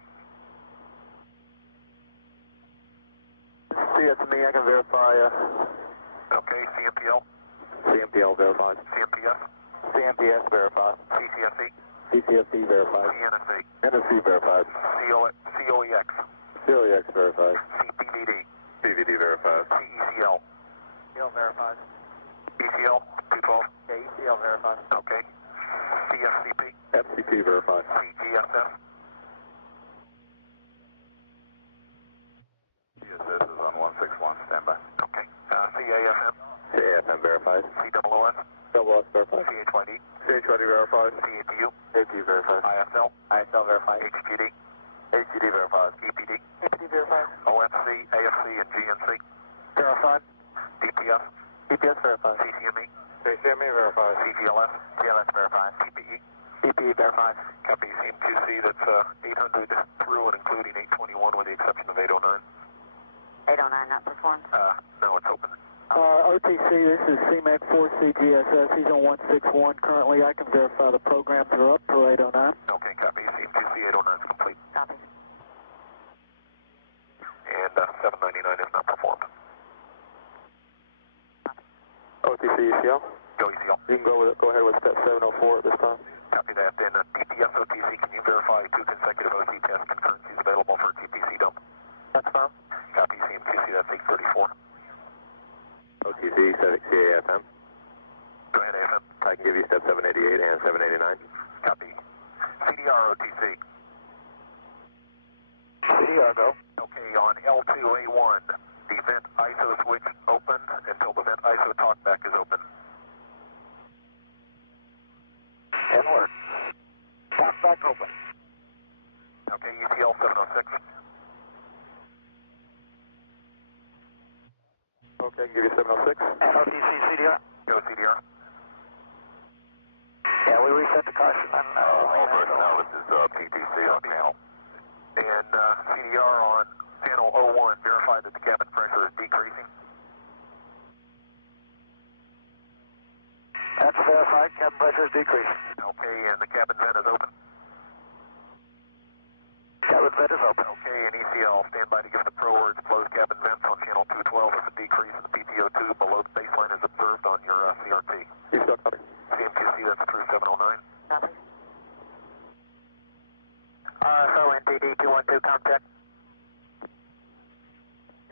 CSME, I can verify. Okay, CMPL. CMPL verified. CMPS. CMPS verified. CCSE. CCFD verified. CNSE. NSC verified. COEX. COEX verified. CPVD. PVD verified. CECL. ECL verified. ECL 212. Yeah, ECL verified. Okay. CFCP. FCP verified. CGSS. GSS is on 161, standby. Okay. CAFM. CAFM verified. COOS. Double S verified. CH1D. CH1D verified. CAPU. APU verified. ISL. ISL verified. HGD. HGD verified. EPD. EPD verified. OFC, AFC, and GNC. Verified. DPS. DPS verified. CCME. CCME verified. CGLS. GLS verified. PPE. PPE verified. Copy. CM2C, that's 800 through and including 821 with the exception of 809. 809 not performed. No, it's open. OTC, this is CMAC 4CGSS. He's on 161 currently. I can verify the programs are up for 809. Okay, copy. CM2C 809 is complete. Copy. And 799 is not performed. OTC ECL. Go ECL. You can go ahead with step 704 at this time. Copy that. Then TPS OTC, can you verify 2 consecutive OT test concurrencies available for TPC dump? That's fine. Copy. CM2C, that's 834. OTC, CAFM. Go ahead, AFM. I can give you step 788 and 789. Copy. CDR OTC. CDR go. Okay, on L2A1, the vent ISO switch open until the vent ISO talkback is open. And work. Talkback open. Okay, ECL 706. Okay, give you 706. And OTC CDR. Go CDR. Yeah, we reset the caution on All personnel, this is PTC on panel. And CDR on panel 01, verify that the cabin pressure is decreasing. That's verified. Cabin pressure is decreasing. Okay, and the cabin vent is open. Cabin vent is open. Okay, and ECL by to give the pro words closed cabin vents on channel 212 if a decrease in the PTO2 below the baseline is observed on your CRT. CMQC, that's through 709. Copy. RSO NTD 212, contact.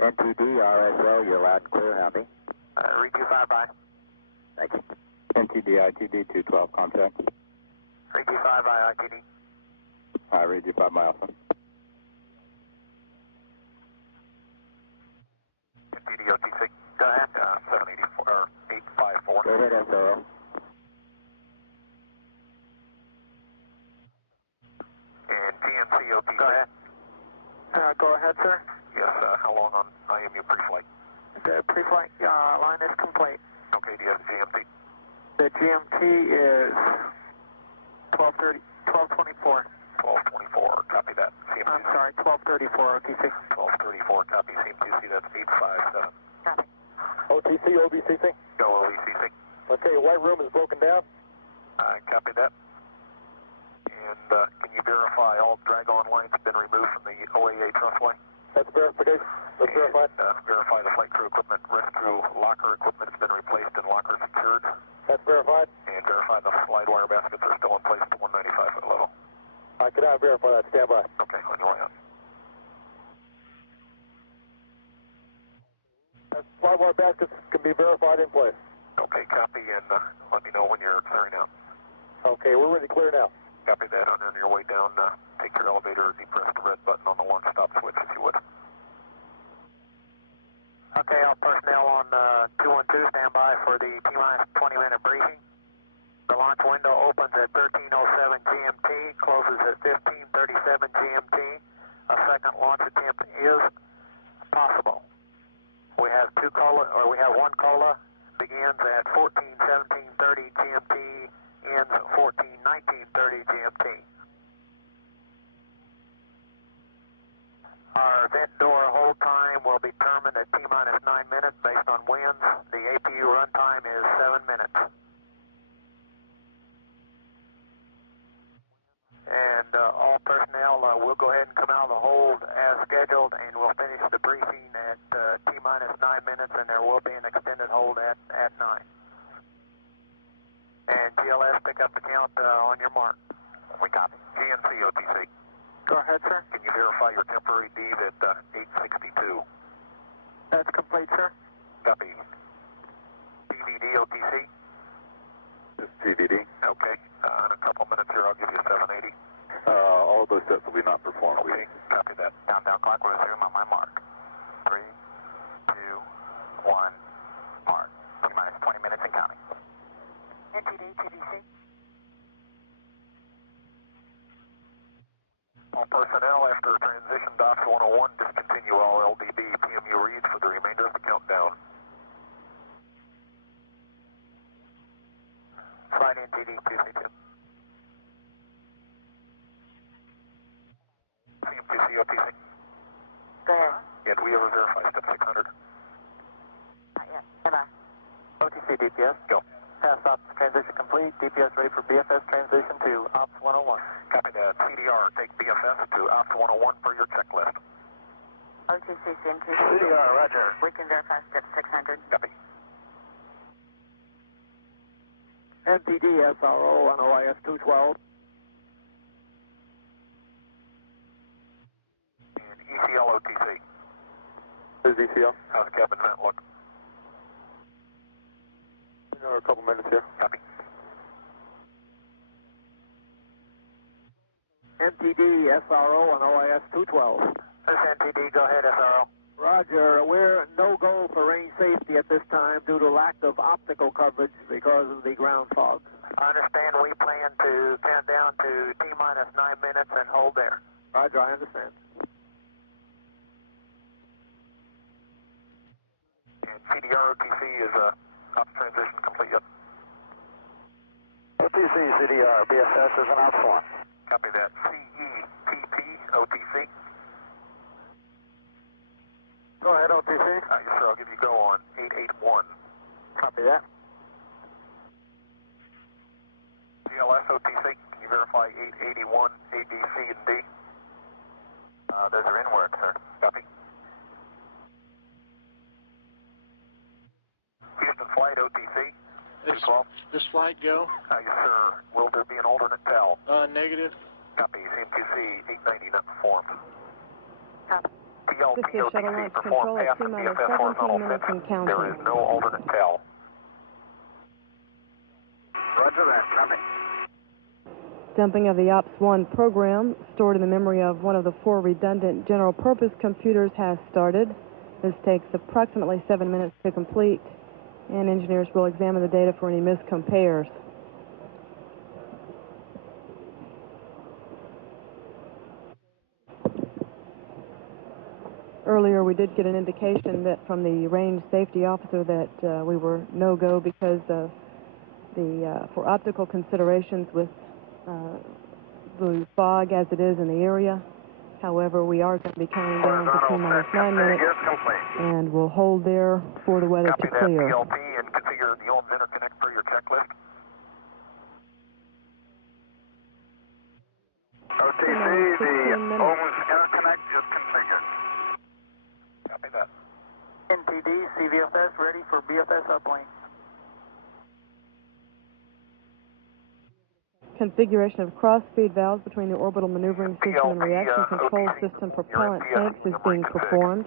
NTD, RSO, you're loud and clear, happy. Read you 5 by. Thank you. NTD, ITD 212, contact. Read you 5 by ITD. I read you 5 by Alpha. NTD OTC. Go ahead. 784, or 854. Go ahead, SRO. And GMC OTC. Go ahead. Go ahead, sir. Yes, how long on IMU pre-flight? The pre-flight line is complete. Okay, do you have GMT? The GMT is 12:30, 12:24. 1224, copy that. CMQC. I'm sorry, 12:34 OTC. 1234, copy CMQC, that's 857. Copy. OTC, OBCC. Go OECC. Okay, white room is broken down. Copy that. And can you verify all drag-on lines have been removed from the OAA trussway? That's verification. That's verified. Verify the flight crew equipment, rescue locker equipment has been replaced and locker secured. That's verified. And verify the slide wire baskets are still in place at the 195 foot level. I cannot verify that. Stand by. Okay, on your way out. Slide wire baskets can be verified in place. Okay, copy, and let me know when you're clearing out. Okay, we're ready to clear now. Copy that. On your way down, take your elevator, depress the red button on the launch stop switch if you would. Okay, all personnel on 212 stand by for the T-minus 20-minute briefing. The launch window opens at 13:07 GMT, closes at 15:37 GMT. A second launch attempt is possible. We have one COLA, begins at 14:17:30 GMT, ends at 14:19:30 GMT. Our vent door hold time will be determined at T-minus 9 minutes based on winds. The APU runtime is 7 minutes. And all personnel will go ahead and come out of the hold as scheduled, and we'll finish the briefing at T-minus 9 minutes, and there will be an extended hold at 9. And GLS, pick up the count on your mark. We copy. GNC OTC. Go ahead, sir. Can you verify your temporary deed at 862? That's complete, sir. Copy. TVD OTC. This is TVD. Okay. In a couple minutes here, I'll give you 780. All of those sets will be not performed. Okay. Copy that. Countdown clock will resume on my mark. 3, 2, 1, mark. T-minus 20 minutes and counting. NTD, TDC. All personnel after transition DOTS 101, discontinue all LDB PMU reads for the remainder of the countdown. Flight NTD 232. CMQC OTC. Go ahead. And we have a verified step 600. Yeah. Bye-bye. OTC DPS. Go. Pass ops transition complete. DPS ready for BFS transition to Ops 101. Copy that. CDR, take BFS to Ops 101 for your checklist. OTC, CMQC. CDR, roger. We can verify step 600. Copy. NTD SRO on OIS 212. And ECL OTC. This is ECL. How's the cabin vent look? Another couple minutes here. Copy. NTD SRO on OIS 212. This NTD, go ahead, SRO. Roger, we're no-go for range safety at this time due to lack of optical coverage because of the ground fog. I understand we plan to count down to T-minus 9 minutes and hold there. Roger, I understand. And CDR OTC is Ops transition complete yet? OTC CDR, BFS is an Ops 1. Copy that. CETP OTC. Go ahead, OTC. Yes, sir. I'll give you go on 881. Copy that. GLS OTC, can you verify 881 ADC and D? Those are in work, sir. Copy. This flight go? Yes, sir. Will there be an alternate TAL? Negative. Copy. CMQC 890 not performed. Copy. Space Shuttle launch control at T-minus 17 minutes and counting. There is no alternate TAL. Roger that, copy. Dumping of the Ops-1 program, stored in the memory of one of the 4 redundant general-purpose computers, has started. This takes approximately 7 minutes to complete, and engineers will examine the data for any miscompares. Earlier, we did get an indication that from the range safety officer that we were no-go because of for optical considerations with the fog as it is in the area. However, we are going to be counting down to T-minus 9 minutes, and we'll hold there for the weather to clear. PLP and configure the OMS interconnect per your checklist. OTC, the OMS interconnect is configured. Copy that. NTD, CVFS, ready for BFS uplink. Configuration of cross-feed valves between the orbital maneuvering system and reaction control system propellant tanks is being performed.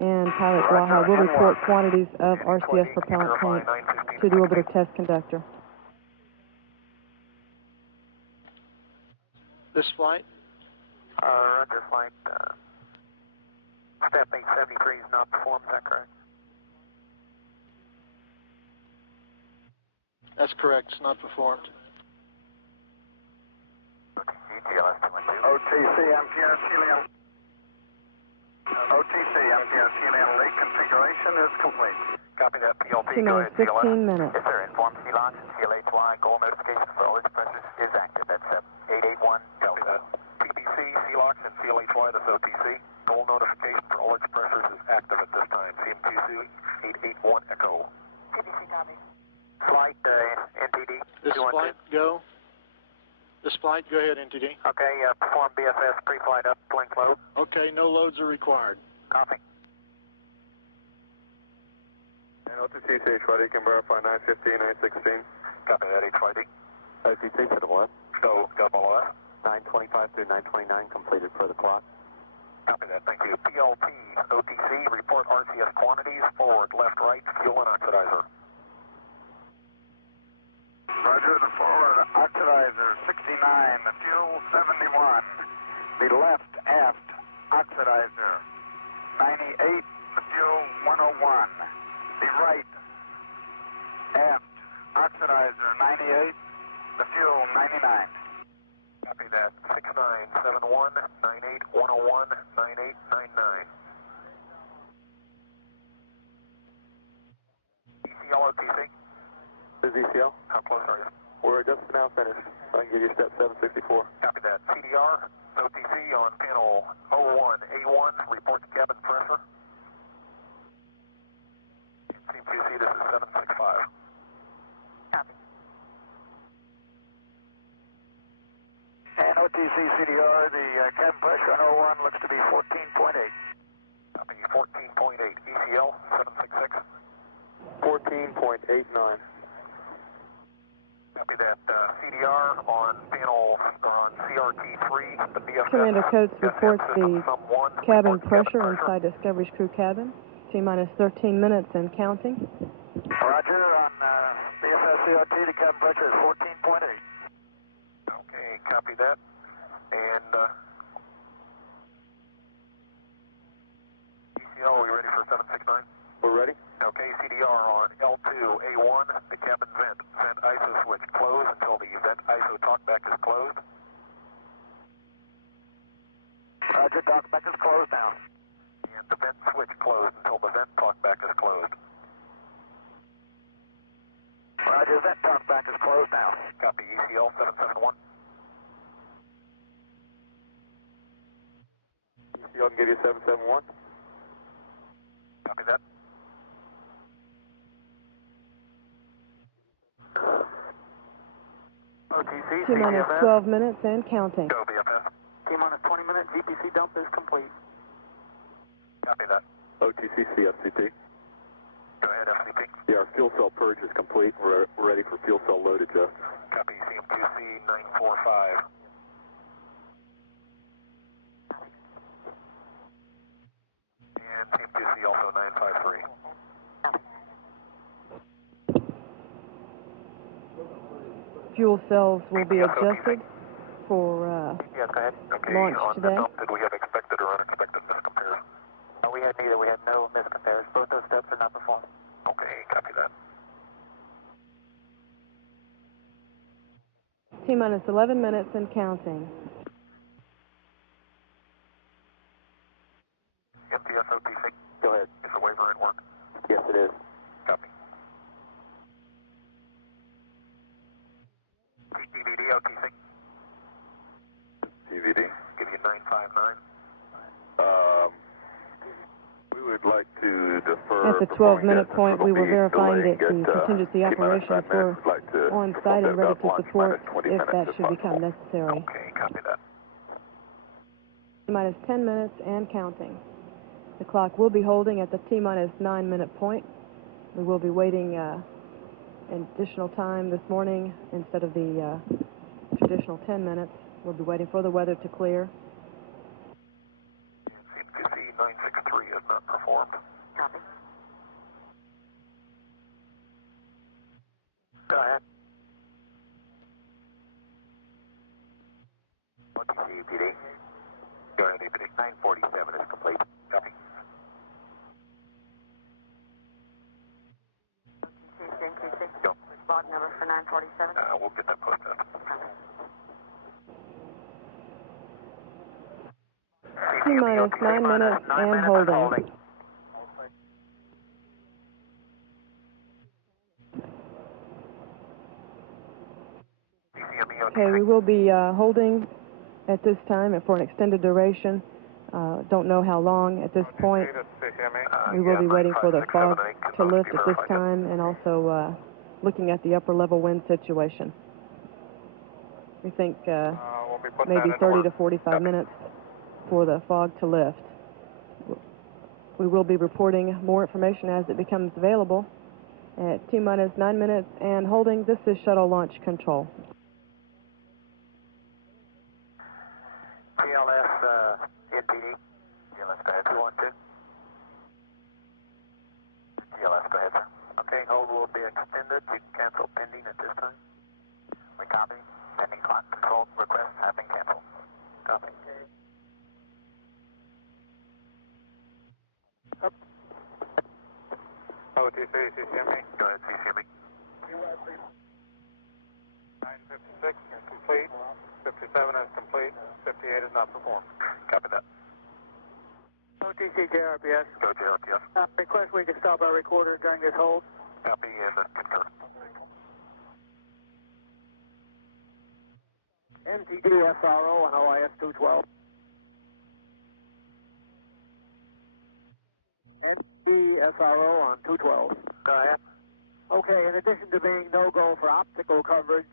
And pilot Blaha will report quantities of RCS propellant tanks to the orbiter test conductor. This flight? Roger, flight. Step 873 is not performed, is that correct? That's correct, it's not performed. OTC, MPS helium. OTC, MPS helium lake configuration is complete. Copy that. PLP, go T-minus ahead. 15 minutes. Yes, sir. Inform C-Launch and CLHY. Goal notification for all its pressures is active. That's 881 Copy that. PPC, CLOX, and CLHY, that's OTC. Goal notification for all its pressures is active at this time. CMQC 881 Echo. PPC copy. Flight, NTD. This flight go? This flight, go ahead, NTD. Okay, perform BFS pre-flight uplink load. Okay, no loads are required. Copy. LTC, HYD, can verify 915, 916. Copy that, HYD. OTC to the 1. Go, double S. 925 through 929 completed for the clock. Copy that, thank you. PLP, OTC, report RCS quantities, forward, left, right, fuel and oxidizer. Roger, the forward oxidizer 69, the fuel 71. The left aft oxidizer 98, the fuel 101. The right aft oxidizer 98, the fuel 99. Copy that. 6971 98 101 9899. ECL OTC. This is ECL. How close are you? We're just now finished. I can give you step 764. Copy that. CDR OTC on panel 01A1. Report to cabin pressure. CMQC, this is 765. Copy. And OTC CDR, the cabin pressure on 01 looks to be 14.8. Copy 14.8. ECL 766. 14.89. Copy that. CDR on panel on CRT3. The BFS. Commander Coates reports the cabin report pressure inside Discovery's crew cabin. T-minus 13 minutes and counting. Roger, on BFS CRT, the cabin pressure is 14.8. Okay, copy that. And ECL, are we ready for 769? We're ready? Okay, CDR on L2A1, the cabin vent ISO switch closed until the vent ISO talkback is closed. Roger, talkback is closed now. And the vent switch closed until the vent talkback is closed. Roger, vent talkback is closed now. Copy ECL 771. ECL can give you 771. Copy that. OTC, T-minus 12 minutes and counting. Go BFS. T-minus 20 minutes, VPC dump is complete. Copy that. OTC CFCT. Go ahead, FCP. Yeah, our fuel cell purge is complete. We're ready for fuel cell load adjust. Copy, CMQC 945. And CMQC also 953. Fuel cells will be adjusted for Yes, go ahead. Okay, launch on today. this, did we have expected or unexpected miscompares? We had neither. We had no miscompares. Both those steps are not performed. Okay, copy that. T-minus 11 minutes and counting. MTSOTC. Go ahead. Is the waiver at work? Yes, it is. Copy. PTVD, OTC. TVD. Give you 959. We would like to defer. At the 12-minute point, we were verifying that the contingency operations were on site and ready to support if that should become necessary. Okay, copy that. T-minus 10 minutes and counting. The clock will be holding at the T-minus 9-minute point. We will be waiting an additional time this morning instead of the traditional 10 minutes. We'll be waiting for the weather to clear. CMQC 963 is not performed. Copy. Go ahead. OTC, EPD. Go ahead, EPD. 947 is complete. Copy. CMQC. Go. Log number for 947. We'll get that posted. T-minus 9 minutes and holding. Okay, we will be holding at this time and for an extended duration. Don't know how long at this point. We will be waiting for the fog to lift at this time and also looking at the upper level wind situation. We think maybe 30 to 45 minutes for the fog to lift. We will be reporting more information as it becomes available. At T-minus 9 minutes and holding, this is shuttle launch control. TLS, NPD. TLS, go ahead. 212. TLS, go ahead, sir. Okay, hold will be extended. You can cancel pending at this time. We copy. Pending clock control requests have been canceled. Copy. Up. OTC, CCME. Go ahead, CCME. 956 is complete. 57 is complete. 58 is not performed. Copy that. OTC JRPS. Go JRPS. Request we can stop our recorder during this hold. Copy and concur. MTD SRO on OIS 212. MTD SRO on 212. Go ahead. Okay, in addition to being no-go for optical coverage,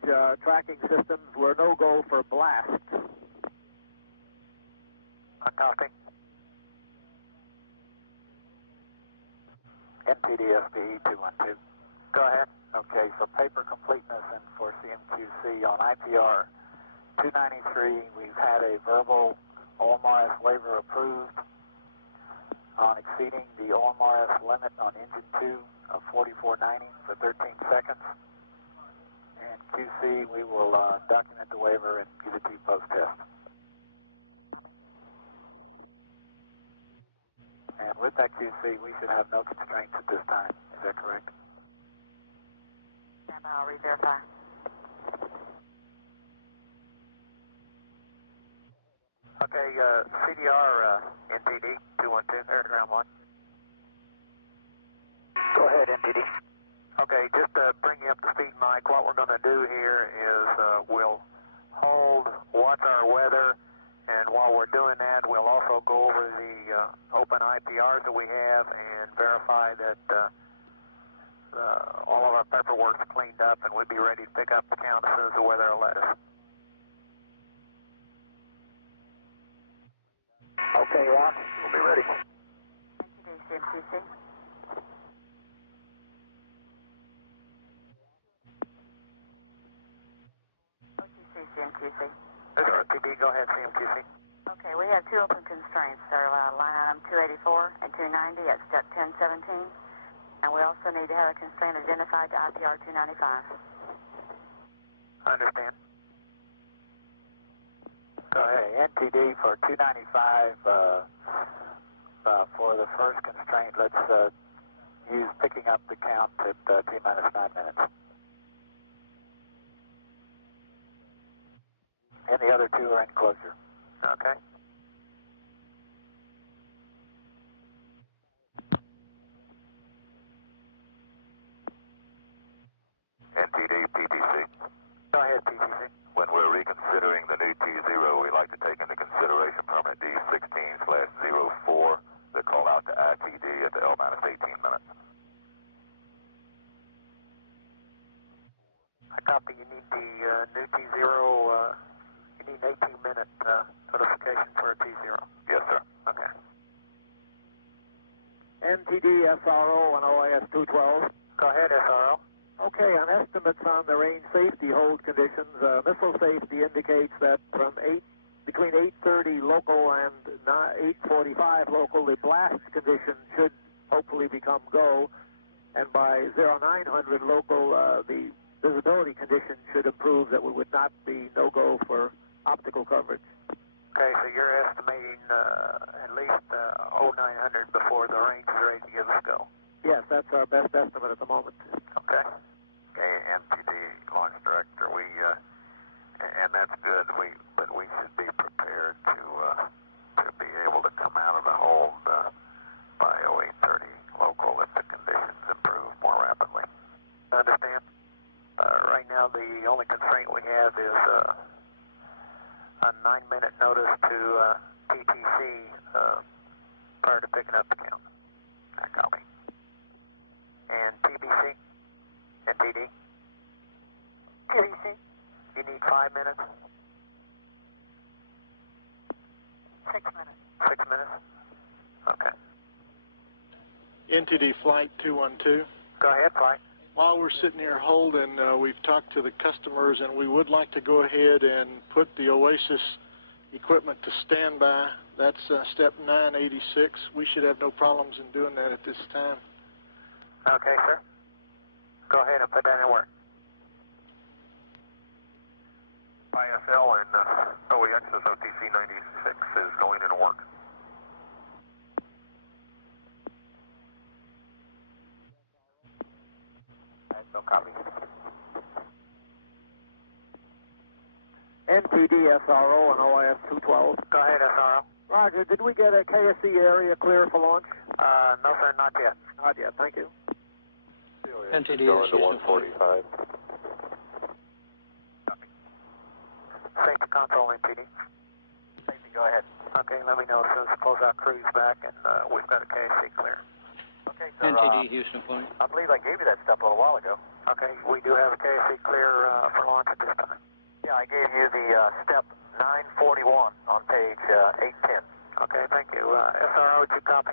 tracking systems were no-go for blasts. Copy. NPD-SPE 212. Go ahead. Okay, for paper completeness and for CMQC on IPR 293, we've had a verbal OMRS waiver approved on exceeding the OMRS limit on engine 2 of 4490 for 13 seconds. And QC, we will document the waiver and give it to you post-test. And with that QC, we should have no constraints at this time. Is that correct? And I'll re-verify. Okay, CDR, NTD 212, air to ground 1. Go ahead, NTD. Okay, just to bring you up to speed, Mike, what we're going to do here is we'll hold, watch our weather, and while we're doing that, we'll also go over the open IPRs that we have and verify that all of our paperwork's cleaned up and we'll be ready to pick up the count as soon as the weather will let us. Okay, Ron. We'll be ready. CMQC. CMQC. SRTB, go ahead, CMQC. Okay, we have two open constraints. They're line item 284 and 290 at step 1017. And we also need to have a constraint identified to IPR 295. I understand. Go ahead, NTD for 295 for the first constraint. Let's use picking up the count at T-minus 9 minutes. And the other two are in closure. Okay. NTD, PTC. Go ahead, PTC. When we're reconsidering the new T0, we like to take into consideration permit D16/04 that call out to ITD at the L-18 minutes. I copy. You need the new T0, you need an 18-minute notification for a T0. Yes, sir. Okay. NTD, SRO, and OIS 212. Go ahead, SRO. Okay, on estimates on the range safety hold conditions, missile safety indicates that from between 8:30 local and 8:45 local, the blast condition should hopefully become go, and by 0900 local, the visibility condition should improve, that we would not be no-go for optical coverage. Okay, so you're estimating at least 0900 before the range is ready to give us a go. Yes, that's our best estimate at the moment. Okay. Okay, NTD launch director, and that's good. But we should be prepared to be able to come out of the hold by 0830 local if the conditions improve more rapidly. Understand? Right now, the only constraint we have is a 9-minute notice to PTC prior to picking up the count. I copy. And TBC? NTD? TBC. You need 5 minutes? 6 minutes. 6 minutes? Okay. NTD Flight 212. Go ahead, Flight. While we're sitting here holding, we've talked to the customers, and we would like to go ahead and put the Oasis equipment to standby. That's step 986. We should have no problems in doing that at this time. Okay, sir. Go ahead and put that in work. ISL and OEX's OTC 96 is going into work. No copy. NTD, SRO, and OIS 212. Go ahead, SRO. Roger, did we get a KSC area clear for launch? No, sir, not yet. Not yet, thank you. NTD Going to 145. Safety console, NTD. Safety, go ahead. Okay, let me know as soon as closeout crew's back, and we've got a KSC clear. Okay, so, NTD, Houston Flight. I believe I gave you that stuff a little while ago. Okay, we do have a KSC clear for launch at this time. Yeah, I gave you the step 941 on page 810. Okay, thank you. SRO, did you copy?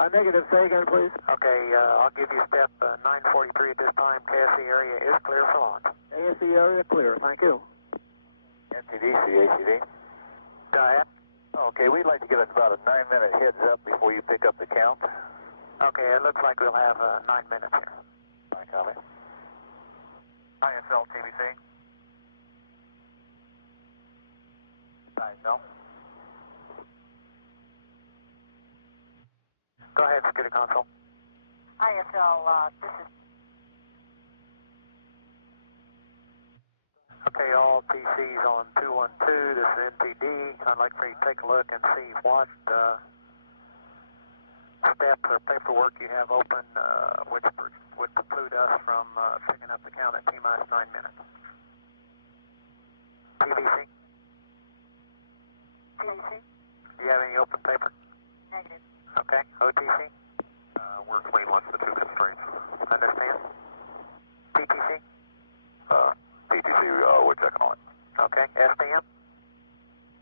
Negative, say again, please. Okay, I'll give you step 943 at this time. KSC area is clear for launch. ASC area clear, thank you. NTD, CACD. Go ahead. Okay, we'd like to give us about a 9-minute heads up before you pick up the count. Okay, it looks like we'll have 9 minutes here. I copy. ISL, TBC. ISL. Go ahead, security console. ISL, this is... Okay, all PCs on 212. This is NTD. I'd like for you to take a look and see what steps or paperwork you have open which would preclude us from picking up the count at T-minus 9 minutes. TBC? TBC? Do you have any open paper? Negative. Okay, OTC? We're clean once the two constraints. Understand? PTC? PTC, we're checking on it. Okay, SDM?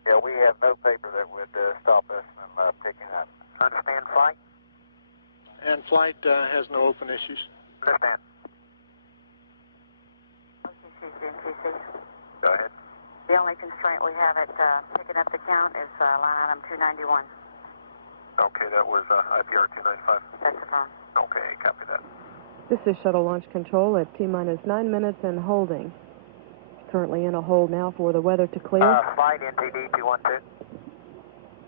Yeah, we have no paper that would stop us from picking up. Understand flight? And Flight has no open issues. Understand. only constraint we have at picking up the count is line item 291. Okay, that was IPR 295. That's the phone. Okay, copy that. This is Shuttle Launch Control at T-minus 9 minutes and holding. Currently in a hold now for the weather to clear. Flight NTD 212.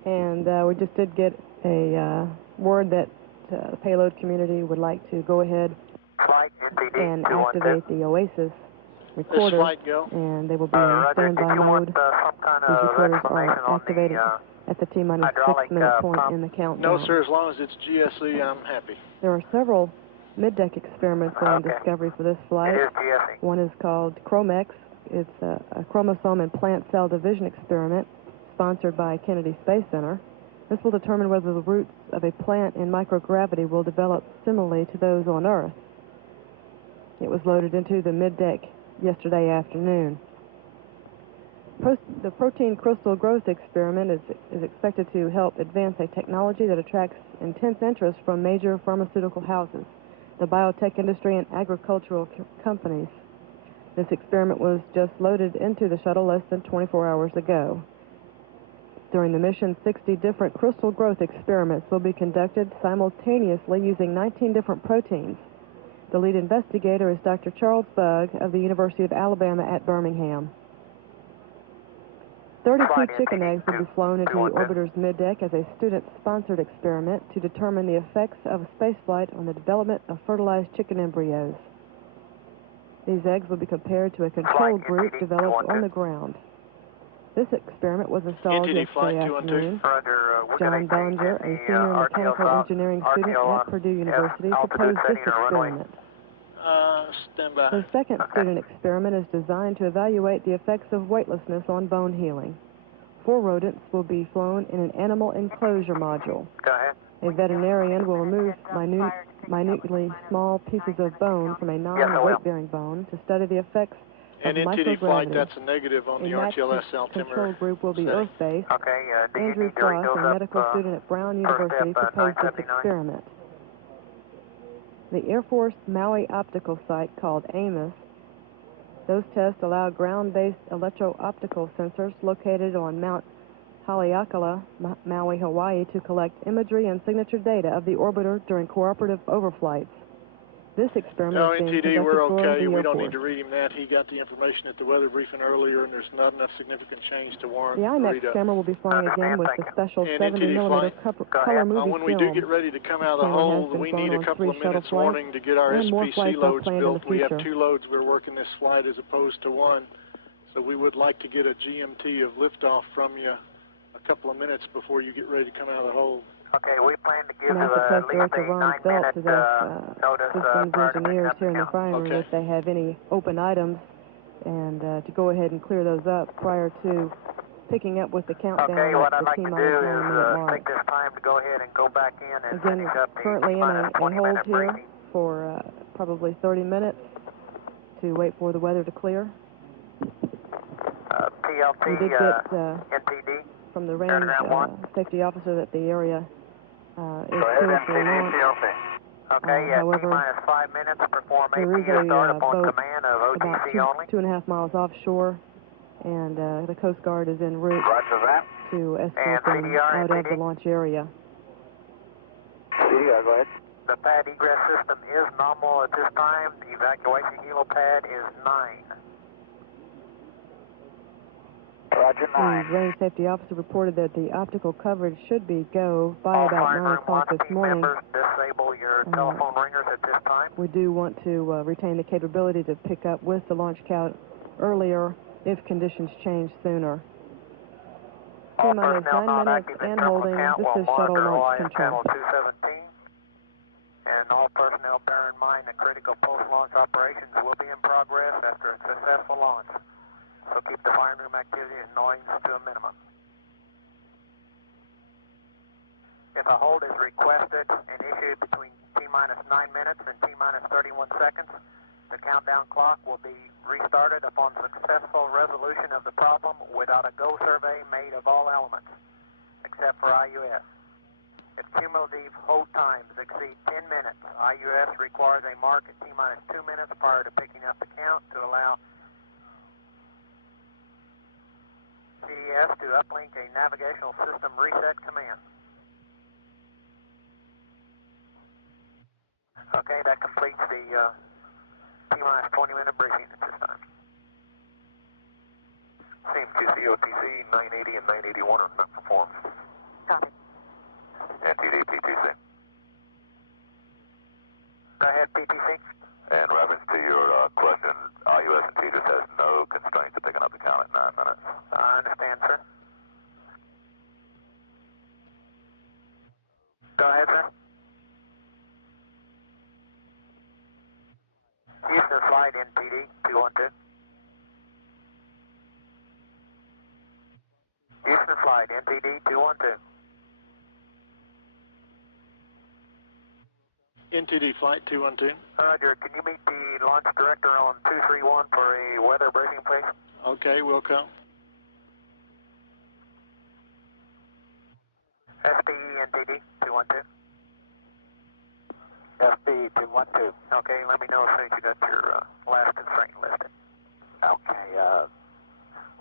And we just did get a word that the payload community would like to go ahead and activate the Oasis recorder, and they will be in standby mode. These recorders are activated at the T-minus 6-minute point in the countdown. No, sir, as long as it's GSE, I'm happy. There are several mid-deck experiments on Discovery for this flight. One is called Chromex. It's a chromosome and plant cell division experiment sponsored by Kennedy Space Center. This will determine whether the roots of a plant in microgravity will develop similarly to those on Earth. It was loaded into the mid-deck yesterday afternoon. The protein crystal growth experiment is expected to help advance a technology that attracts intense interest from major pharmaceutical houses, the biotech industry, and agricultural companies. This experiment was just loaded into the shuttle less than 24 hours ago. During the mission, 60 different crystal growth experiments will be conducted simultaneously using 19 different proteins. The lead investigator is Dr. Charles Bugg of the University of Alabama at Birmingham. 32 chicken eggs will be flown into the orbiter's middeck as a student-sponsored experiment to determine the effects of spaceflight on the development of fertilized chicken embryos. These eggs will be compared to a control group developed on the ground. This experiment was installed yesterday afternoon. John Bellinger, a senior mechanical engineering student at Purdue University, proposed this experiment. Stand by. The second student experiment is designed to evaluate the effects of weightlessness on bone healing. 4 rodents will be flown in an animal enclosure module. A veterinarian will remove minutely small pieces of bone from a non-weight-bearing bone to study the effects of NTD flight, microgravity. that's a negative on the RTLS altimeter. Control group will be Earth-based. Andrew Frost, a medical student at Brown University, proposed this experiment. The Air Force Maui optical site called AMOS. Those tests allow ground-based electro-optical sensors located on Mount Haleakala, Maui, Hawaii, to collect imagery and signature data of the orbiter during cooperative overflights. This experiment No, is being NTD, we're okay. We don't Force. need to read him that. He got the information at the weather briefing earlier, and there's not enough significant change to warrant The IMAX read-up. camera will be flying again with the special And 70mm color movie when we do get ready to come out of the hold, we need a couple of minutes warning to get our SPC loads built. We have 2 loads we're working this flight as opposed to 1. So we would like to get a GMT of liftoff from you a couple of minutes before you get ready to come out of the hold. Okay, we plan to give NASA Test at least Director a Ron Phelps 9-minute has asked notice systems prior to engineers picking up here in the the flying room if they have any open items and to go ahead and clear those up prior to picking up with the countdown Okay, what at I'd the like to do T-minus 9-minute is mark. take this time to go ahead and go back in and Again, finish up the currently in a hold -20-minute here briefing. for probably 30 minutes to wait for the weather to clear. PLT, We did get NTD. from the range safety officer that the area is clear for launch. Okay, at however, T-5 minutes, perform there is APU start a upon boat command of about OTC only. 2.5 miles offshore, and the Coast Guard is en route to escort them CDR, out of NTD. the launch area. CDR, go ahead. The pad egress system is nominal at this time. The evacuation helipad is 9. Roger, 9. The range safety officer reported that the optical coverage should be go by about 9 o'clock this morning. Members, disable your telephone ringers at this time. We do want to retain the capability to pick up with the launch count earlier if conditions change sooner. T-minus 9 minutes and holding. This is Shuttle Launch Control. Channel 217. And all personnel bear in mind that critical post-launch operations will be in progress after a successful launch. So keep the firing room activity and noise to a minimum. If a hold is requested and issued between T-minus 9 minutes and T-minus 31 seconds, the countdown clock will be restarted upon successful resolution of the problem without a go survey made of all elements, except for IUS. If cumulative hold times exceed 10 minutes, IUS requires a mark at T-minus 2 minutes prior to picking up the count to allow STS to uplink a navigational system reset command. Okay, that completes the T-minus 20-minute briefing at this time. CMQC OTC 980 and 981 are not performed. Copy. NTD PTC. Go ahead, PTC. In reference to your question, IUS&T just has no constraints to picking up the count at 9 minutes. I understand, sir. Go ahead, sir. Houston flight NTD 212. Houston flight NTD 212. NTD flight 212. Roger, can you meet the launch director on 231 for a weather briefing, please? Okay, we'll come. SPE NTD 212. SPE 212. Okay, let me know as soon as you got your last constraint listed. Okay,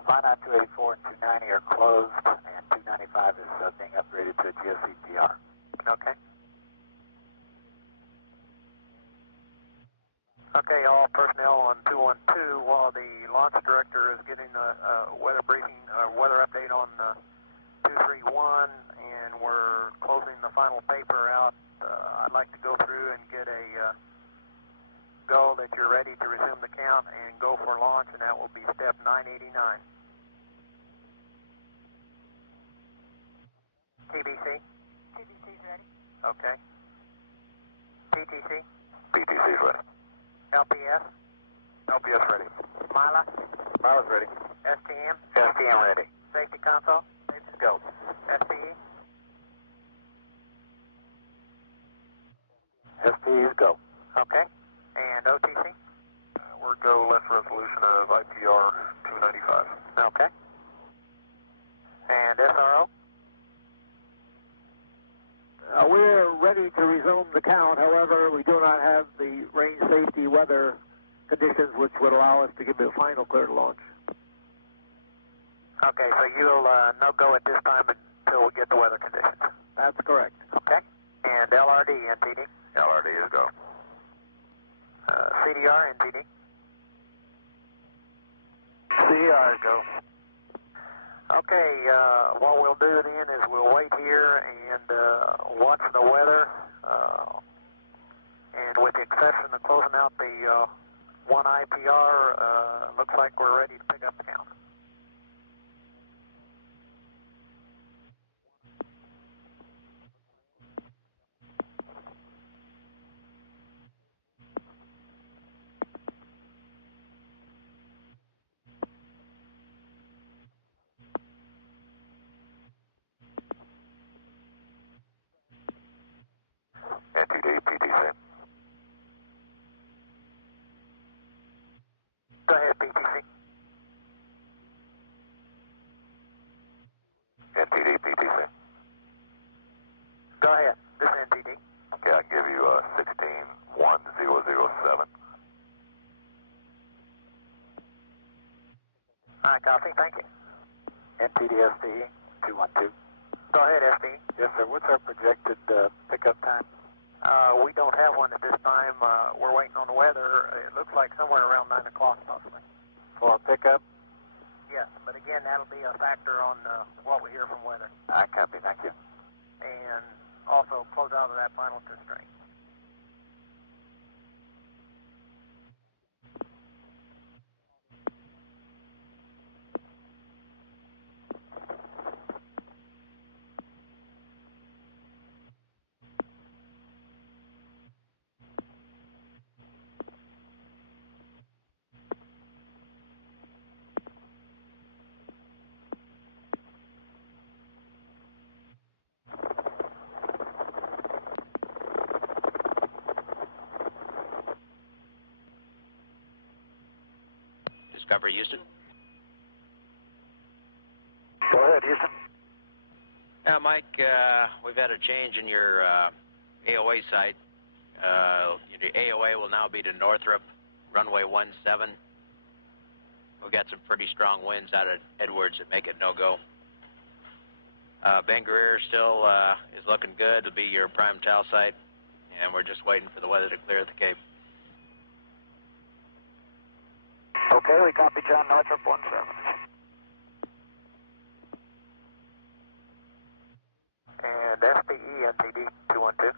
line out 284 and 290 are closed, and 295 is being upgraded to a GSE-TR. Okay. Okay, all personnel on 212, while the launch director is getting a weather briefing, weather update on 231, and we're closing the final paper out, I'd like to go through and get a go that you're ready to resume the count and go for launch, and that will be step 989. TBC? TBC's ready. Okay. PTC? PTC's ready. LPS? LPS ready. Mila? Mila's ready. STM? STM ready. Safety console? Safety go. SPE? SPE's go. Okay. And OTC? We're go less resolution of IPR 295. Okay. And SRO? We're ready to resume the count. However, we do not have the range safety weather conditions which would allow us to give the final clear to launch. Okay, so you'll no go at this time until we get the weather conditions. That's correct. Okay. And LRD, NTD? LRD is go. CDR, NTD? CDR go. Okay, what we'll do then is we'll wait here and watch the weather, and with the exception of closing out the one IPR, looks like we're ready to pick up the count. NTD PTC. Go ahead, PTC. NTD PTC. Go ahead. This is NTD. Okay, I can give you 161007. All right, copy. Thank you. NTD SPE 212. Go ahead, SPE. Yes, sir. What's our projected pickup time? We don't have one at this time. We're waiting on the weather. It looks like somewhere around 9 o'clock, possibly. For a pickup? Yes, but again, that'll be a factor on what we hear from weather. I copy. Thank you. And also close out of that final constraint. Discovery, Houston. Go ahead, Houston. Mike, we've had a change in your AOA site. Your AOA will now be to Northrop, runway 17. we've got some pretty strong winds out of Edwards that make it no-go. Ben Greer still is looking good. It'll be your prime tail site, and we're just waiting for the weather to clear at the Cape. Okay, we copy John Northrop 17. And SPE NTD 212.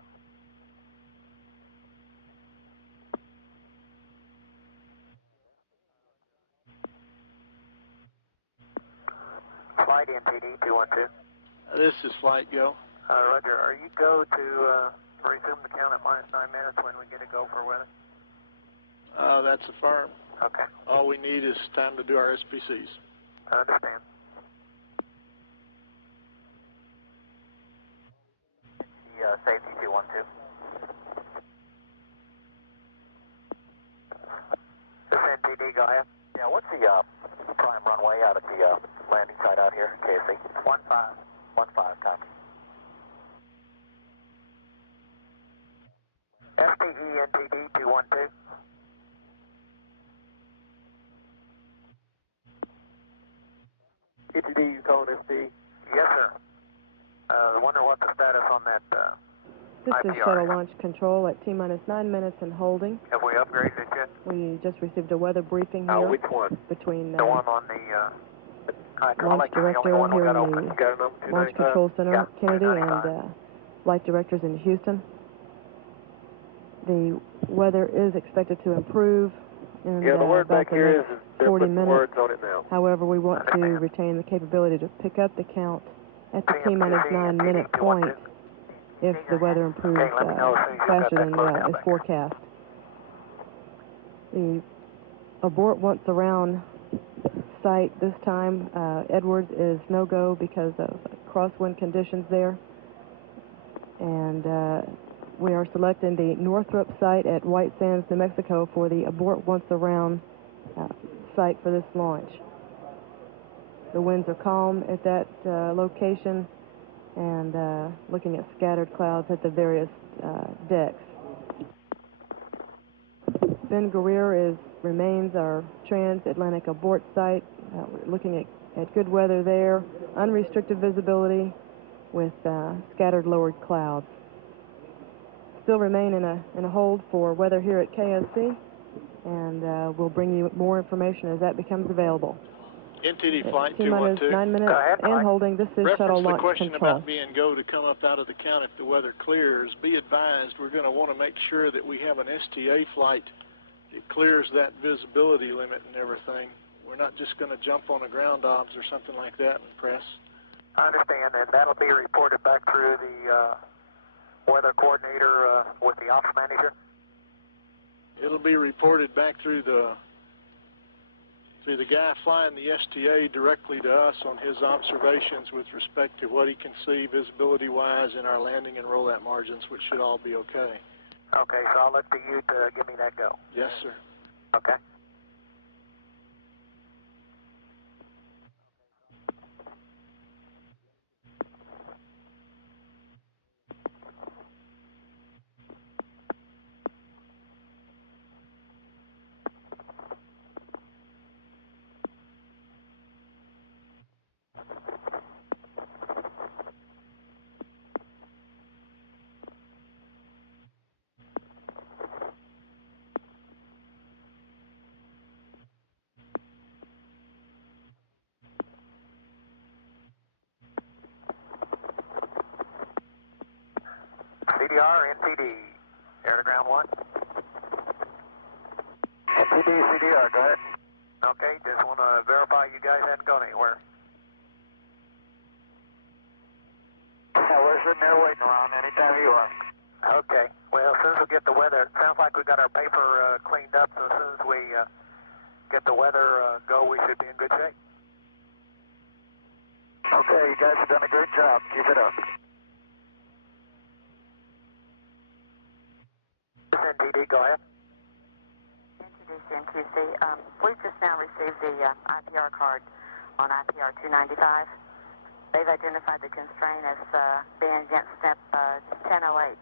Flight NTD 212. This is Flight Go. Roger, are you go to resume the count at -9 minutes when we get a go for weather? That's affirmed. Okay. All we need is time to do our SPCs. I understand. Safety 212. This NTD, go ahead. Yeah, what's the prime runway out at the landing site out here, KSC? 15. 15, copy. SPE NTD 212. ETD, you called ST? Yes, sir. Wonder what the status on that This is IPR Shuttle is. Launch Control at T-9 minutes and holding. Have we upgraded it yet? We just received a weather briefing here Which one? between The one on the Launch Director here in the Launch Control Center, Yeah, Kennedy, 295. and Flight Directors in Houston. The weather is expected to improve in Yeah, the word about back the here next is they're 40 putting minutes. words on it now. However, we want to retain the capability to pick up the count at the T-9 minute point if the weather improves faster than is forecast. The abort once around site this time, Edwards is no-go because of crosswind conditions there. And we are selecting the Northrop site at White Sands, New Mexico for the abort once around site for this launch. The winds are calm at that location, and looking at scattered clouds at the various decks. Ben Greer remains our transatlantic abort site. We're looking at good weather there, unrestricted visibility with scattered lowered clouds. Still remain in a hold for weather here at KSC, and we'll bring you more information as that becomes available. NTD Flight T-9 212. minutes and holding. This is Shuttle Launch Reference the question Control. about being go to come up out of the count if the weather clears. Be advised, we're going to want to make sure that we have an STA flight that clears that visibility limit and everything. We're not just going to jump on a ground obs or something like that and press. I understand, and that'll be reported back through the weather coordinator with the ops manager? It'll be reported back through the guy flying the STA directly to us on his observations with respect to what he can see visibility-wise in our landing and rollout margins, which should all be okay. Okay, so I'll look to you to give me that go. Yes, sir. Okay. CDR, NTD, air to ground 1. NTD, CDR, go ahead. Okay, just want to verify you guys hadn't gone anywhere. Yeah, we're sitting there waiting around anytime you are. Okay, well, as soon as we get the weather, it sounds like we got our paper cleaned up, so as soon as we get the weather go, we should be in good shape. Okay, you guys have done a great job. Keep it up. NTD, go ahead. Introduce NQC. We've just now received the IPR card on IPR 295. They've identified the constraint as being against step 1008.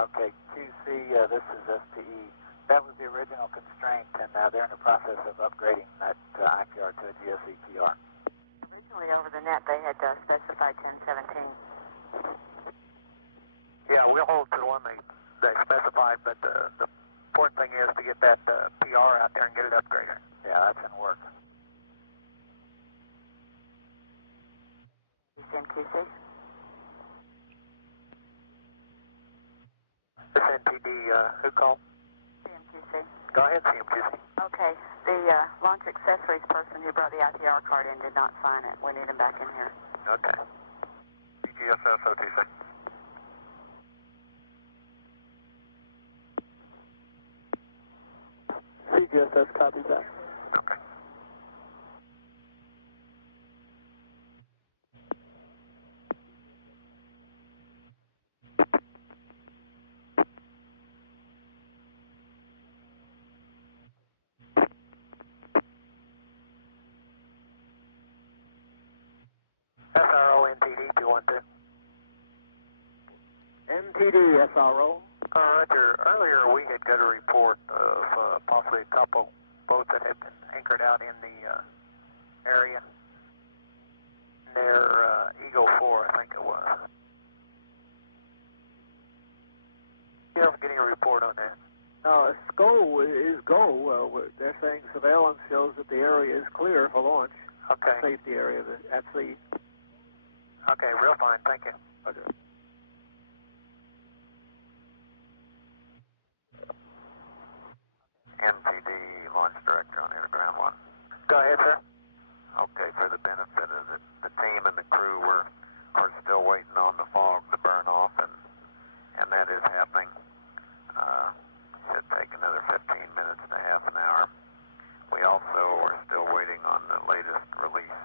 Okay, QC, this is STE That was the original constraint, and they're in the process of upgrading that IPR to a GSE-PR. Originally over the net, they had specified 1017. Yeah, we'll hold to the one they specified, but the important thing is to get that PR out there and get it upgraded. Yeah, that's in work. CMQC? This NTD, who called? CMQC. Go ahead, CMQC. Okay, the launch accessories person who brought the IPR card in did not sign it. We need him back in here. Okay. BGSS OTC. CGSS copies that. Okay. SRO NTD 212. NTD SRO. Roger. Earlier we had got a report of possibly a couple boats that had been anchored out in the area near Eagle 4, I think it was. You don't get any report on that? SCO is go. They're saying surveillance shows that the area is clear for launch. Okay. Safety area at sea. Okay, real fine. Thank you. Okay. MTD Launch Director on Air Ground 1. Go ahead, sir. Okay, for the benefit of the team and the crew, we're still waiting on the fog to burn off, and that is happening. Should take another 15 minutes to half an hour. We also are still waiting on the latest release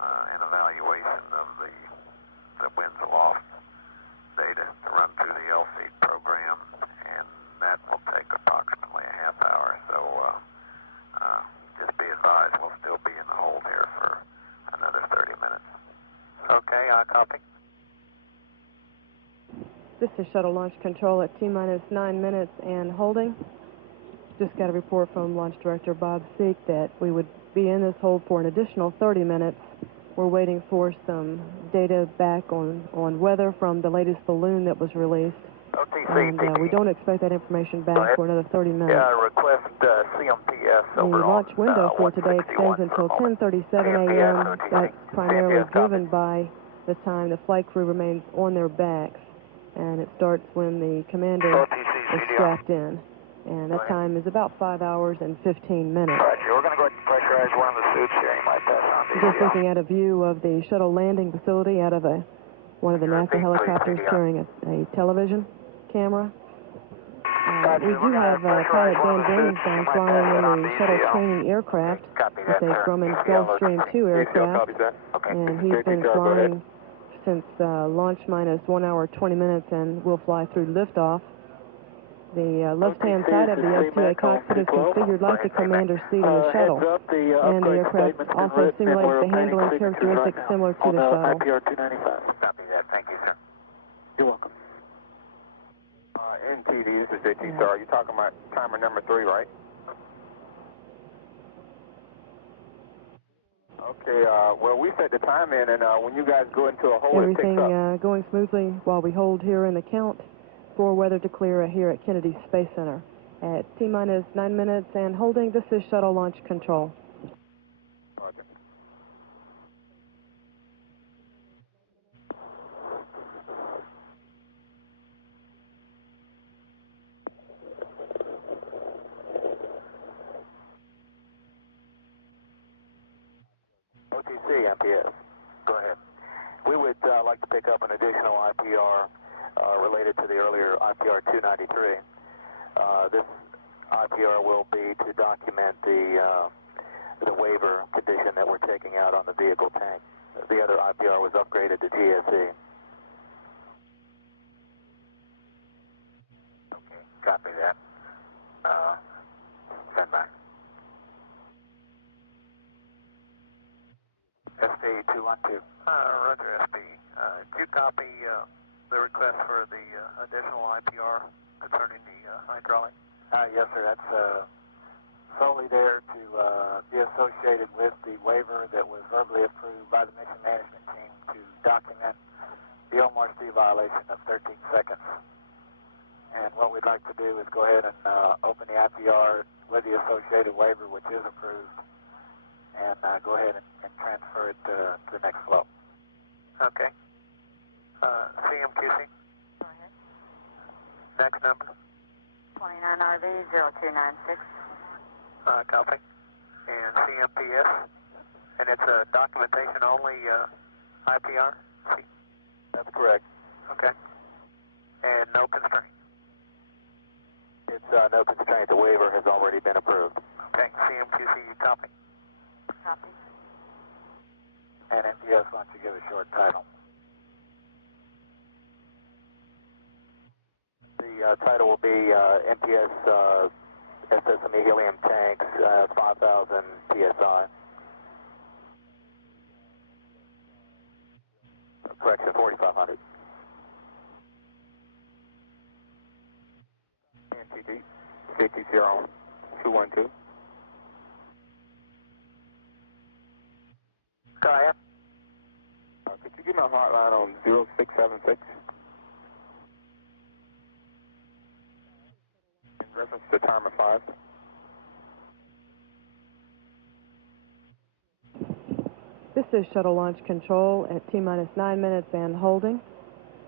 and evaluation of the winds aloft data to run through the LC program, and that will take approximately a half hour. So just be advised, we'll still be in the hold here for another 30 minutes. Okay, I copy. This is Shuttle Launch Control at T-minus 9 minutes and holding. Just got a report from Launch Director Bob Seek that we would be in this hold for an additional 30 minutes. We're waiting for some data back on weather from the latest balloon that was released. OTC, and we don't expect that information back for another 30 minutes. Yeah, request CMTS over the launch window for today 161 extends until 10:37 a.m. That's primarily driven by the time the flight crew remains on their backs, and it starts when the commander is strapped in. And that time is about 5 hours and 15 minutes. Roger, we're going to go ahead and pressurize one of the suits here. You might pass on the Just looking at a view of the shuttle landing facility out of one of the NASA helicopters carrying a television camera. We do have pilot Dan Bernstein flying in the shuttle training aircraft. It's a Grumman Gulfstream 2 aircraft, and he's been flying since launch minus 1 hour 20 minutes, and will fly through liftoff. The left-hand side of the STA cockpit is configured like the commander's seat in the shuttle, and the aircraft also simulates the handling characteristics similar to the shuttle. IPR-295. Copy that. Thank you, sir. You're welcome. NTD, this is JT, sir. Are you talking about timer number 3, right? Okay, well, we set the time in, and when you guys go into a hold, everything it picks up. going smoothly while we hold here in the count for weather to clear here at Kennedy Space Center. At T-minus 9 minutes and holding, this is Shuttle Launch Control. Roger. OTC, MPS. Go ahead. We would like to pick up an additional IPR related to the earlier IPR-293. This IPR will be to document the waiver condition that we're taking out on the vehicle tank. The other IPR was upgraded to GSE. Okay, copy that. Send back. ST-212. Roger, ST. Did you copy the request for the additional IPR concerning the hydraulic? Yes, sir. That's solely there to be associated with the waiver that was verbally approved by the mission management team to document the OMR-3 violation of 13 seconds. And what we'd like to do is go ahead and open the IPR with the associated waiver, which is approved, and go ahead and transfer it to the next flow. Okay. CMQC. Go ahead. Next number. 29RV0296. Copy. And CMPS. And it's a documentation only IPR? That's correct. Okay. And no constraint? It's no constraint. The waiver has already been approved. Okay. CMQC, you copy? Copy. And MPS wants to give a short title. The title will be MPS SSME helium tanks, 5,000 PSI. Correction, 4,500. NTD 50212. Go ahead. Could you give me a hotline on 0676? In reference to timer 5. This is Shuttle Launch Control at T-minus 9 minutes and holding.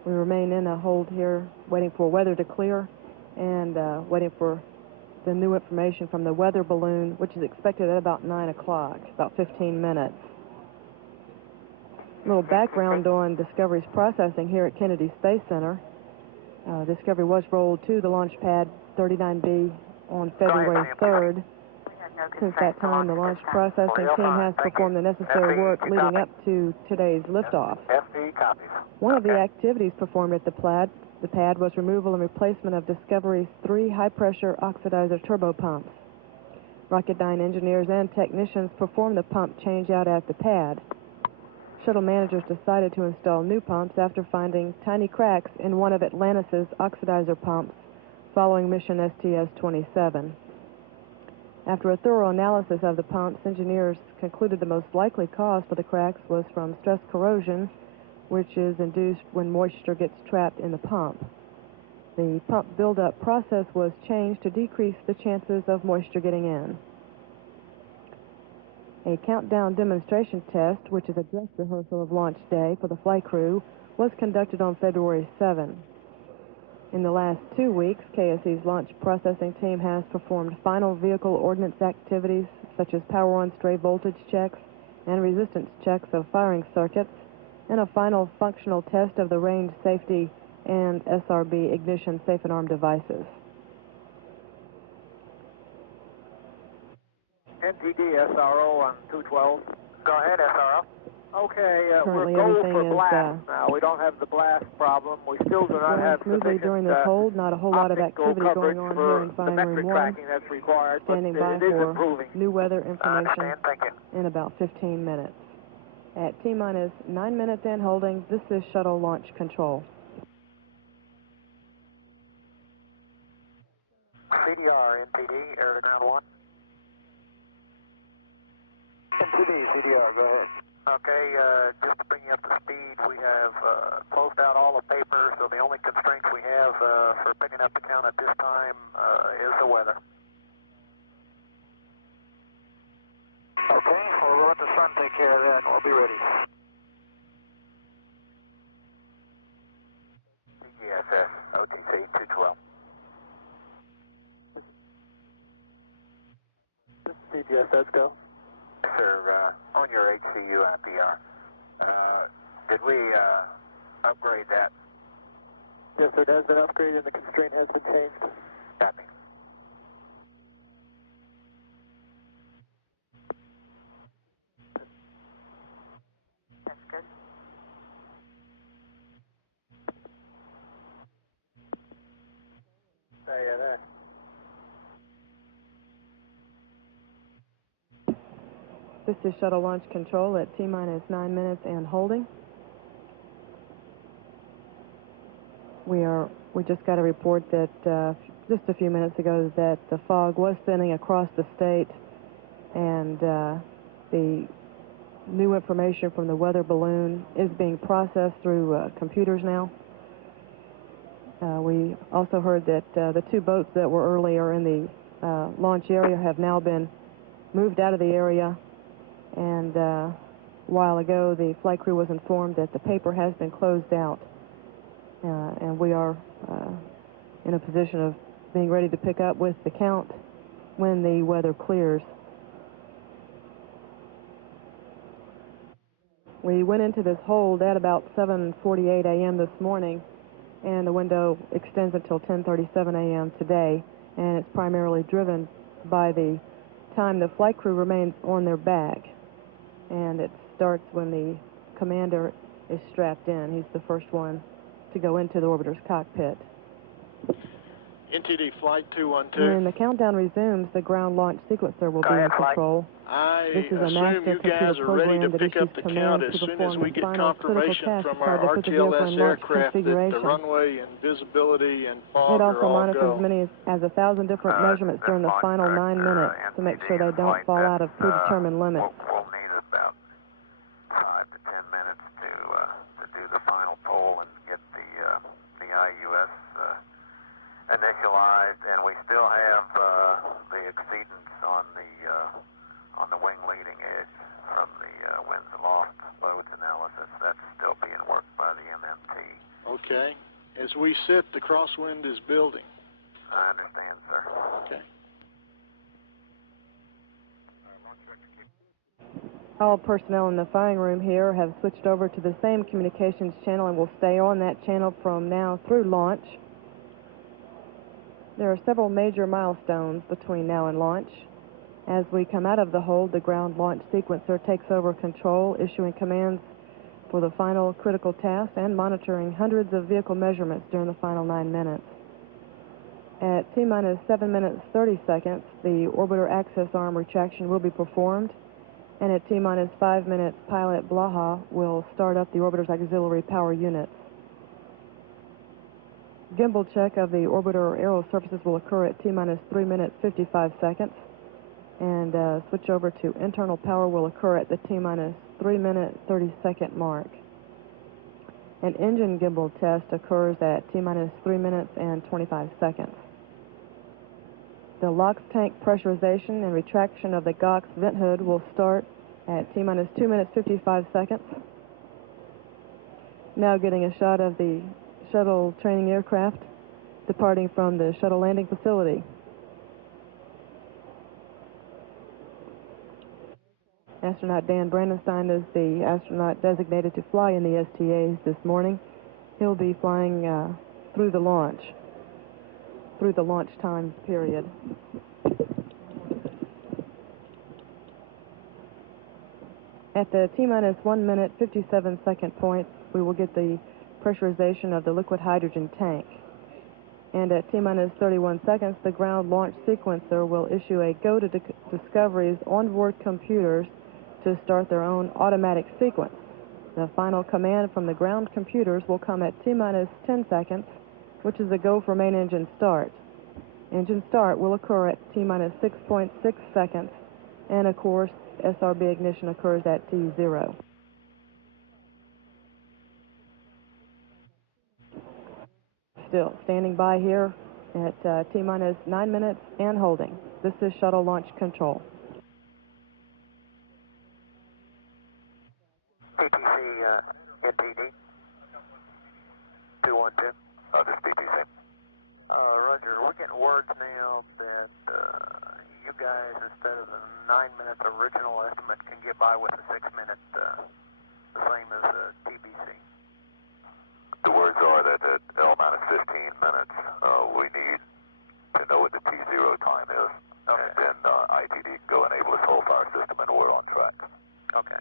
We remain in a hold here, waiting for weather to clear and waiting for the new information from the weather balloon, which is expected at about 9 o'clock, about 15 minutes. A little background on Discovery's processing here at Kennedy Space Center. Discovery was rolled to the launch pad 39B on February 3rd. Since that time, the launch processing team has performed the necessary work leading up to today's liftoff. FB copies. One of the activities performed at the pad was removal and replacement of Discovery's 3 high-pressure oxidizer turbopumps. Rocketdyne engineers and technicians performed the pump change-out at the pad. Shuttle managers decided to install new pumps after finding tiny cracks in one of Atlantis' oxidizer pumps following mission STS-29. After a thorough analysis of the pumps, engineers concluded the most likely cause for the cracks was from stress corrosion, which is induced when moisture gets trapped in the pump. The pump buildup process was changed to decrease the chances of moisture getting in. A countdown demonstration test, which is a dress rehearsal of launch day for the flight crew, was conducted on February 7. In the last 2 weeks, KSC's launch processing team has performed final vehicle ordnance activities such as power-on stray voltage checks and resistance checks of firing circuits, and a final functional test of the range safety and SRB ignition safe and arm devices. NTD SRO on 212. Go ahead, SRO. Okay, Currently we're gold everything for is, blast now. We don't have the blast problem. We still do not going have smoothly during this hold. Not a whole lot of activity going on here in Fine Room 1. Tracking that's required, Standing but by it is for improving. new weather information Thank you. in about 15 minutes. At T-minus 9 minutes and holding, this is Shuttle Launch Control. CDR, NTD, air to ground 1. NTD, CDR, go ahead. Okay, just to bring you up to speed, we have closed out all the papers, so the only constraints we have for picking up the count at this time is the weather. Okay, well, we'll let the sun take care of that, and we'll be ready. CGSS, OTC 212. CGSS, go. Yes, sir, on your HCU IPR, did we upgrade that? Yes, sir, it has been upgraded and the constraint has been changed. Copy. That's good. Yeah, there. This is Shuttle Launch Control at T-minus 9 minutes and holding. We just got a report that just a few minutes ago that the fog was thinning across the state, and the new information from the weather balloon is being processed through computers now. We also heard that the two boats that were earlier in the launch area have now been moved out of the area, and a while ago the flight crew was informed that the paper has been closed out, and we are in a position of being ready to pick up with the count when the weather clears. We went into this hold at about 7:48 a.m. this morning, and the window extends until 10:37 a.m. today, and it's primarily driven by the time the flight crew remains on their back, and it starts when the commander is strapped in. He's the first one to go into the orbiter's cockpit. NTD Flight 212. When the countdown resumes, the ground launch sequencer will be in control. I assume you guys are ready to pick up the count as soon as we get confirmation from our RTLS aircraft that the runway and visibility and fog it also are all monitors go. as many as 1,000 different measurements during the final 9 minutes to make sure they don't fall out of predetermined limits. We'll need about 5 to 10 minutes to do the final poll and get the IUS initialized, and we still have the exceedance on the wing leading edge from the winds aloft loads analysis. That's still being worked by the MMT. Okay. As we sit, the crosswind is building. I understand, sir. Okay. All personnel in the firing room here have switched over to the same communications channel and will stay on that channel from now through launch. There are several major milestones between now and launch. As we come out of the hold, the ground launch sequencer takes over control, issuing commands for the final critical task and monitoring hundreds of vehicle measurements during the final 9 minutes. At T-minus 7 minutes 30 seconds, the orbiter access arm retraction will be performed, and at T-minus 5 minutes, pilot Blaha will start up the orbiter's auxiliary power units. Gimbal check of the orbiter aero surfaces will occur at T-minus 3 minutes 55 seconds, and switch over to internal power will occur at the T-minus 3 minute 30 second mark. An engine gimbal test occurs at T-minus 3 minutes and 25 seconds. The LOX tank pressurization and retraction of the GOX vent hood will start at T-minus 2 minutes 55 seconds. Now getting a shot of the shuttle training aircraft departing from the shuttle landing facility. Astronaut Dan Brandenstein is the astronaut designated to fly in the STAs this morning. He'll be flying through the launch time period. At the T-minus 1 minute 57 second point, we will get the pressurization of the liquid hydrogen tank. And at T-minus 31 seconds, the ground launch sequencer will issue a go to Discovery's onboard computers to start their own automatic sequence. The final command from the ground computers will come at T-minus 10 seconds, which is a go for main engine start. Engine start will occur at T-minus 6.6 seconds, and of course, SRB ignition occurs at T0. Still standing by here at T-minus 9 minutes and holding. This is shuttle launch control. PTC NTD 212. This PTC. Roger. We're getting words now that you guys, instead of the 9 minutes original estimate, can get by with a 6 minute, the same as TBC. The words are that at L-minus 15 minutes, we need to know what the T0 time is, and then ITD can go enable this whole fire system, and we're on track. Okay.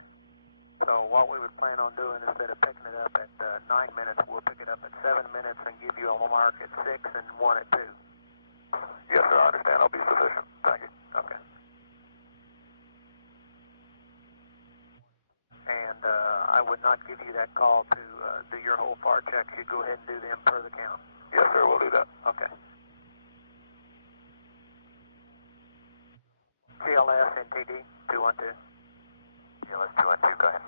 So what we would plan on doing, instead of picking it up at 9 minutes, we'll pick it up at 7 minutes and give you a mark at 6 and 1 at 2. Yes, sir, I understand. I'll be sufficient. Thank you. Okay. And I would not give you that call to do your whole FAR checks. You go ahead and do them per the count. Yes, sir, we'll do that. Okay. NTD 212. GLS 212, go ahead.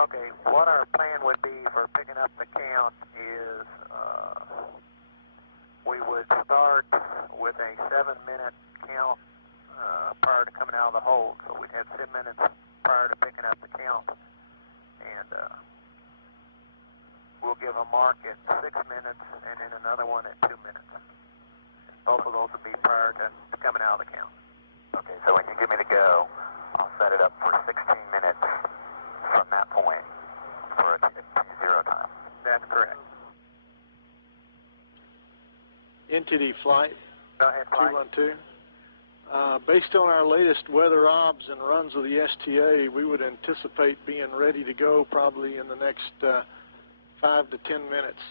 Okay, what our plan would be for picking up the count is we would start with a 7-minute count prior to coming out of the hold. So we'd have 10 minutes prior to picking up the count. And we'll give a mark at 6 minutes and then another one at 2 minutes. Both of those will be prior to coming out of the count. Okay, so when you give me the go, I'll set it up for 16 minutes from that point for a T0 time. That's correct. NTD flight Go ahead, flight. 212. Based on our latest weather obs and runs of the STA, we would anticipate being ready to go probably in the next 5 to 10 minutes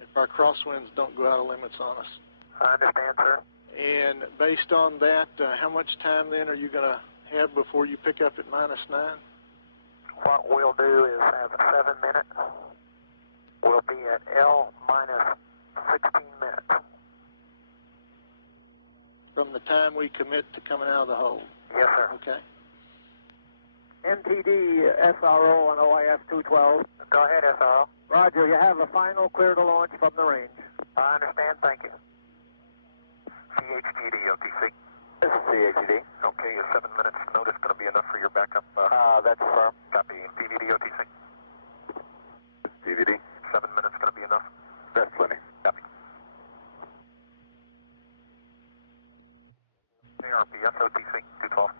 if our crosswinds don't go out of limits on us. I understand, sir. And based on that, how much time then are you going to have before you pick up at -9? What we'll do is have 7 minutes. We'll be at L minus 16 minutes. From the time we commit to coming out of the hold? Yes, sir. Okay. NTD SRO on OIS 212. Go ahead, SRO. Roger, you have a final clear to launch from the range. I understand, thank you. CHGD, OTC. This is CHGD. Okay, is 7 minutes notice going to be enough for your backup? That's firm. Copy. DVD, OTC. DVD. 7 minutes going to be enough? That's plenty. Copy. ARPS, OTC, 212.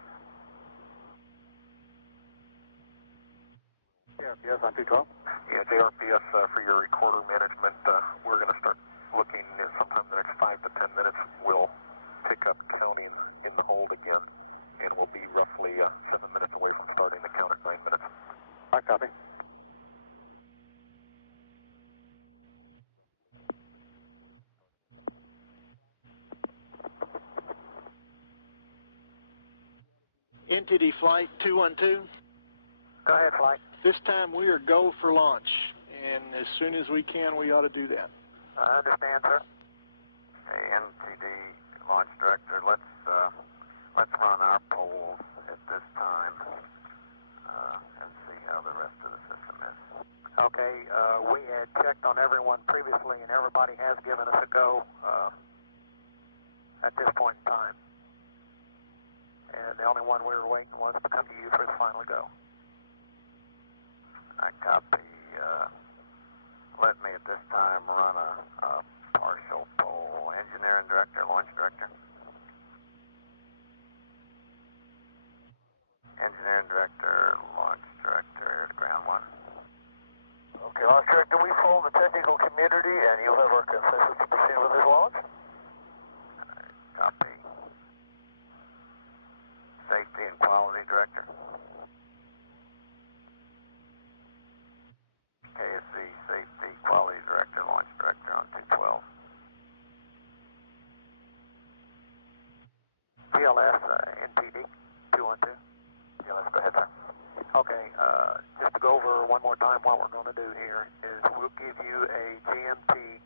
ARPS on 212? Yeah, it's ARPS for your recorder management. We're going to start looking sometime in the next 5 to 10 minutes. We'll pick up counting in the hold again, and we'll be roughly 7 minutes away from starting the count at 9 minutes. I copy. NTD flight 212. Go ahead, flight. This time we are go for launch, and as soon as we can, we ought to do that. I understand, sir. Hey, NTD launch director, let's run our polls at this time and see how the rest of the system is. Okay, we had checked on everyone previously, and everybody has given us a go at this point in time. And the only one we were waiting was to come to you for the final go. I copy. Let me at this time run a partial poll. Engineering director, launch director. Engineering director, launch director, ground one. Okay, launch director, we poll the technical community and you'll have our consensus to proceed with this launch? Copy. Safety and quality director. KSC safety quality director, launch director on 212. GLS NPD 212. GLS, go ahead, sir. Okay, just to go over one more time what we're going to do here is we'll give you a GMT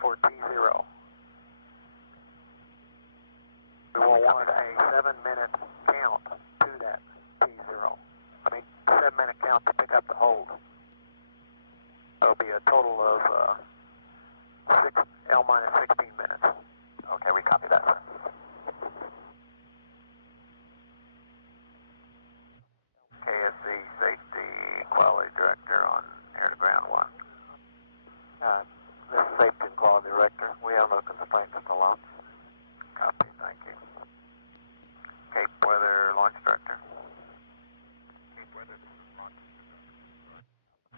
for T0. We will want a 7-minute count to that T0. 7-minute count to pick up the hold. That'll be a total of L minus 16 minutes. Okay, we copy that, sir. KSC Safety Quality Director on air to ground one. This is Safety and Quality Director. We have no complaints at the launch. Copy, thank you. Cape Weather Launch Director. Cape Weather Launch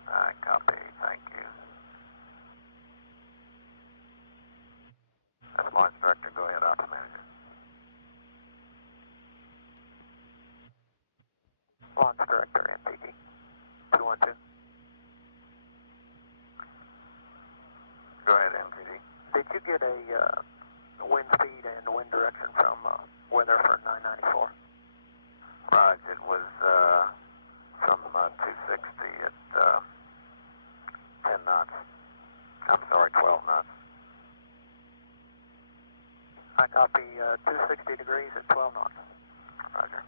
Director. Copy, thank you. That's Launch Director, go ahead, Ops Manager. Launch Director, NPD 212. Go ahead, MTD. Did you get a wind speed and wind direction from weather for 994? Right, it was from 260 at 10 knots. I'm sorry, 12 knots. I copy 260 degrees at 12 knots. Roger.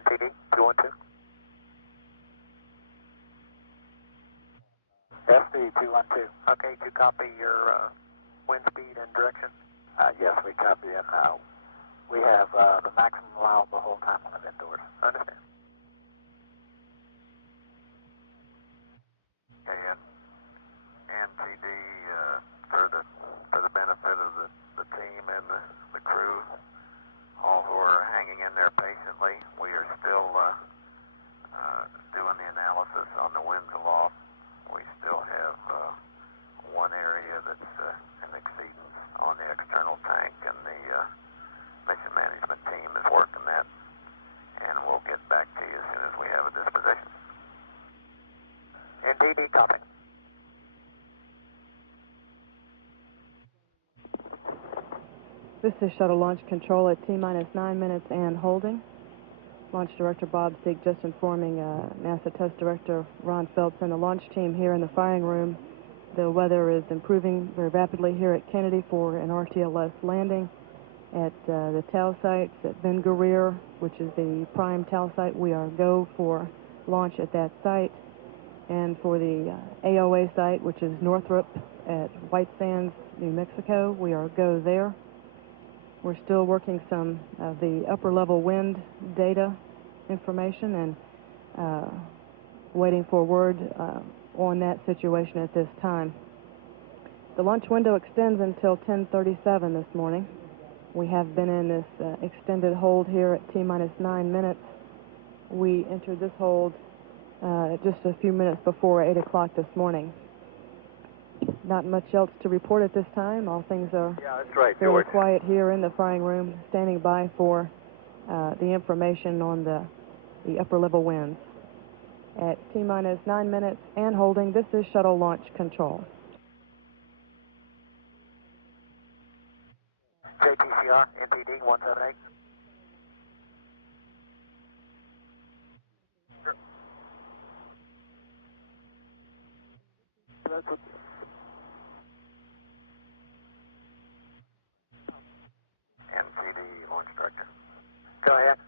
NTD 212. SD212. Okay, did you copy your wind speed and direction? Yes, we copy it. We have the maximum allowable hold time on the indoors. Understand. Okay, and NTD, for the benefit of the team and the crew, all who are hanging in there patiently, we are still doing the analysis on the winds aloft. We still have one area that's an exceedance on the external tank, and the mission management team is working that, and we'll get back to you as soon as we have a disposition. NTD, copy. This is Shuttle Launch Control at T-minus 9 minutes and holding. Launch Director Bob Seek just informing NASA Test Director Ron Phelps and the launch team here in the firing room. The weather is improving very rapidly here at Kennedy for an RTLS landing. At the TAL sites at Ben Guerir, which is the prime TAL site, we are go for launch at that site. And for the AOA site, which is Northrop at White Sands, New Mexico, we are go there. We're still working some of the upper level wind data information and waiting for word on that situation at this time. The launch window extends until 10:37 this morning. We have been in this extended hold here at T-minus 9 minutes. We entered this hold just a few minutes before 8 o'clock this morning. Not much else to report at this time. All things are fairly quiet here in the firing room, standing by for the information on the upper level winds. At T-minus 9 minutes and holding, this is Shuttle Launch Control. JTCR, NTD 178. NTD Launch Director. Go ahead.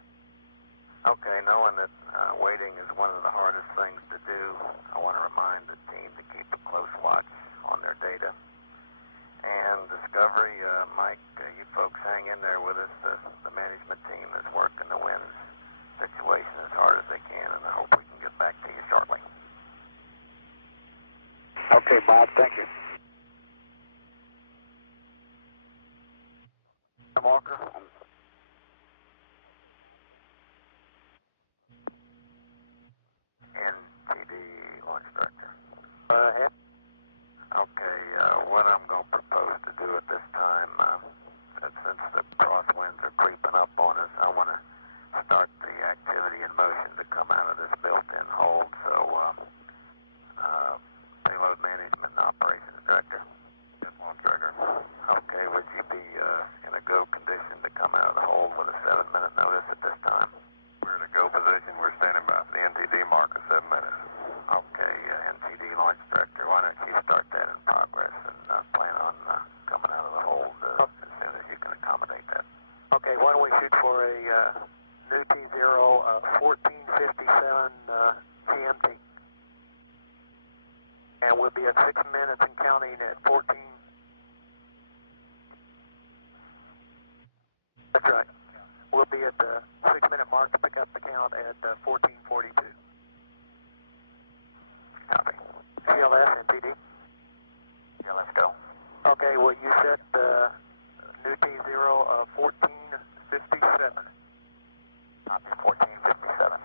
Okay, knowing that waiting is one of the hardest things to do, I want to remind the team to keep a close watch on their data. And Discovery, Mike, you folks hang in there with us. The management team is working the wind situation as hard as they can, and I hope we can get back to you shortly. Okay, Bob, thank you. Walker. NTD Launch Director. Ahead. Okay, what I'm going to propose to do at this time, since the crosswinds are creeping up on us, I want to start the activity in motion to come out of this built-in hold. So, Payload Management and Operations Director. Launch Director. Okay, would you be in a go condition to come out of the hold with a 7-minute notice at this time? We're in a go position. We're standing by for the NTD mark of 7 minutes. Okay, NTD Launch Director, why don't you start that in progress and plan on coming out of the hold as soon as you can accommodate that. Okay, why don't we shoot for a new T0 1457 GMT. And we'll be at 6 minutes and counting at 14. That's right. We'll be at the 6-minute mark to pick up the count at 1442. Copy. CLS and PD. Yeah, let's go. Okay, well, you set new T0 1457. Copy, 1457.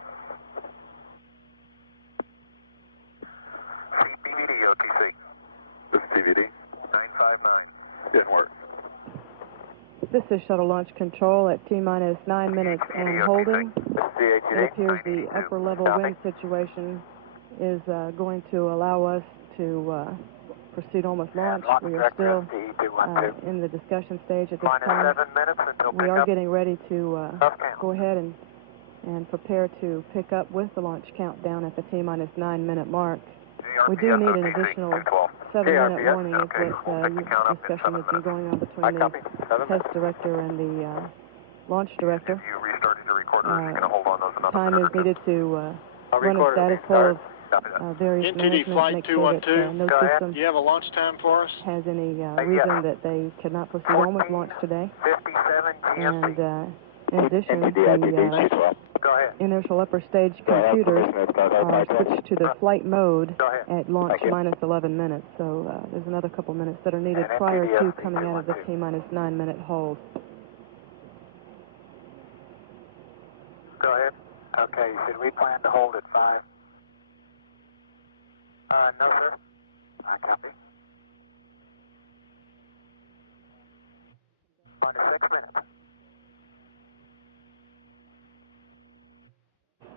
CPVD, OTC. This is TVD. 959. Didn't work. This is Shuttle Launch Control at T-minus 9 minutes and holding. It appears the upper level wind situation is going to allow us to proceed on with launch. We are still in the discussion stage at this time. We are getting ready to go ahead and prepare to pick up with the launch countdown at the T-minus 9-minute mark. We do need an additional 7-minute warning as what discussion has been going on between the test director and the launch director. If you restarted your recorder, are you going to hold on those time is needed to run a status poll of various NTD management, Flight make sure that 212. no system Do you have a launch time for us? has any reason that they cannot proceed on with launch today. 57 And GMT. in addition, the Go ahead. inertial upper stage computers are switched to the flight mode at launch minus 11 minutes. So there's another couple minutes that are needed prior to coming out of the T-minus 9-minute hold. Go ahead. Okay, should we plan to hold at 5? No, sir. I copy. Minus 6 minutes.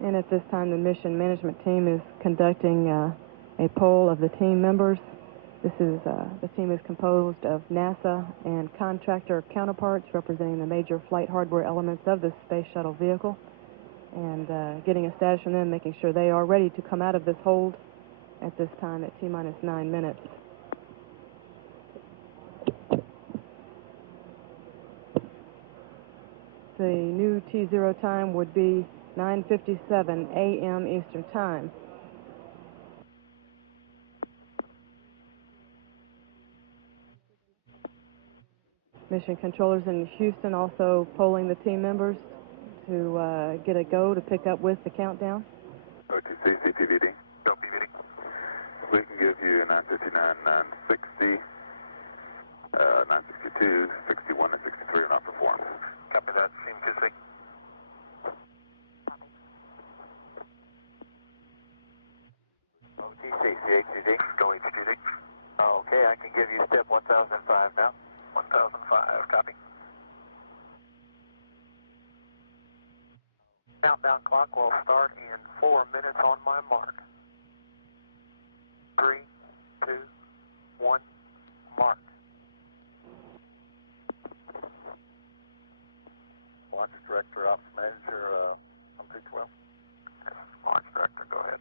And at this time, the mission management team is conducting a poll of the team members. This is the team is composed of NASA and contractor counterparts representing the major flight hardware elements of the Space Shuttle vehicle, and getting a status from them, making sure they are ready to come out of this hold at this time at T-minus 9 minutes. The new T0 time would be 9:57 a.m. Eastern Time. Mission controllers in Houston also polling the team members to get a go to pick up with the countdown. OTC, CTVD. Go PVD. We can give you 959, 960, 962, 61, and 63 are not performed. Copy that. CM2C. OTC, CHTD. Go HTD. Okay, I can give you step 1005 now. 1005. Copy. Countdown clock will start in 4 minutes on my mark. 3, 2, 1, mark. Launch Director, Ops Manager, 212. Launch Director, go ahead.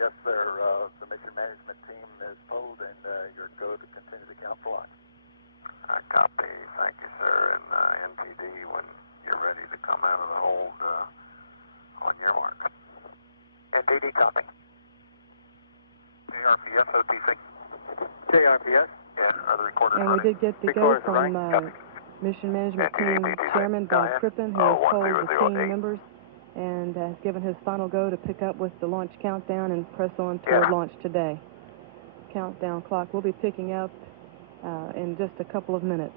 Yes, sir. The mission management team is polled, and you're go to continue the count for launch. I copy. Thank you, sir. And NTD, when you're ready to come out of the hold, on your mark. NTD, copy. JRPS, OTC. JRPS. Yeah, are the recorders And we running? did get the go from Mission Management Team Chairman Bob Crippen, who has polled the team members and has given his final go to pick up with the launch countdown and press on toward launch today. Countdown clock will be picking up in just a couple of minutes.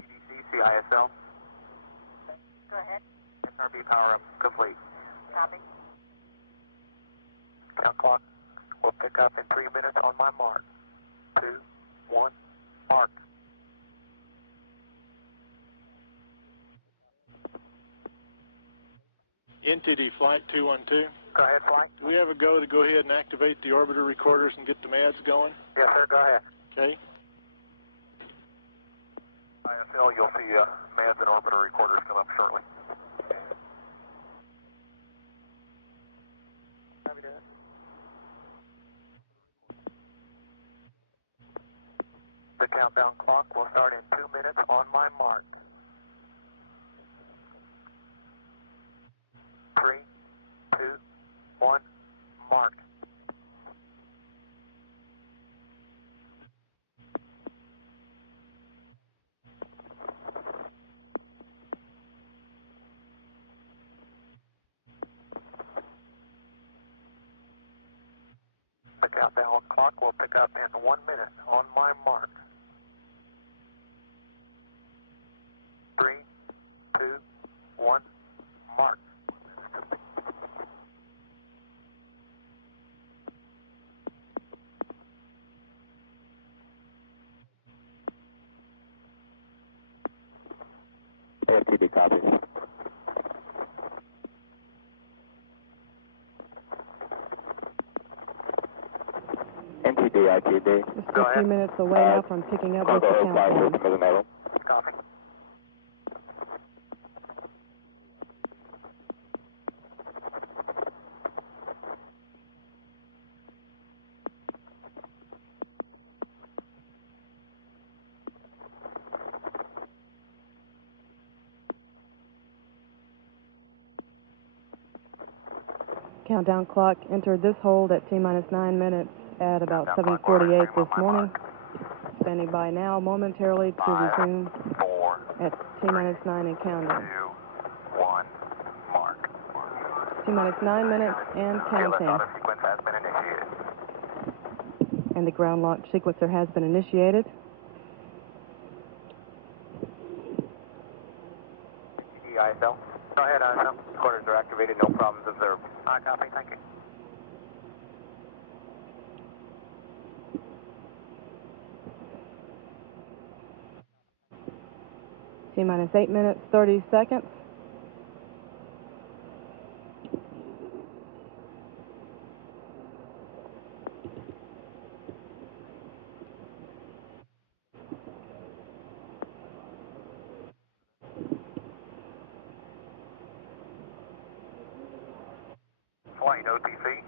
EDC, CISL. Go ahead. SRB power up, complete. Copy. Count clock will pick up in 3 minutes on my mark. 2, 1, mark. NTD Flight 212. Go ahead, Flight. Do we have a go ahead and activate the orbiter recorders and get the MADs going? Yes, sir, go ahead. Okay. ISL, you'll see MADs and orbiter recorders come up shortly. The countdown clock will start in 2 minutes on my mark. 3, 2, 1, mark. The countdown clock will pick up in 1 minute on my mark. 3, 2, 1, mark. AFTD copy. NTD, ITD. Just a few minutes away now from picking up with the countdown. Copy. Countdown clock entered this hold at T-minus 9 minutes at about 7:48 this morning. Standing by now momentarily to resume at T-minus 9 and counting. 2, 1, mark. T-minus 9 minutes and counting. Auto sequence has been initiated. And the ground launch sequencer has been initiated. ISL. Go ahead, ISL. Quarters are activated, no problems observed. I copy, thank you. T-minus 8 minutes, 30 seconds. Flight OTC.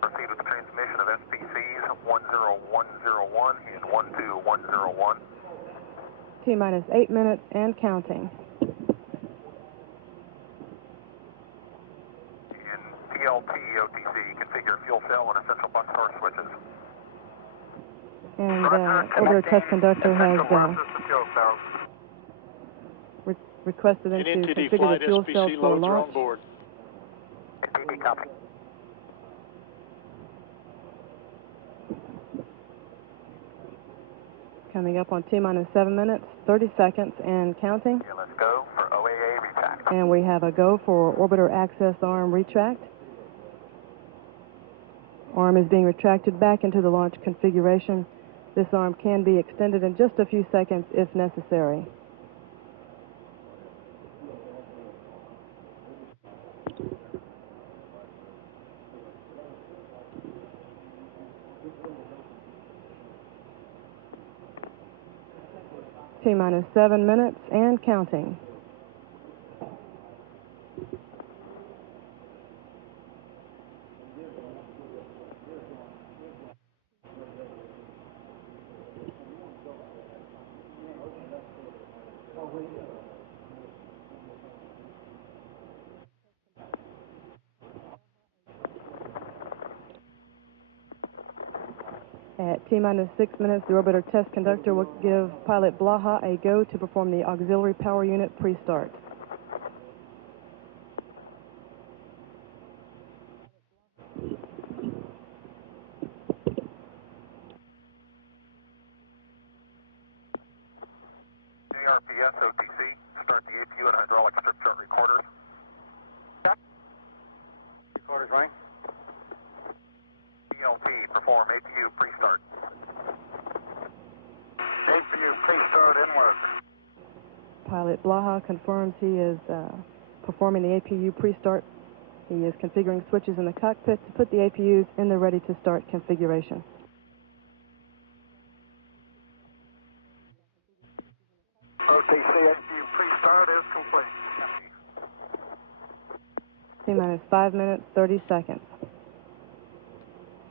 Proceed with the transmission of SPCs 10101 and 12101. T-minus 8 minutes and counting. In TLT OTC, configure fuel cell and essential bus source switches. And orbiter test conductor has requested them to configure the fuel cells for launch. NTD copy. Coming up on T-minus 7 minutes, 30 seconds and counting. Okay, let's go for OAA retract. And we have a go for orbiter access arm retract. Arm is being retracted back into the launch configuration. This arm can be extended in just a few seconds if necessary. T-minus 7 minutes and counting. At T-minus 6 minutes, the orbiter test conductor will give pilot Blaha a go to perform the auxiliary power unit pre-start. ARPS OTC, start the APU and hydraulic strip chart recorders. Recorders running. TLT, perform APU pre-start. APU pre-start in work. Pilot Blaha confirms he is performing the APU pre-start. He is configuring switches in the cockpit to put the APUs in the ready-to-start configuration. OTC APU pre-start is complete. T-minus 5 minutes, 30 seconds.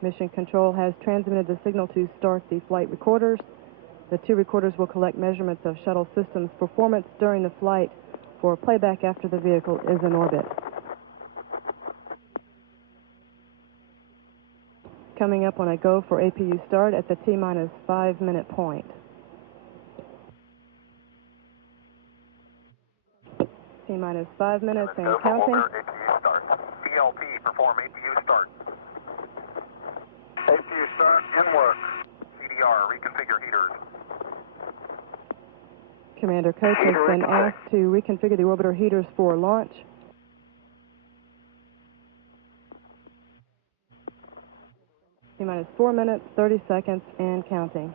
Mission Control has transmitted the signal to start the flight recorders. The two recorders will collect measurements of shuttle systems performance during the flight for playback after the vehicle is in orbit. Coming up on a go for APU start at the T-minus 5 minute point. T-minus 5 minutes and counting. APU start. TLT, perform APU start. APU start in work. CDR, reconfigure heaters. Commander Coach has been asked to reconfigure the orbiter heaters for launch. T-minus 4 minutes, 30 seconds and counting.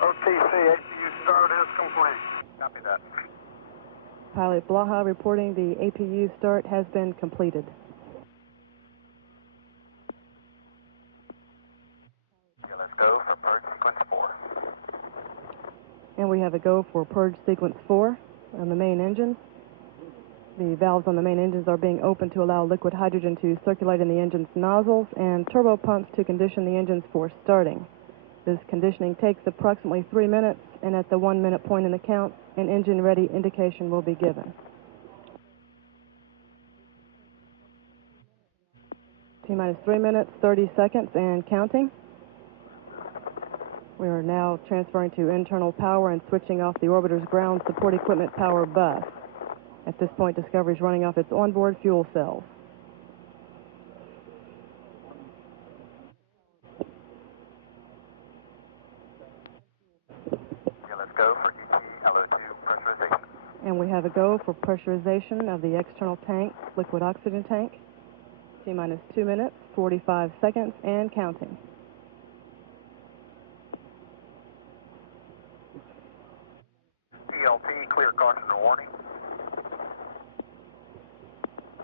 OTC APU start is complete. Copy that. Pilot Blaha reporting the APU start has been completed. Okay, let's go for purge sequence 4. And we have a go for purge sequence 4 on the main engines. The valves on the main engines are being opened to allow liquid hydrogen to circulate in the engine's nozzles and turbo pumps to condition the engines for starting. This conditioning takes approximately 3 minutes, and at the 1 minute point in the count, an engine ready indication will be given. T-minus 3 minutes, 30 seconds, and counting. We are now transferring to internal power and switching off the orbiter's ground support equipment power bus. At this point, Discovery is running off its onboard fuel cells. Let's go for ET-LO2 pressurization. And we have a go for pressurization of the external tank, liquid oxygen tank. T-minus 2 minutes, 45 seconds, and counting. PLT, clear caution and warning.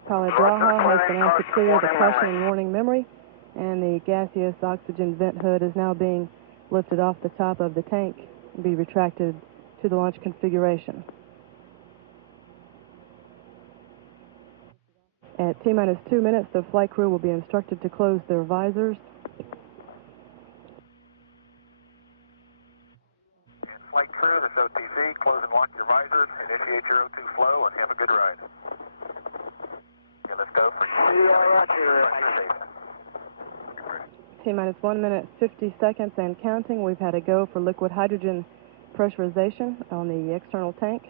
Pilot Braha has been asked to clear the caution and warning memory, and the gaseous oxygen vent hood is now being lifted off the top of the tank and be retracted to the launch configuration. At T-minus 2 minutes, the flight crew will be instructed to close their visors. Flight crew, this OTC, close and lock your visors, initiate your O2 flow, and have a good ride. Okay, let's go for T-minus 1 minute, 50 seconds, and counting. We've had a go for liquid hydrogen pressurization on the external tank.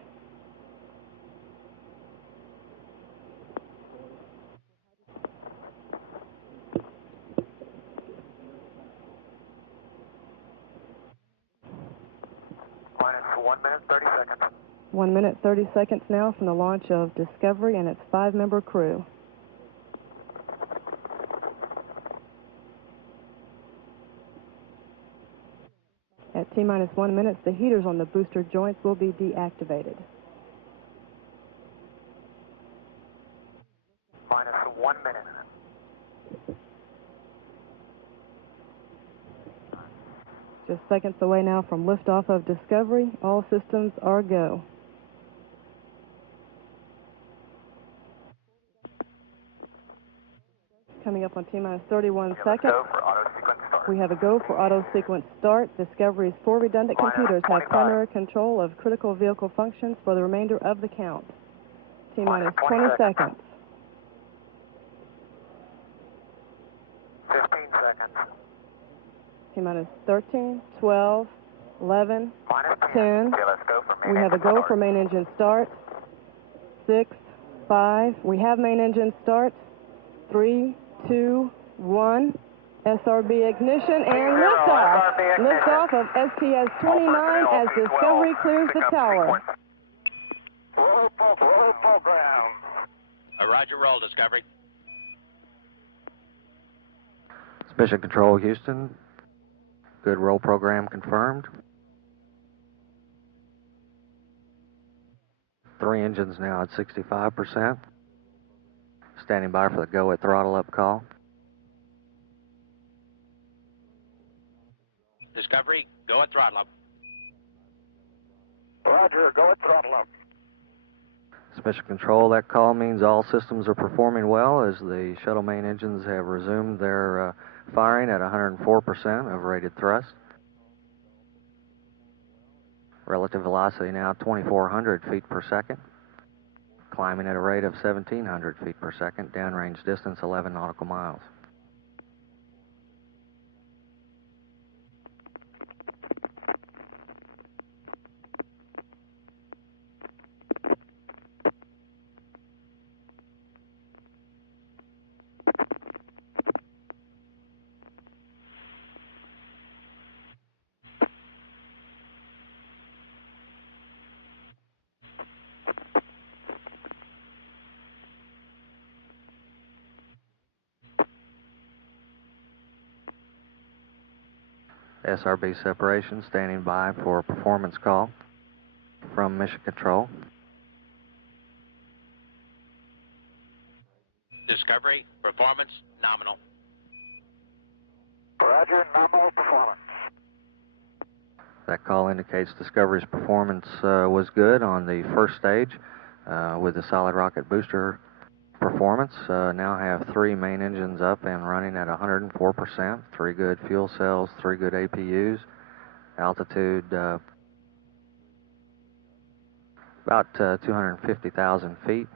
Minus 1 minute, 30 seconds. 1 minute, 30 seconds now from the launch of Discovery and its 5-member crew. At T-minus 1 minute, the heaters on the booster joints will be deactivated. Minus 1 minute. Just seconds away now from liftoff of Discovery. All systems are go. Coming up on T-minus 31 seconds. Go for auto sequence start. We have a go for auto sequence start. Discovery's 4 redundant computers have primary control of critical vehicle functions for the remainder of the count. T-minus 20 seconds. 15 seconds. T-minus 13, 12, 11, Minus 10. Okay, let's go for main We have a engine go start. for main engine start. 6, 5. We have main engine start. 3, 2, 1. SRB ignition and liftoff. Liftoff of STS-29 as Discovery clears the tower. Roll program. Roger, roll, Discovery. Mission Control, Houston. Good roll program confirmed. 3 engines now at 65%. Standing by for the go at throttle up call. Discovery, go at throttle up. Roger, go at throttle up. Mission Control, that call means all systems are performing well as the shuttle main engines have resumed their firing at 104% of rated thrust. Relative velocity now 2,400 feet per second. Climbing at a rate of 1,700 feet per second. Downrange distance 11 nautical miles. SRB separation standing by for a performance call from Mission Control. Discovery, performance, nominal. Roger, nominal performance. That call indicates Discovery's performance was good on the first stage with the solid rocket booster performance. Now have 3 main engines up and running at 104%, 3 good fuel cells, 3 good APUs, altitude about 250,000 feet,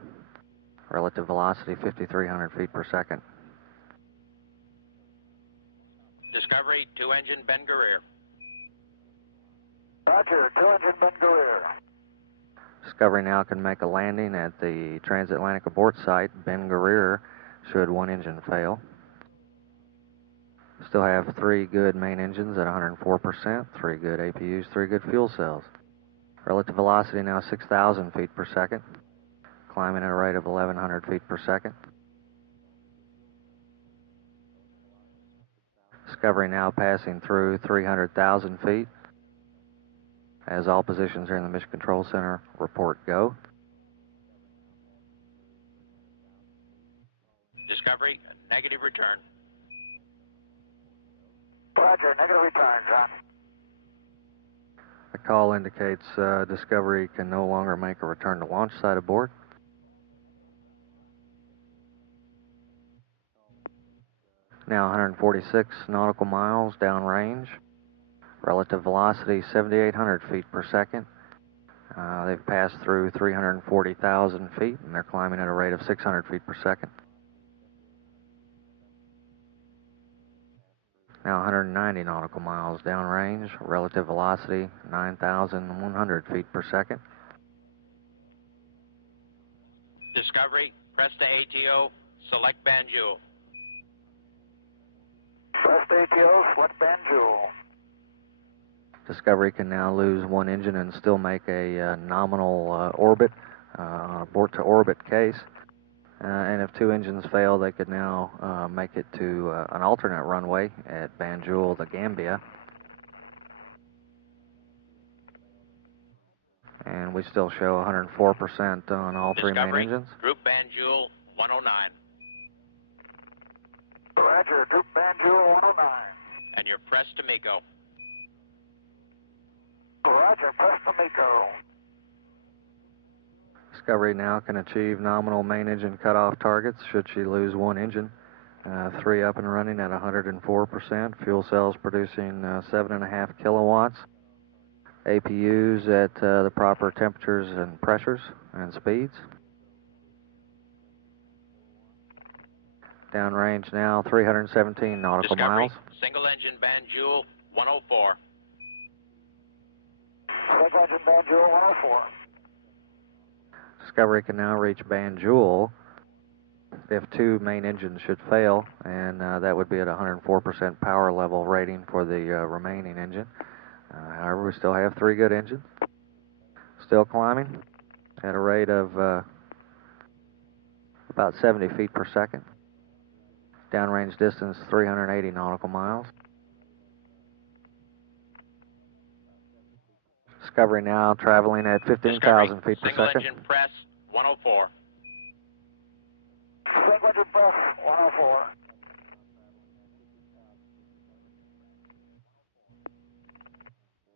relative velocity 5,300 feet per second. Discovery, 2-engine Ben Guerrier. Roger, 2-engine Ben Guerrier. Discovery now can make a landing at the transatlantic abort site, Ben Guerrier, should one engine fail. Still have 3 good main engines at 104%, 3 good APUs, 3 good fuel cells. Relative velocity now 6,000 feet per second, climbing at a rate of 1,100 feet per second. Discovery now passing through 300,000 feet. As all positions here in the Mission Control Center report go. Discovery, negative return. Roger, negative return, John. The call indicates Discovery can no longer make a return to launch site abort. Now 146 nautical miles downrange. Relative velocity 7,800 feet per second. They've passed through 340,000 feet and they're climbing at a rate of 600 feet per second. Now 190 nautical miles downrange. Relative velocity 9,100 feet per second. Discovery, press to ATO, select Banjul. Press to ATO, select Banjul. Discovery can now lose one engine and still make a nominal orbit, abort to orbit case. And if 2 engines fail, they could now make it to an alternate runway at Banjul, the Gambia. And we still show 104% on all 3 main engines. Group Banjul 109. Roger, Group Banjul 109. And you're pressed to MECO. Roger, press to MECO. Discovery now can achieve nominal main engine cutoff targets should she lose one engine. 3 up and running at 104%. Fuel cells producing 7.5 kilowatts. APUs at the proper temperatures and pressures and speeds. Downrange now 317 nautical miles. Single engine Banjul 104. Single engine Banjul 104. Discovery can now reach Banjul if 2 main engines should fail, and that would be at 104% power level rating for the remaining engine. However, we still have 3 good engines. Still climbing at a rate of about 70 feet per second. Downrange distance 380 nautical miles. Discovery now traveling at 15,000 feet per second. Single engine press 104. Single engine press 104.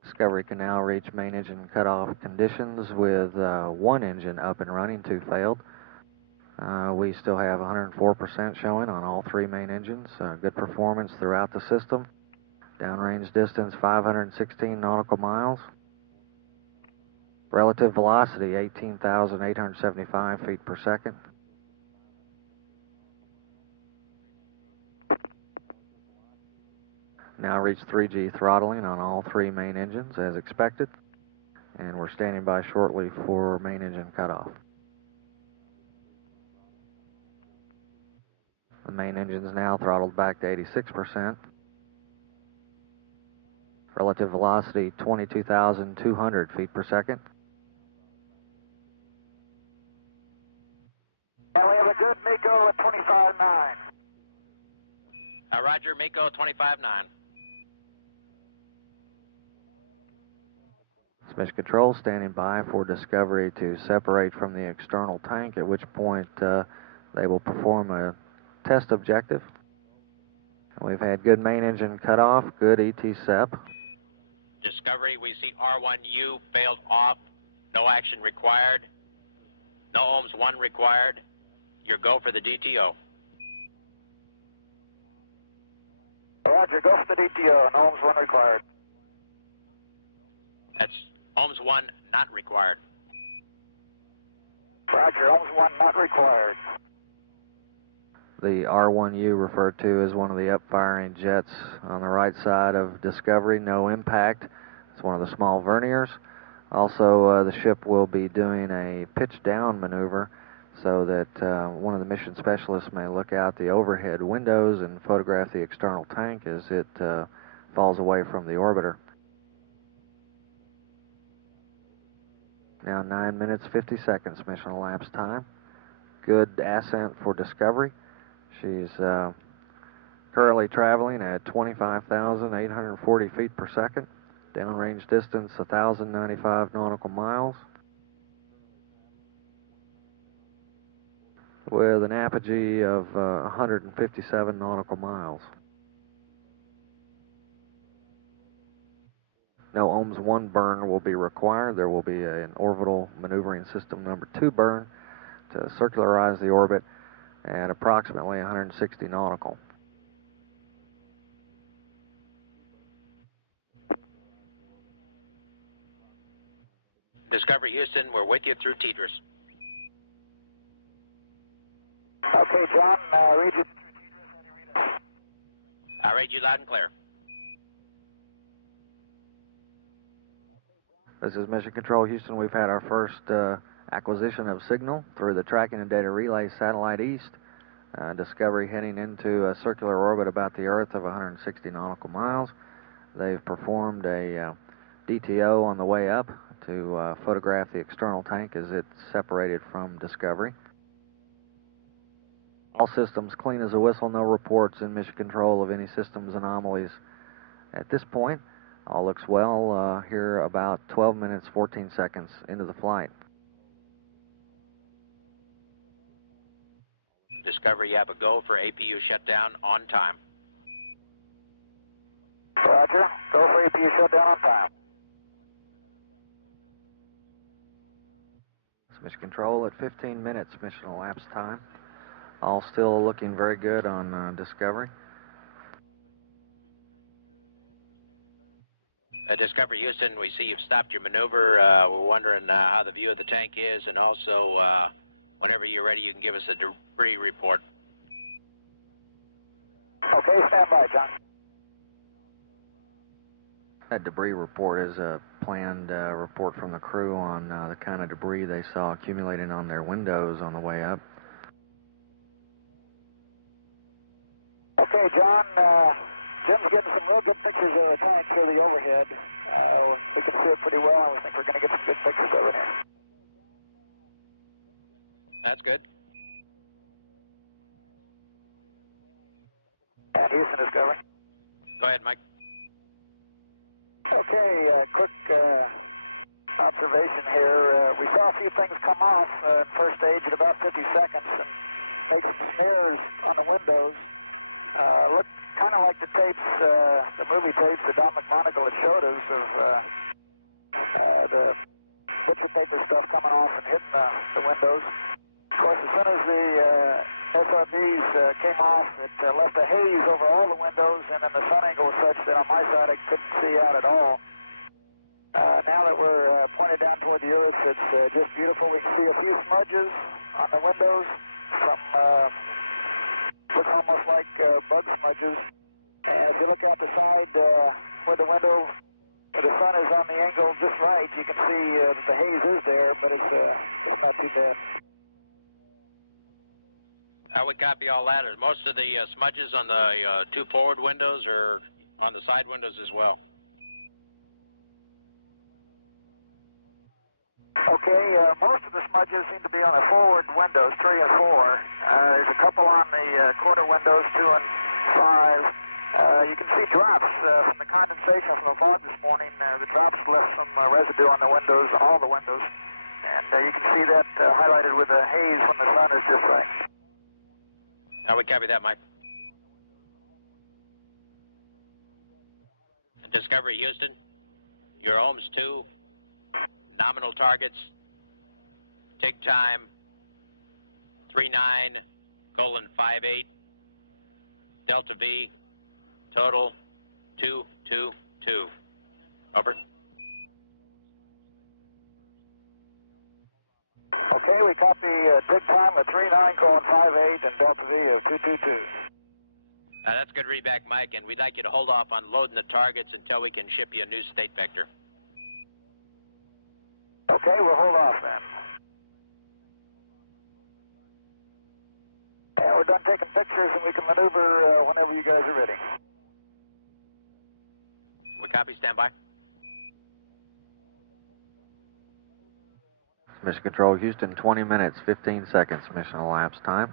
Discovery can now reach main engine cutoff conditions with 1 engine up and running, 2 failed. We still have 104% showing on all 3 main engines. Good performance throughout the system. Downrange distance 516 nautical miles. Relative velocity 18,875 feet per second. Now reach 3G throttling on all 3 main engines as expected, and we're standing by shortly for main engine cutoff. The main engine is now throttled back to 86%. Relative velocity 22,200 feet per second. And we have a good MECO at 25.9. Roger, MECO 25.9. Mission Control standing by for Discovery to separate from the external tank, at which point they will perform a test objective. We've had good main engine cutoff, good ET-SEP. Discovery, we see R1U failed off, no action required, no ohms 1 required. Your go for the DTO. Roger, go for the DTO, no ohms 1 required. That's ohms 1 not required. Roger, ohms 1 not required. The R1U, referred to as one of the upfiring jets on the right side of Discovery, no impact. It's one of the small verniers. Also, the ship will be doing a pitch-down maneuver so that one of the mission specialists may look out the overhead windows and photograph the external tank as it falls away from the orbiter. Now 9 minutes 50 seconds mission elapsed time. Good ascent for Discovery. She's currently traveling at 25,840 feet per second. Downrange distance 1,095 nautical miles. With an apogee of 157 nautical miles. No OMS 1 burn will be required. There will be an orbital maneuvering system number 2 burn to circularize the orbit at approximately 160 nautical. Discovery Houston, we're with you through Tetris. Okay, John, read you. I read you loud and clear. This is Mission Control Houston. We've had our first acquisition of signal through the Tracking and Data Relay Satellite East. Discovery heading into a circular orbit about the Earth of 160 nautical miles. They've performed a DTO on the way up to photograph the external tank as it's separated from Discovery. All systems clean as a whistle, no reports in Mission Control of any systems anomalies at this point. All looks well here about 12 minutes 14 seconds into the flight. Discovery, you have a go for APU shutdown on time. Roger, go for APU shutdown on time. Mission Control at 15 minutes mission elapsed time. All still looking very good on Discovery. Discovery Houston, we see you've stopped your maneuver. We're wondering how the view of the tank is, and also whenever you're ready, you can give us a debris report. Okay, stand by, John. That debris report is a planned report from the crew on the kind of debris they saw accumulating on their windows on the way up. Okay, John, Jim's getting some real good pictures of the tank through the overhead. We can see it pretty well, and we think we're going to get some good pictures of it here. That's good. And Houston, Discovery. Go ahead, Mike. Okay, quick observation here. We saw a few things come off first stage at about 50 seconds and make some smears on the windows. Looked kind of like the tapes, the movie tapes that Don McMonagle had showed us of the picture paper stuff coming off and hitting the windows. Of course, as soon as the SRBs came off, it left a haze over all the windows, and then the sun angle was such that on my side I couldn't see out at all. Now that we're pointed down toward the Earth, it's just beautiful. We can see a few smudges on the windows from looks almost like bug smudges. And if you look out the side where the window, where the sun is on the angle just right, you can see that the haze is there, but it's not too bad. We copy all that. Are most of the smudges on the two forward windows or on the side windows as well? Okay, most of the smudges seem to be on the forward windows, 3 and 4. There's a couple on the corner windows, 2 and 5. You can see drops from the condensation from the fog this morning. The drops left some residue on the windows, all the windows. And you can see that highlighted with a haze when the sun is just right. We copy that, Mike. Discovery Houston, your OMS 2, nominal targets, take time, 39:58, Delta V, total 222. Over. Okay, we copy dig time at 39:58. and Delta V of 222. That's good readback, Mike, and we'd like you to hold off on loading the targets until we can ship you a new state vector. Okay, we'll hold off then. Yeah, we're done taking pictures and we can maneuver whenever you guys are ready. We copy, stand by. Mission Control Houston, 20 minutes, 15 seconds mission elapsed time.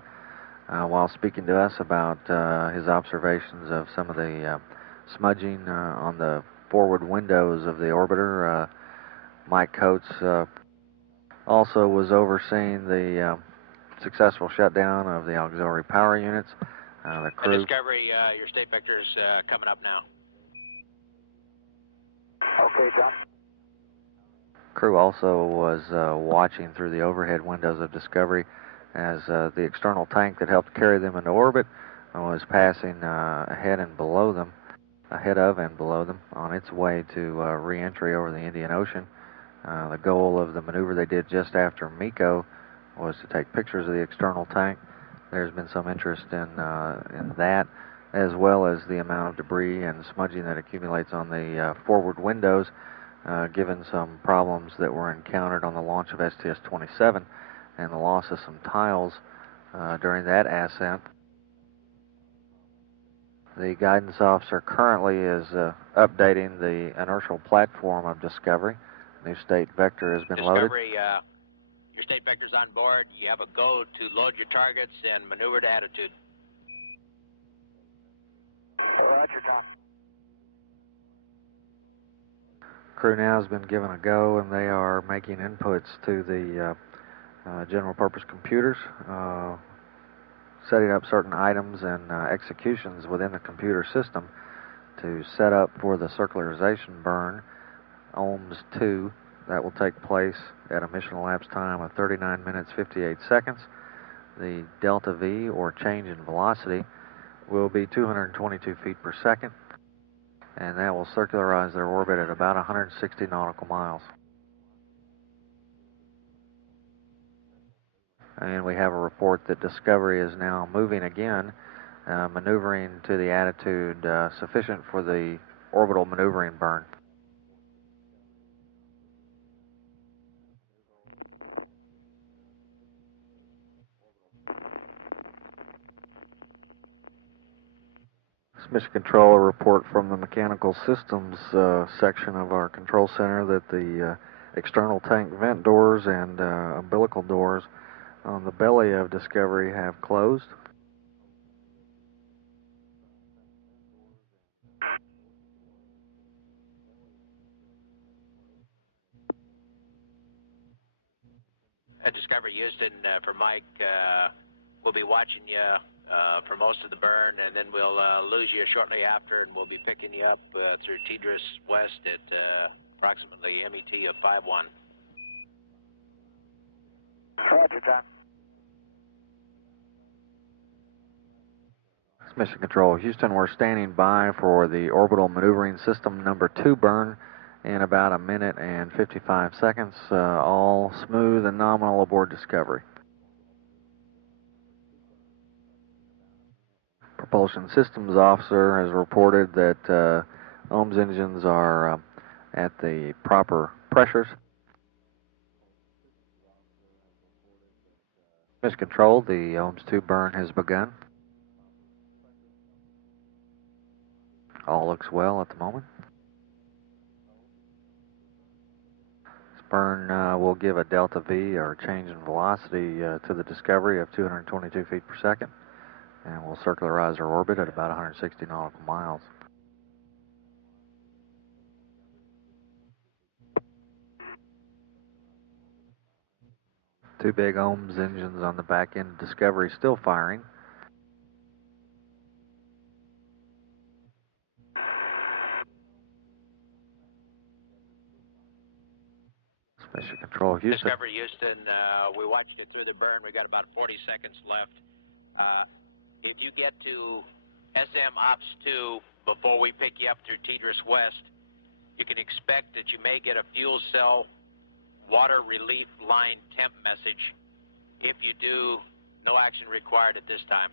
While speaking to us about his observations of some of the smudging on the forward windows of the orbiter, Mike Coates also was overseeing the successful shutdown of the auxiliary power units. The crew... Discovery, your state vector is coming up now. Okay, John. Crew also was watching through the overhead windows of Discovery as the external tank that helped carry them into orbit was passing ahead of and below them on its way to re-entry over the Indian Ocean. The goal of the maneuver they did just after MECO was to take pictures of the external tank. There's been some interest in that, as well as the amount of debris and smudging that accumulates on the forward windows, given some problems that were encountered on the launch of STS-29 and the loss of some tiles during that ascent. The guidance officer currently is updating the inertial platform of Discovery. New state vector has been loaded. Discovery, your state vector's on board. You have a go to load your targets and maneuver to attitude. Roger, John. Crew now has been given a go, and they are making inputs to the general purpose computers, setting up certain items and executions within the computer system to set up for the circularization burn, OHMS 2, that will take place at a mission elapsed time of 39 minutes 58 seconds. The delta V, or change in velocity, will be 222 feet per second, and that will circularize their orbit at about 160 nautical miles. And we have a report that Discovery is now moving again, maneuvering to the attitude sufficient for the orbital maneuvering burn. Mission Control, a report from the mechanical systems section of our control center that the external tank vent doors and umbilical doors on the belly of Discovery have closed. At Discovery Houston, for Mike, we'll be watching you for most of the burn, and then we'll lose you shortly after, and we'll be picking you up through Tidris West at approximately MET of 5-1. Roger, John. Mission Control Houston, we're standing by for the orbital maneuvering system number 2 burn in about a minute and 55 seconds, all smooth and nominal aboard Discovery. Propulsion Systems Officer has reported that OHMS engines are at the proper pressures. Mission Control, the OHMS 2 burn has begun. All looks well at the moment. This burn will give a delta V, or change in velocity, to the Discovery of 222 feet per second, and will circularize our orbit at about 160 nautical miles. Two big OHMS engines on the back end of Discovery still firing. Mission Control Houston. Discovery Houston, we watched you through the burn. We got about 40 seconds left. If you get to SM Ops 2 before we pick you up through Tidris West, you can expect that you may get a fuel cell water relief line temp message. If you do, No action required at this time.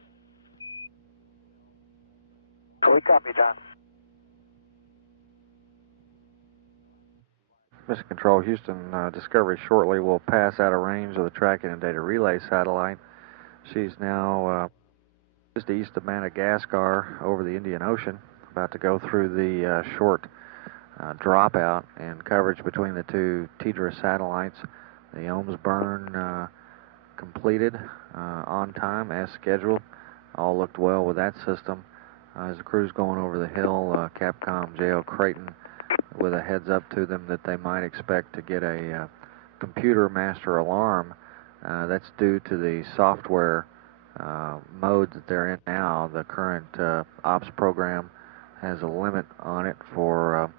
We copy, John. Mission Control, Houston, Discovery shortly will pass out of range of the tracking and data relay satellite. She's now just east of Madagascar over the Indian Ocean, about to go through the short dropout and coverage between the two TDRA satellites. The ohms burn completed on time as scheduled. All looked well with that system. As the crew's going over the hill, Capcom J.O. Creighton with a heads up to them that they might expect to get a computer master alarm. That's due to the software mode that they're in now. The current ops program has a limit on it for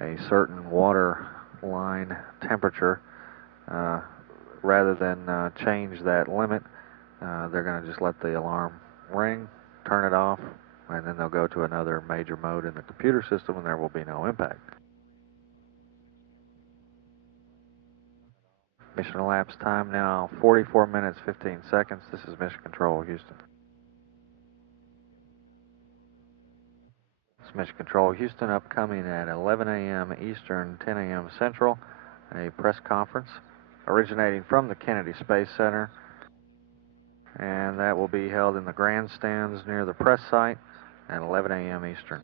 a certain water line temperature. Rather than change that limit, they're going to just let the alarm ring, turn it off, and then they'll go to another major mode in the computer system, and there will be no impact. Mission elapsed time now 44 minutes 15 seconds. This is Mission Control, Houston. This is Mission Control, Houston, upcoming at 11 a.m. Eastern, 10 a.m. Central, a press conference originating from the Kennedy Space Center, and that will be held in the grandstands near the press site at 11 a.m. Eastern.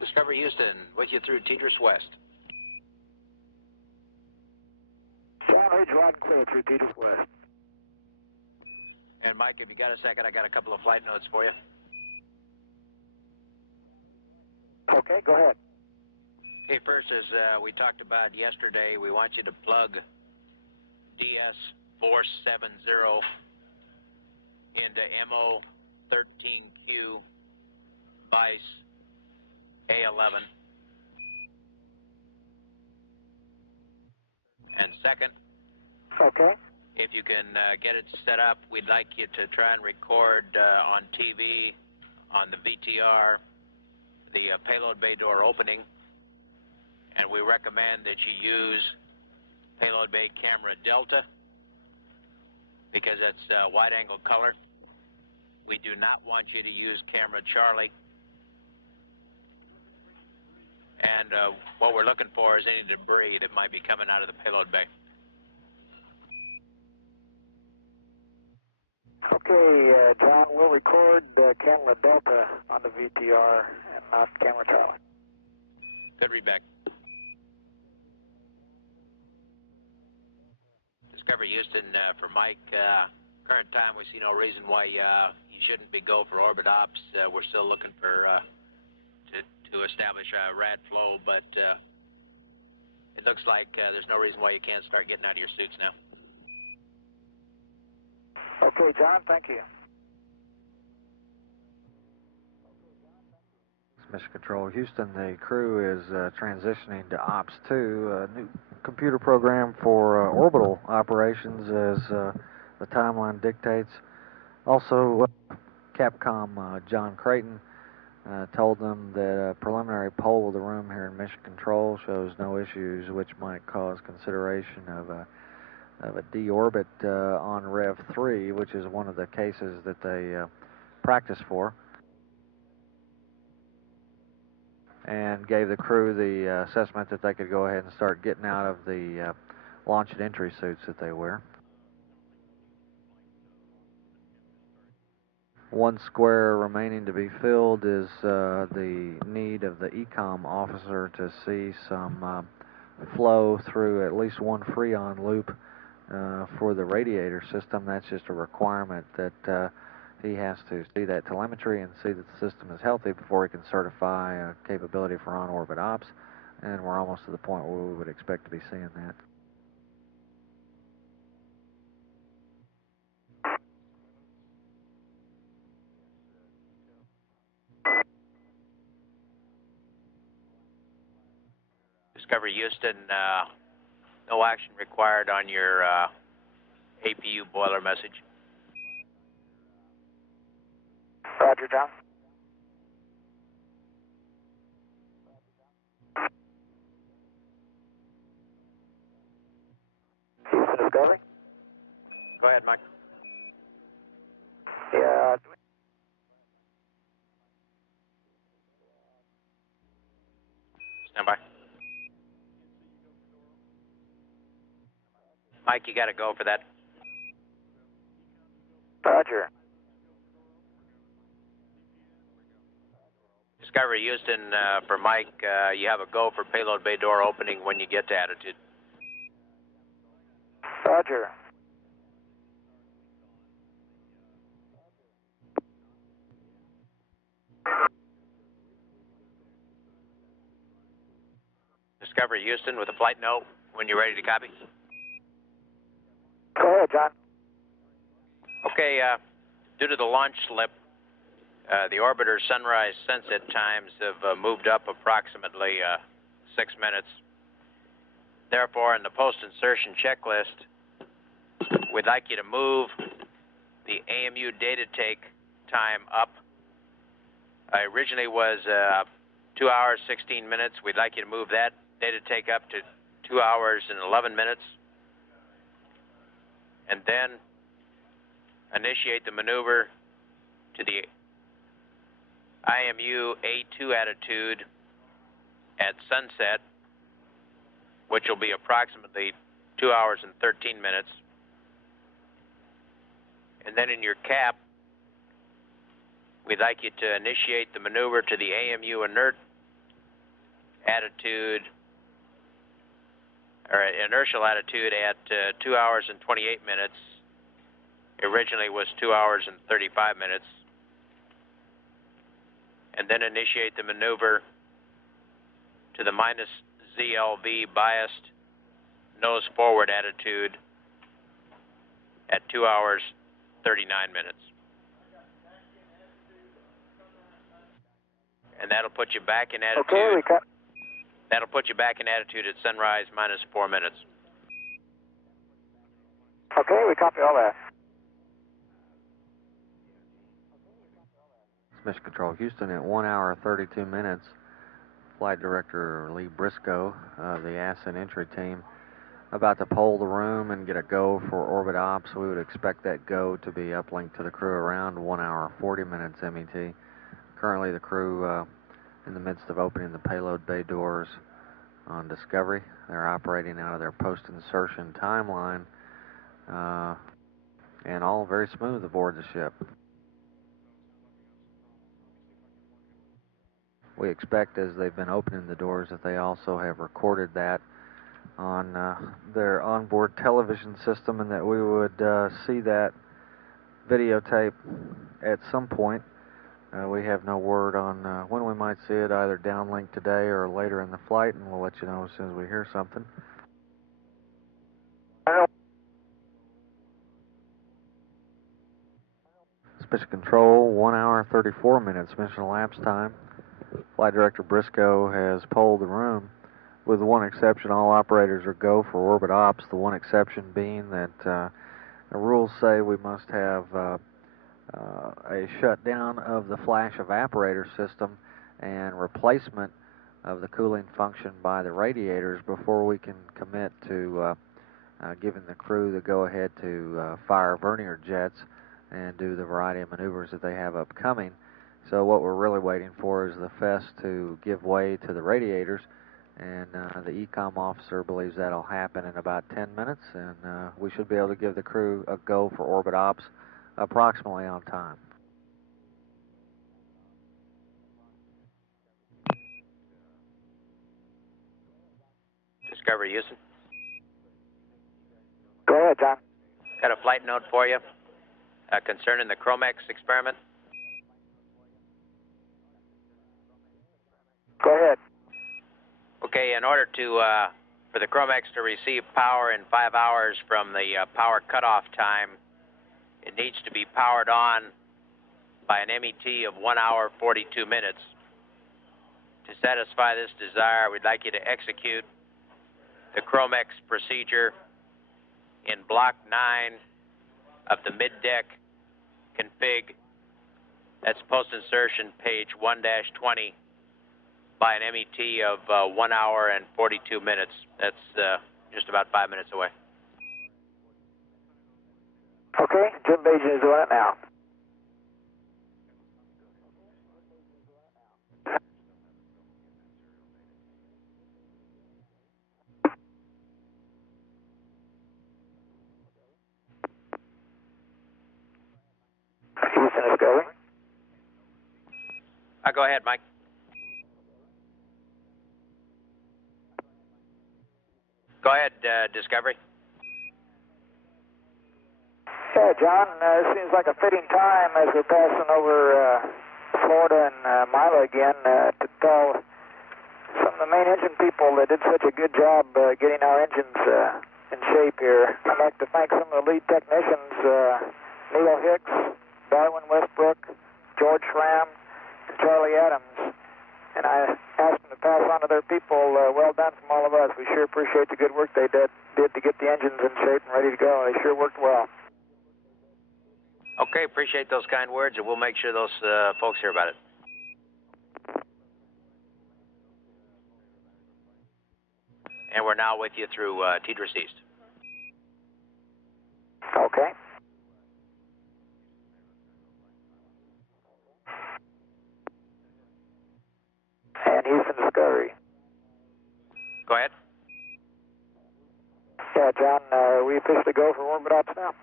Discovery Houston, with you through TDRS West. Ridge 1 clear through TDRS West. And Mike, if you got a second, I got a couple of flight notes for you. Okay, go ahead. Okay, first, as we talked about yesterday, we want you to plug DS470 into MO13Q BICE A11. And second, okay, if you can get it set up, we'd like you to try and record on TV, on the VTR, the payload bay door opening, and we recommend that you use payload bay camera Delta because it's wide angle color. We do not want you to use camera Charlie. And what we're looking for is any debris that might be coming out of the payload bay. Okay, John, we'll record camera Delta on the VTR and not camera Charlie. Good read back. Discovery Houston, for Mike, current time we see no reason why you shouldn't be go for orbit ops. We're still looking for to establish a rad flow, but it looks like there's no reason why you can't start getting out of your suits now. Okay, John, thank you. Mission Control, Houston, the crew is transitioning to Ops 2, a new computer program for orbital operations as the timeline dictates. Also, Capcom John Creighton told them that a preliminary poll of the room here in Mission Control shows no issues which might cause consideration of a deorbit on Rev 3, which is one of the cases that they practice for, and gave the crew the assessment that they could go ahead and start getting out of the launch and entry suits that they wear. One square remaining to be filled is the need of the ECOM officer to see some flow through at least one freon loop for the radiator system. That's just a requirement that he has to see that telemetry and see that the system is healthy before he can certify a capability for on-orbit ops, and we're almost to the point where we would expect to be seeing that. Discovery Houston, no action required on your APU boiler message. Roger, John. Discovery? Go ahead, Mike. Yeah. Stand by. Mike, you got to go for that. Roger. Discovery Houston, for Mike, you have a go for payload bay door opening when you get to attitude. Roger. Discovery Houston with a flight note when you're ready to copy. Go ahead, John. Okay, due to the launch slip, the orbiter sunrise sunset times have moved up approximately 6 minutes. Therefore, in the post-insertion checklist, we'd like you to move the AMU data take time up. Originally was 2 hours, 16 minutes. We'd like you to move that data take up to 2 hours and 11 minutes. And then initiate the maneuver to the IMU A2 attitude at sunset, which will be approximately 2 hours and 13 minutes. And then in your cap, we'd like you to initiate the maneuver to the AMU inert attitude, or inertial attitude at 2 hours and 28 minutes. Originally was 2 hours and 35 minutes. And then initiate the maneuver to the minus ZLV biased nose forward attitude at 2 hours 39 minutes. And that'll put you back in attitude. Okay, That'll put you back in attitude at sunrise minus 4 minutes. okay, we copy all that. Mission Control Houston at 1 hour 32 minutes. Flight Director Lee Briscoe of the Ascent Entry Team about to poll the room and get a go for orbit ops. We would expect that go to be uplinked to the crew around 1 hour 40 minutes MET. Currently the crew in the midst of opening the payload bay doors on Discovery. They're operating out of their post-insertion timeline and all very smooth aboard the ship. We expect as they've been opening the doors that they also have recorded that on their onboard television system and that we would see that videotape at some point. We have no word on when we might see it, either downlink today or later in the flight, and we'll let you know as soon as we hear something. Mission Control, 1 hour 34 minutes mission elapsed time. Flight Director Briscoe has polled the room. With one exception, all operators are go for orbit ops, the one exception being that the rules say we must have a shutdown of the flash evaporator system and replacement of the cooling function by the radiators before we can commit to giving the crew the go-ahead to fire vernier jets and do the variety of maneuvers that they have upcoming. So what we're really waiting for is the FES to give way to the radiators, and the ECOM officer believes that'll happen in about 10 minutes, and we should be able to give the crew a go for orbit ops approximately on time. Discovery Houston. Go ahead, John. Got a flight note for you concerning the Chromex experiment. Go ahead. Okay, in order to for the Chromex to receive power in 5 hours from the power cutoff time, it needs to be powered on by an MET of 1 hour 42 minutes. To satisfy this desire, we'd like you to execute the Chromex procedure in Block 9 of the mid-deck config. That's post-insertion page 1-20 by an MET of 1 hour and 42 minutes. That's just about 5 minutes away. Okay, Jim Bajan is doing it now. Houston is going. Go ahead, Mike. Go ahead, Discovery. Yeah, John, it seems like a fitting time as we're passing over Florida and Mila again to tell some of the main engine people that did such a good job getting our engines in shape here. I'd like to thank some of the lead technicians, Neil Hicks, Darwin Westbrook, George Schramm, and Charlie Adams. And I asked them to pass on to their people, well done from all of us. We sure appreciate the good work they did to get the engines in shape and ready to go. They sure worked well. Okay, appreciate those kind words, and we'll make sure those folks hear about it. And we're now with you through Tidris East. Okay. And Houston Discovery. Go ahead. Yeah, John, we officially go for orbit ops now.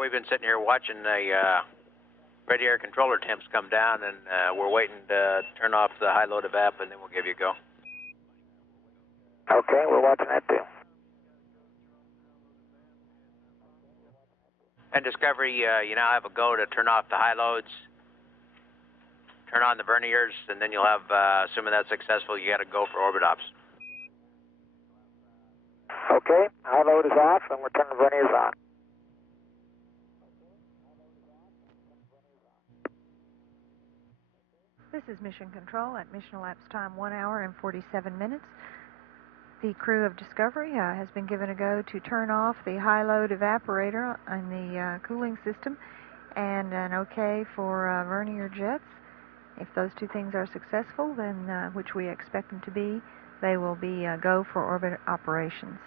We've been sitting here watching the ready air controller temps come down, and we're waiting to turn off the high load evap, and then we'll give you a go. Okay, we're watching that too. And Discovery, you now have a go to turn off the high loads, turn on the verniers, and then you'll have, assuming that's successful, you got to go for orbit ops. Okay, high load is off, and we're turning the verniers on. This is Mission Control at Mission Elapsed Time 1 hour and 47 minutes. The crew of Discovery has been given a go to turn off the high load evaporator on the cooling system and an okay for vernier jets. If those two things are successful, then, which we expect them to be, they will be go for orbit operations.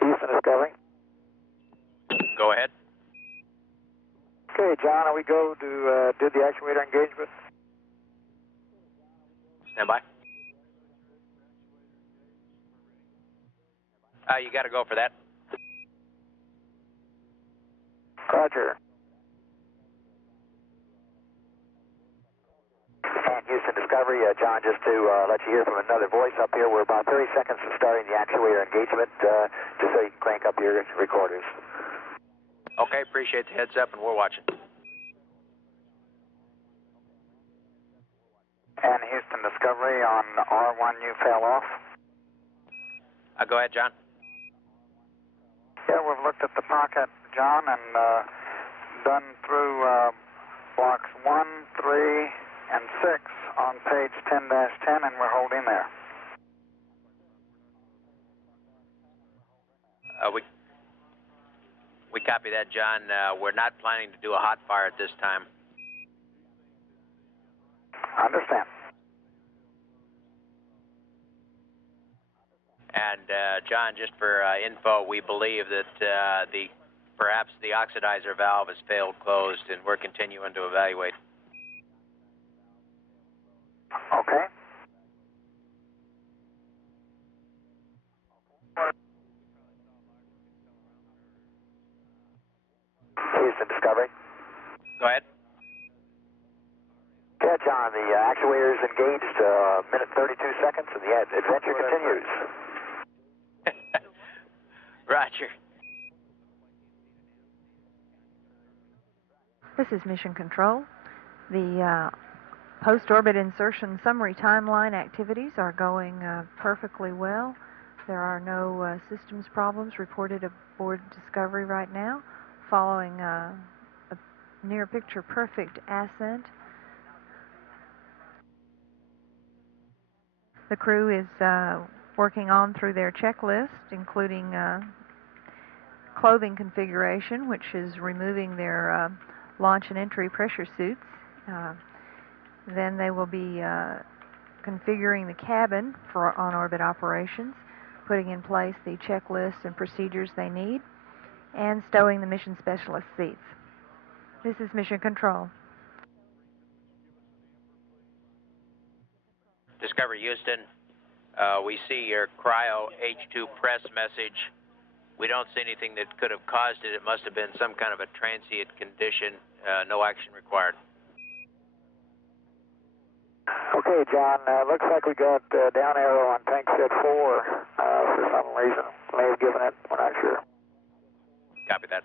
Houston Discovery. Go ahead. Okay, John, are we go to do the actuator engagement? Stand by. You got to go for that. Roger. And Houston Discovery, John, just to let you hear from another voice up here, we're about 30 seconds from starting the actuator engagement, just so you can crank up your recorders. Okay, appreciate the heads up, and we're watching. And Houston Discovery, on R1, you fell off. Go ahead, John. Yeah, we've looked at the pocket, John, and done through blocks 1, 3, and 6 on page 10-10, and we're holding there. We copy that, John. We're not planning to do a hot fire at this time. Understand. And John, just for info, we believe that perhaps the oxidizer valve has failed closed, and we're continuing to evaluate. Okay. Houston Discovery. Go ahead. Yeah, John, the actuator is engaged, minute 32 seconds, and the adventure continues. Roger. This is Mission Control. The post-orbit insertion summary timeline activities are going perfectly well. There are no systems problems reported aboard Discovery right now, following a near-picture perfect ascent. The crew is working on through their checklist, including clothing configuration, which is removing their launch and entry pressure suits. Then they will be configuring the cabin for on-orbit operations. putting in place the checklists and procedures they need, and stowing the mission specialist seats. This is Mission Control. Discovery Houston, we see your cryo H2 press message. We don't see anything that could have caused it. It must have been some kind of a transient condition. No action required. Okay, John, looks like we got down arrow on tank set 4 for some reason. May have given it, we're not sure. Copy that.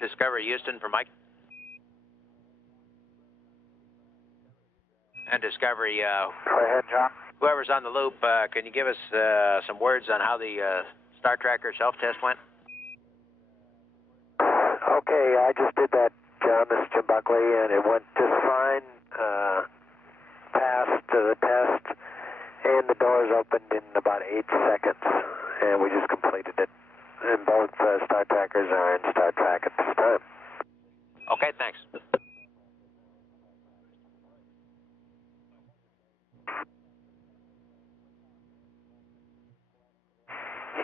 Discovery Houston for Mike. And Discovery, Go ahead, John. Whoever's on the loop, can you give us some words on how the Star Tracker self-test went? Okay, I just did that, John. This is Jim Buckley, and it went just fine. Passed the test, and the doors opened in about 8 seconds, and we just completed it. And both Star Trackers are in Star Track at this time. Okay, thanks.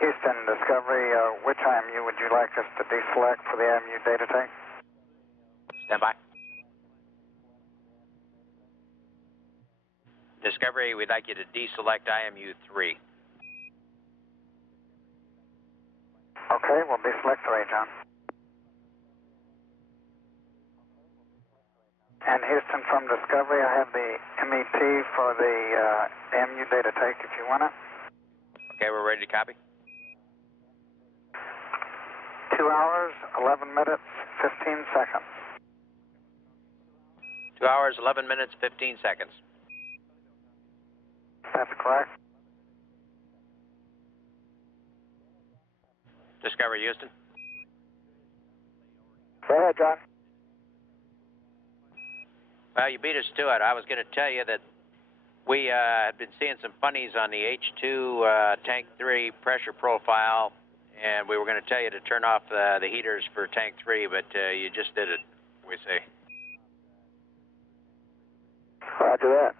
Houston, Discovery, which IMU would you like us to deselect for the IMU data tank? Stand by. Discovery, we'd like you to deselect IMU 3. Okay, we'll deselect 3, John. And Houston, from Discovery, I have the MET for the IMU data tank if you want it. Okay, we're ready to copy. 2 hours, 11 minutes, 15 seconds. 2 hours, 11 minutes, 15 seconds. That's correct. Discovery Houston. Go ahead, John. Well, you beat us to it. I was going to tell you that we had been seeing some funnies on the H2 Tank 3 pressure profile, and we were going to tell you to turn off the heaters for Tank 3, but you just did it, we say. Roger that.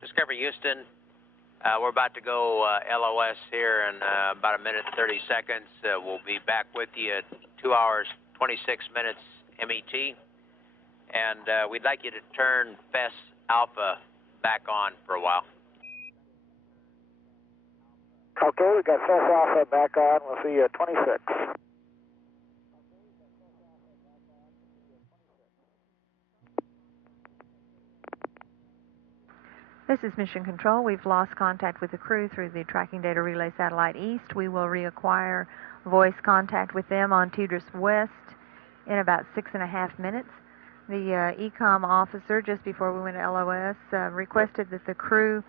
Discovery Houston, we're about to go LOS here in about 1 minute and 30 seconds. We'll be back with you at 2 hours, 26 minutes MET. And we'd like you to turn FES Alpha back on for a while. Okay, we got FES Alpha back on. We'll see you at 26. This is Mission Control. We've lost contact with the crew through the Tracking Data Relay Satellite East. We will reacquire voice contact with them on TDRS West in about 6.5 minutes. The ECOM officer, just before we went to LOS, requested that the crew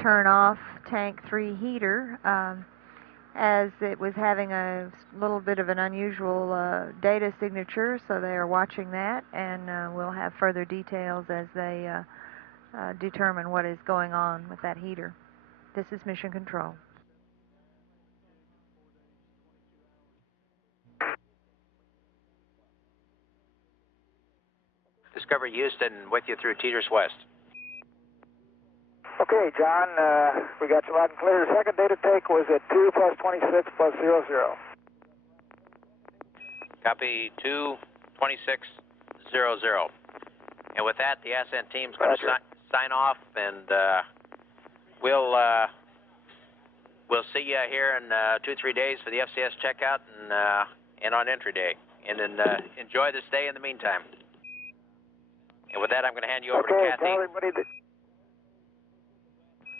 turn off Tank 3 heater as it was having a little bit of an unusual data signature, so they are watching that, and we'll have further details as they determine what is going on with that heater. This is Mission Control. Discovery Houston with you through TDRS West. Okay, John, we got you loud and clear. The second data take was at 2 plus 26 plus 00. Copy 22600. And with that, the ascent team's going to sign off, and we'll see you here in 2-3 days for the FCS checkout and on entry day. And then enjoy this day in the meantime. And with that, I'm going to hand you over to Kathy. Tell everybody that...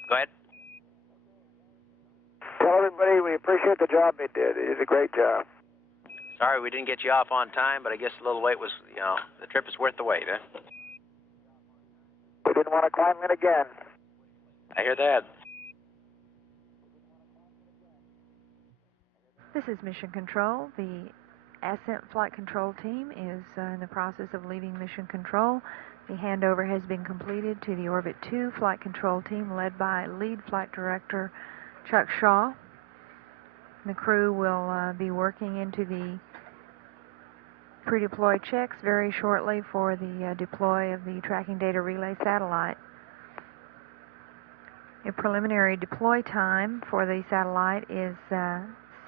Go ahead. Tell everybody we appreciate the job they did. It is a great job. Sorry we didn't get you off on time, but I guess a little wait was, the trip is worth the wait, huh? We didn't want to climb in again. I hear that. This is Mission Control. The Ascent Flight Control team is in the process of leaving Mission Control. The handover has been completed to the Orbit 2 Flight Control team led by Lead Flight Director Chuck Shaw. The crew will be working into the pre-deploy checks very shortly for the deploy of the tracking data relay satellite. A preliminary deploy time for the satellite is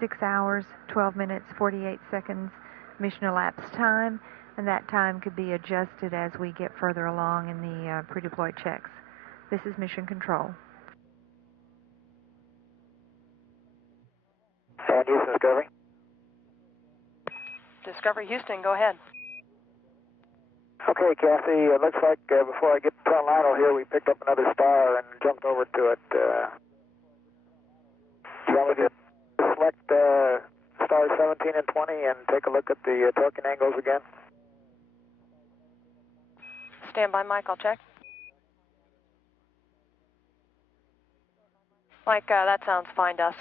6 hours, 12 minutes, 48 seconds mission elapsed time, and that time could be adjusted as we get further along in the pre-deploy checks. This is Mission Control. And Houston Discovery. Discovery Houston, go ahead. Okay, Kathy, it looks like before I get to Lionel here, we picked up another star and jumped over to it. Do you want me to select stars 17 and 20 and take a look at the torquing angles again? Stand by, Mike, I'll check. Mike, that sounds fine to us.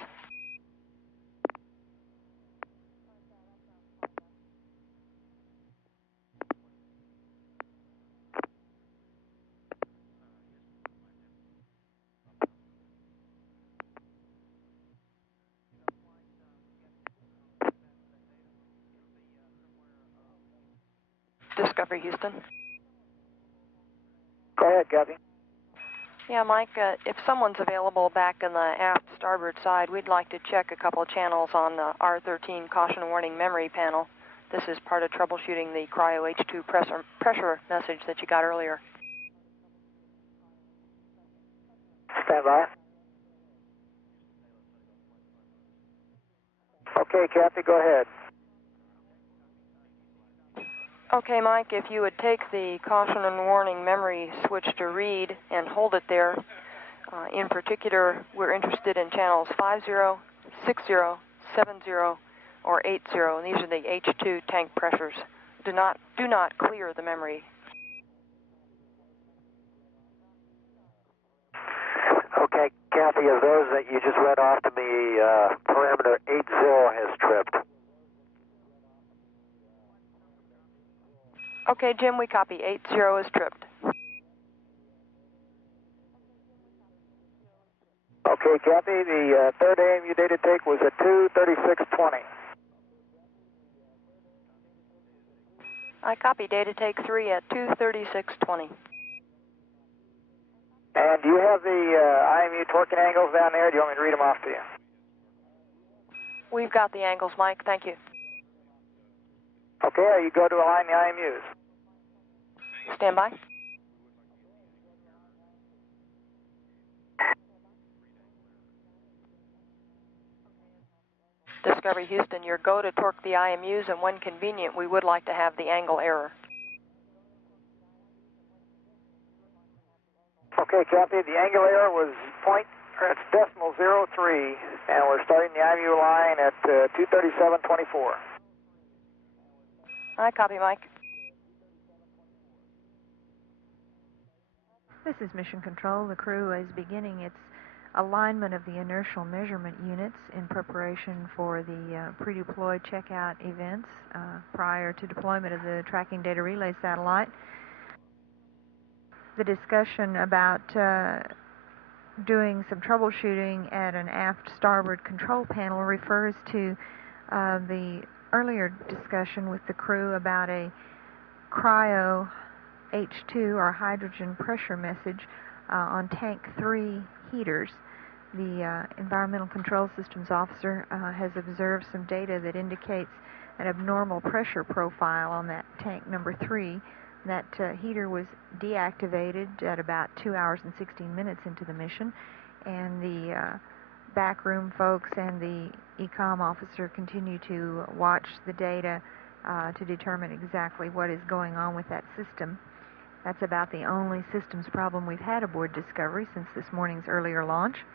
Discovery Houston. Go ahead, Kathy. Yeah, Mike, if someone's available back in the aft starboard side, we'd like to check a couple of channels on the R13 caution warning memory panel. This is part of troubleshooting the cryo H2 pressure message that you got earlier. Stand by. Okay, Kathy, go ahead. Okay, Mike, if you would take the caution and warning memory switch to read and hold it there. In particular, we're interested in channels 50, 60, 70, or 80, and these are the H2 tank pressures. Do not clear the memory. Okay, Kathy, of those that you just read off to me, parameter 80 has tripped. Okay, Jim, we copy. 80 is tripped. Okay, Kathy, the third AMU data take was at 2:36:20. I copy data take 3 at 2:36:20. And do you have the IMU torquing angles down there? Do you want me to read them off to you? We've got the angles, Mike. Thank you. Okay, you go to align the IMUs. Stand by. Discovery Houston, your go to torque the IMUs, and when convenient, we would like to have the angle error. Okay, Kathy, the angle error was .03, and we're starting the IMU line at 2:37:24. I copy, Mike. This is Mission Control. The crew is beginning its alignment of the inertial measurement units in preparation for the pre-deploy checkout events prior to deployment of the tracking data relay satellite. The discussion about doing some troubleshooting at an aft starboard control panel refers to the earlier discussion with the crew about a cryo H2 or hydrogen pressure message on tank 3 heaters. The Environmental Control Systems Officer has observed some data that indicates an abnormal pressure profile on that tank number 3. That heater was deactivated at about 2 hours and 16 minutes into the mission, and the backroom folks and the ECOM officer continue to watch the data to determine exactly what is going on with that system. That's about the only systems problem we've had aboard Discovery since this morning's earlier launch.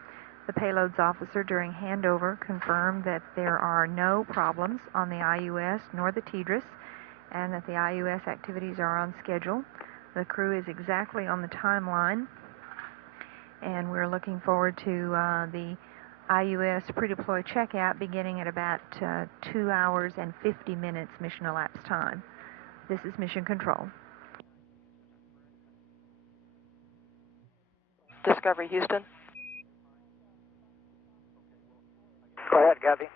The payloads officer during handover confirmed that there are no problems on the IUS nor the TDRS, and that the IUS activities are on schedule. The crew is exactly on the timeline, and we're looking forward to the IUS pre-deploy checkout beginning at about 2 hours and 50 minutes mission elapsed time. This is Mission Control. Discovery Houston. Go ahead, Kathy.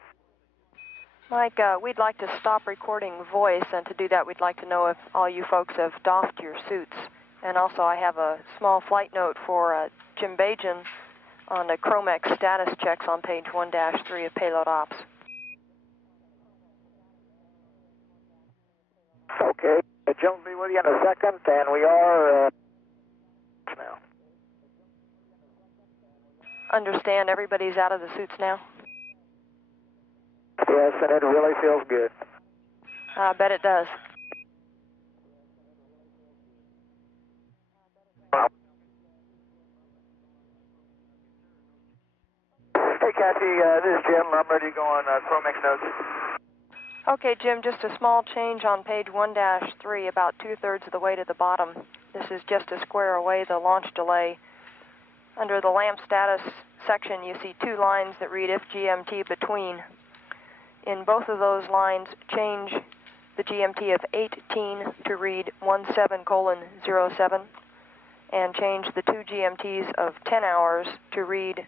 Mike, we'd like to stop recording voice, and to do that we'd like to know if all you folks have doffed your suits. And also I have a small flight note for Jim Bajan on the Chromex status checks on page 1-3 of Payload Ops. Okay, Jim will be with you in a second, and we are now. Understand everybody's out of the suits now? Yes, and it really feels good. I bet it does. Hey, Kathy, this is Jim. I'm ready to go on Chromex notes. Okay, Jim, just a small change on page 1-3, about 2/3 of the way to the bottom. This is just to square away the launch delay. Under the LAMP status section, you see two lines that read if GMT between. In both of those lines, change the GMT of 18 to read 17:07, and change the two GMTs of 10 hours to read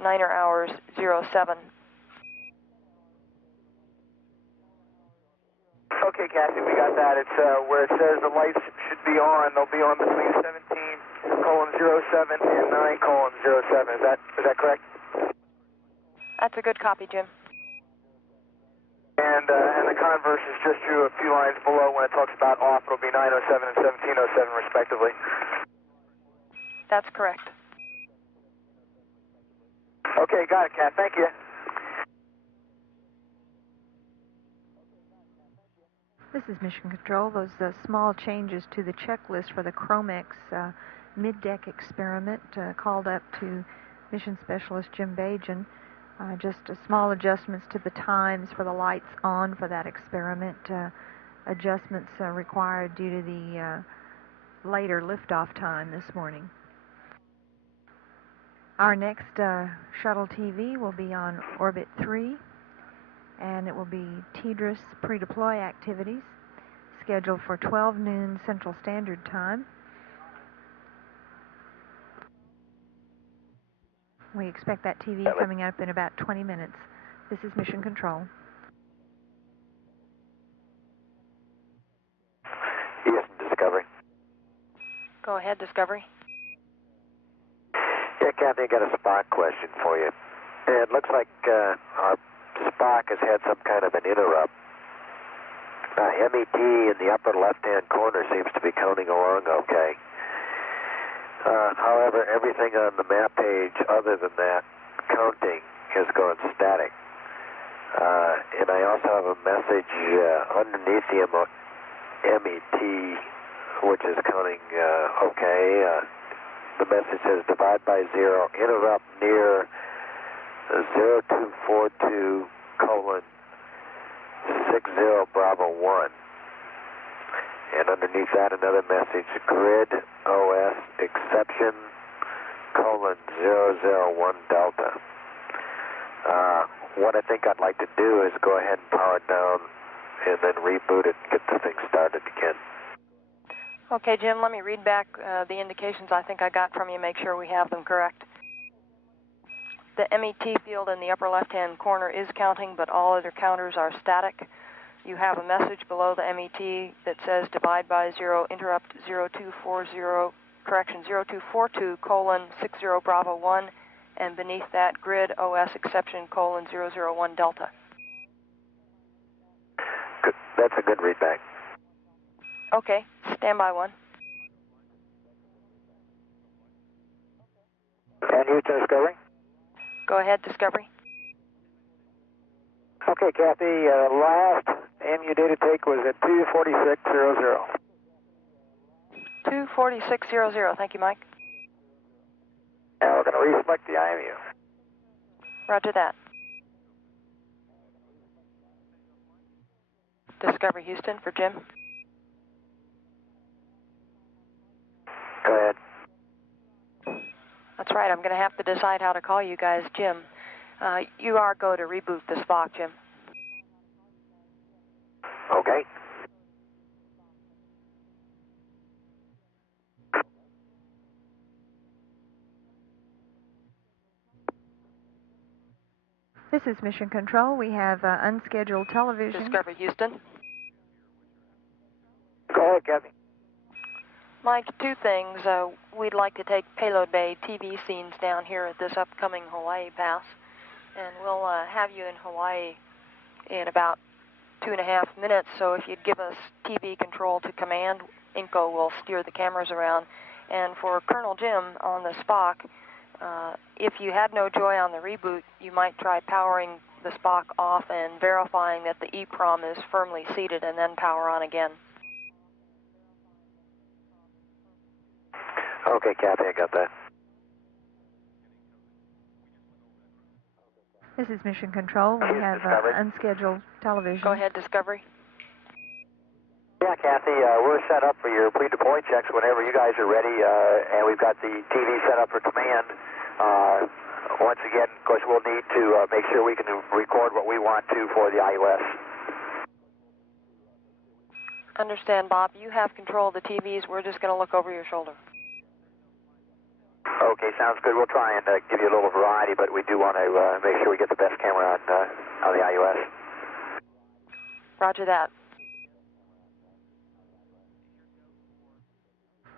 9 hours 07. Okay, Kathy, we got that. It's where it says the lights should be on. They'll be on between 17:07 and 9:07. Is that correct? That's a good copy, Jim. And the converse is just true a few lines below when it talks about off. It'll be 9:07 and 17:07 respectively. That's correct. Okay, got it, Kat. Thank you. This is Mission Control. Those small changes to the checklist for the Chromex mid-deck experiment called up to Mission Specialist Jim Bajan. Just small adjustments to the times for the lights on for that experiment. Adjustments required due to the later liftoff time this morning. Our next shuttle TV will be on Orbit 3, and it will be TDRS pre-deploy activities scheduled for 12 noon Central Standard Time. We expect that TV coming up in about 20 minutes. This is Mission Control. Yes, Discovery. Go ahead, Discovery. Yeah, Kathy, I got a Spock question for you. It looks like our Spock has had some kind of an interrupt. MET in the upper left-hand corner seems to be counting along okay. However, everything on the map page other than that counting has gone static. And I also have a message underneath the MET, which is counting okay. The message says divide by 0, interrupt near 0242:60 Bravo 1. And underneath that another message, grid OS exception :001 Delta. What I think I'd like to do is go ahead and power it down and then reboot it and get the thing started again. Okay, Jim, let me read back the indications I think I got from you, make sure we have them correct. The MET field in the upper left-hand corner is counting, but all other counters are static. You have a message below the MET that says divide by 0, interrupt 0242:60 Bravo 1, and beneath that grid OS exception :001 Delta. Good. That's a good readback. Okay, stand by 1. And Houston Discovery? Go ahead, Discovery. Okay, Kathy, last MU data take was at 246:00. 246:00, thank you, Mike. Now we're going to reselect the IMU. Roger that. Discovery Houston for Jim. Go ahead. That's right, I'm going to have to decide how to call you guys Jim. You are go to reboot the Spock, Jim. Okay. This is Mission Control. We have unscheduled television. Discovery Houston. Go ahead, Kathy. Mike, two things. We'd like to take Payload Bay TV scenes down here at this upcoming Hawaii pass, and we'll have you in Hawaii in about 2.5 minutes, so if you'd give us TV control to command, Inco will steer the cameras around. And for Colonel Jim on the Spock, if you had no joy on the reboot, you might try powering the Spock off and verifying that the EEPROM is firmly seated, and then power on again. Okay, Kathy, I got that. This is Mission Control. We have unscheduled television. Go ahead, Discovery. Yeah, Kathy, we're set up for your pre-deploy checks whenever you guys are ready, and we've got the TV set up for command. Once again, of course, we'll need to make sure we can record what we want to for the IUS. Understand, Bob. You have control of the TVs. We're just going to look over your shoulder. Okay, sounds good. We'll try and give you a little variety, but we do want to make sure we get the best camera on the IUS. Roger that.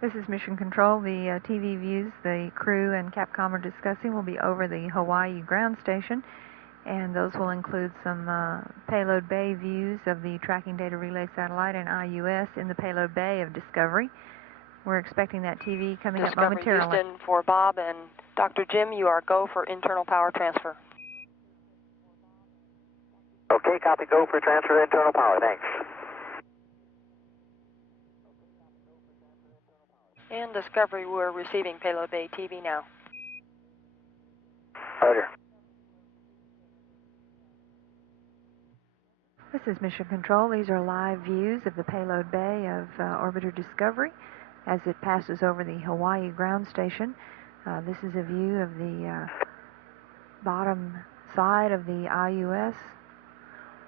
This is Mission Control. The TV views the crew and Capcom are discussing will be over the Hawaii ground station, and those will include some Payload Bay views of the Tracking Data Relay Satellite and IUS in the Payload Bay of Discovery. We're expecting that TV coming up momentarily. Discovery Houston for Bob, and Dr. Jim, you are go for internal power transfer. Okay, copy, go for transfer internal power, thanks. And Discovery, we're receiving Payload Bay TV now. Roger. This is Mission Control. These are live views of the Payload Bay of Orbiter Discovery as it passes over the Hawaii ground station. This is a view of the bottom side of the IUS,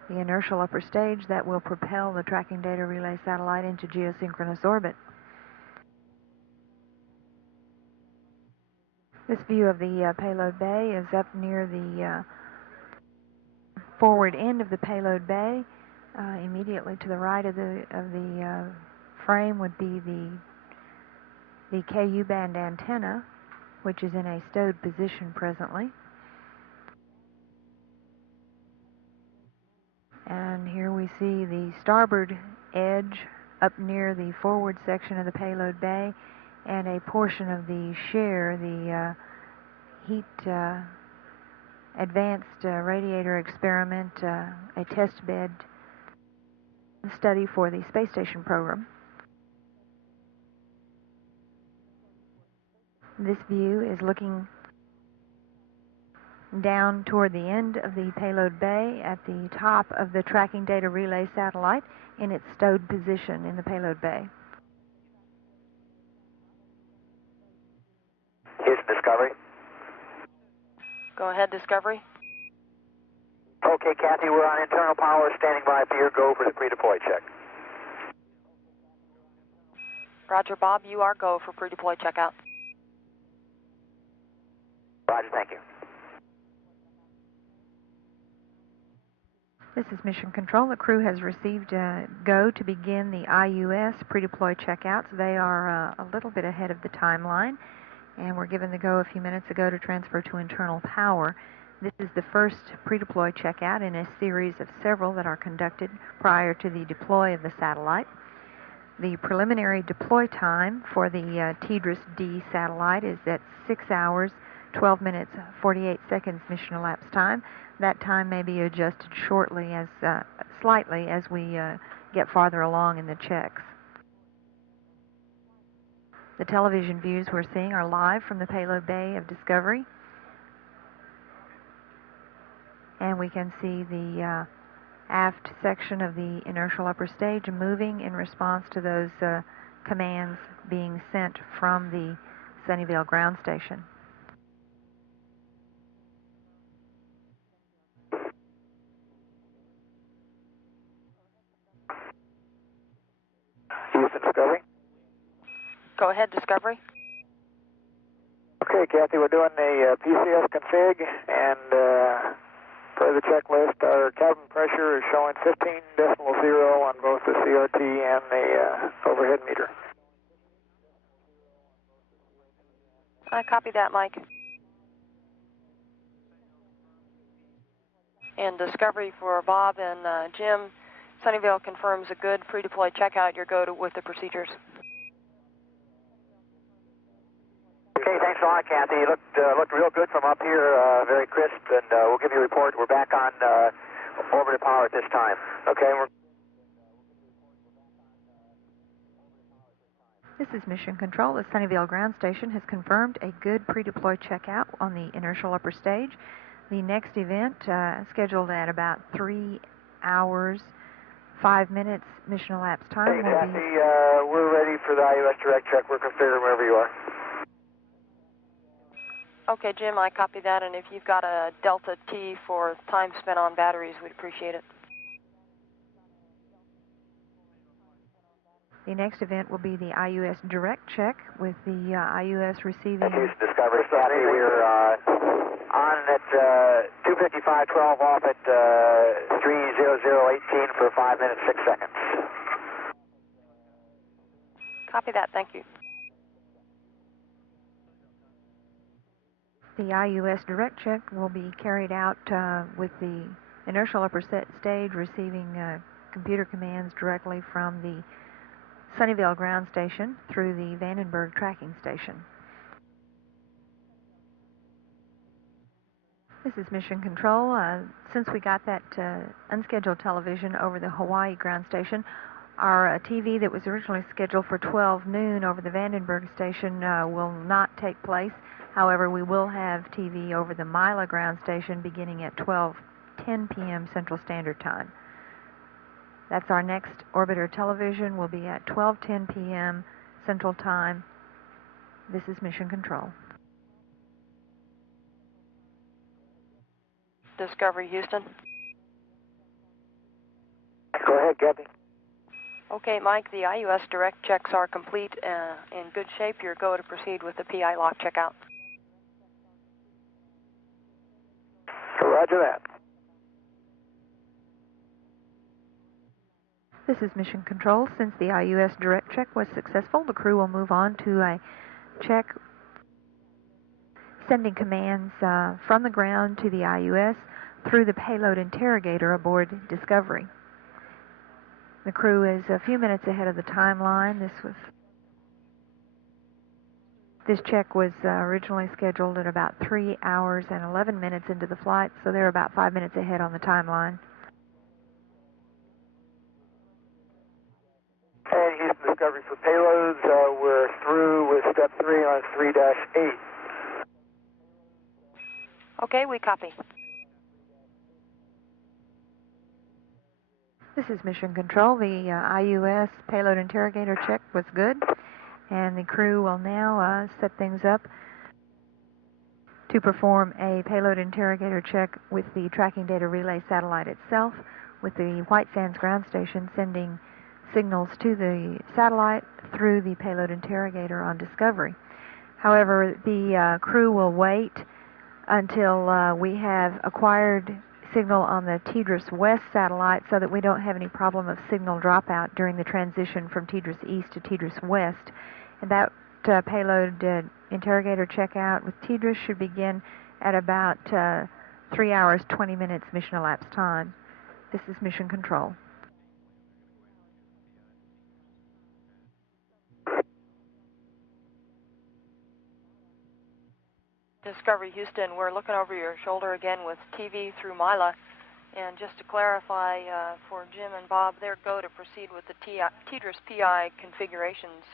the inertial upper stage that will propel the Tracking Data Relay Satellite into geosynchronous orbit. This view of the Payload Bay is up near the forward end of the Payload Bay. Immediately to the right of the frame would be the KU band antenna, which is in a stowed position presently. And here we see the starboard edge up near the forward section of the Payload Bay, and a portion of the share, the heat advanced radiator experiment, a test bed study for the space station program. This view is looking down toward the end of the Payload Bay at the top of the Tracking Data Relay Satellite in its stowed position in the Payload Bay. Here's Discovery. Go ahead, Discovery. Okay, Kathy, we're on internal power, standing by for your go for the pre-deploy check. Roger, Bob, you are go for pre-deploy checkout. Roger, thank you. This is Mission Control. The crew has received go to begin the IUS pre-deploy checkouts. They are a little bit ahead of the timeline, and were given the go a few minutes ago to transfer to internal power. This is the first pre-deploy checkout in a series of several that are conducted prior to the deploy of the satellite. The preliminary deploy time for the TDRS-D satellite is at 6 hours, 12 minutes, 48 seconds mission elapsed time. That time may be adjusted shortly, slightly, as we get farther along in the checks. The television views we're seeing are live from the Payload Bay of Discovery. And we can see the aft section of the inertial upper stage moving in response to those commands being sent from the Sunnyvale ground station. Houston, Discovery. Go ahead, Discovery. Okay, Kathy, we're doing a PCS config and Per the checklist, our cabin pressure is showing 15.0 on both the CRT and the overhead meter. I copy that, Mike. And Discovery for Bob and Jim, Sunnyvale confirms a good pre-deploy checkout. Your go with the procedures. Okay, thanks a lot, Kathy. You looked real good from up here, very crisp, and we'll give you a report. We're back on orbital power at this time. Okay. This is Mission Control. The Sunnyvale ground station has confirmed a good pre-deploy checkout on the inertial upper stage. The next event scheduled at about 3 hours, 5 minutes mission elapsed time. Hey, Kathy, we're ready for the IUS direct check. We're configuring wherever you are. Okay, Jim, I copy that, and if you've got a Delta T for time spent on batteries, we'd appreciate it. The next event will be the IUS direct check with the IUS receiving... Discovery, Kathy, we're on at 2:55:12, off at 3:00:18 for 5 minutes, 6 seconds. Copy that, thank you. The IUS direct check will be carried out with the inertial upper stage receiving computer commands directly from the Sunnyvale ground station through the Vandenberg tracking station. This is Mission Control. Since we got that unscheduled television over the Hawaii ground station, our TV that was originally scheduled for 12 noon over the Vandenberg station will not take place. However, we will have TV over the Mila ground station beginning at 12:10 p.m. Central Standard Time. That's our next orbiter television will be at 12:10 p.m. Central Time. This is Mission Control. Discovery, Houston. Go ahead, Gabby. Okay, Mike, the IUS direct checks are complete, in good shape. Your go to proceed with the PI lock checkout. Roger that. This is Mission Control. Since the IUS direct check was successful, the crew will move on to a check sending commands from the ground to the IUS through the payload interrogator aboard Discovery. The crew is a few minutes ahead of the timeline. This check was originally scheduled at about 3 hours and 11 minutes into the flight, so they're about 5 minutes ahead on the timeline. And Houston Discovery for payloads, we're through with step 3 on 3-8. Okay, we copy. This is Mission Control. The IUS payload interrogator check was good, and the crew will now set things up to perform a payload interrogator check with the tracking data relay satellite itself, with the White Sands ground station sending signals to the satellite through the payload interrogator on Discovery. However, the crew will wait until we have acquired signal on the TDRS West satellite so that we don't have any problem of signal dropout during the transition from TDRS East to TDRS West. And that payload interrogator checkout with TDRS should begin at about 3 hours, 20 minutes mission elapsed time. This is Mission Control. Discovery, Houston, we're looking over your shoulder again with TV through Mila. And just to clarify for Jim and Bob, their go to proceed with the TDRS PI configurations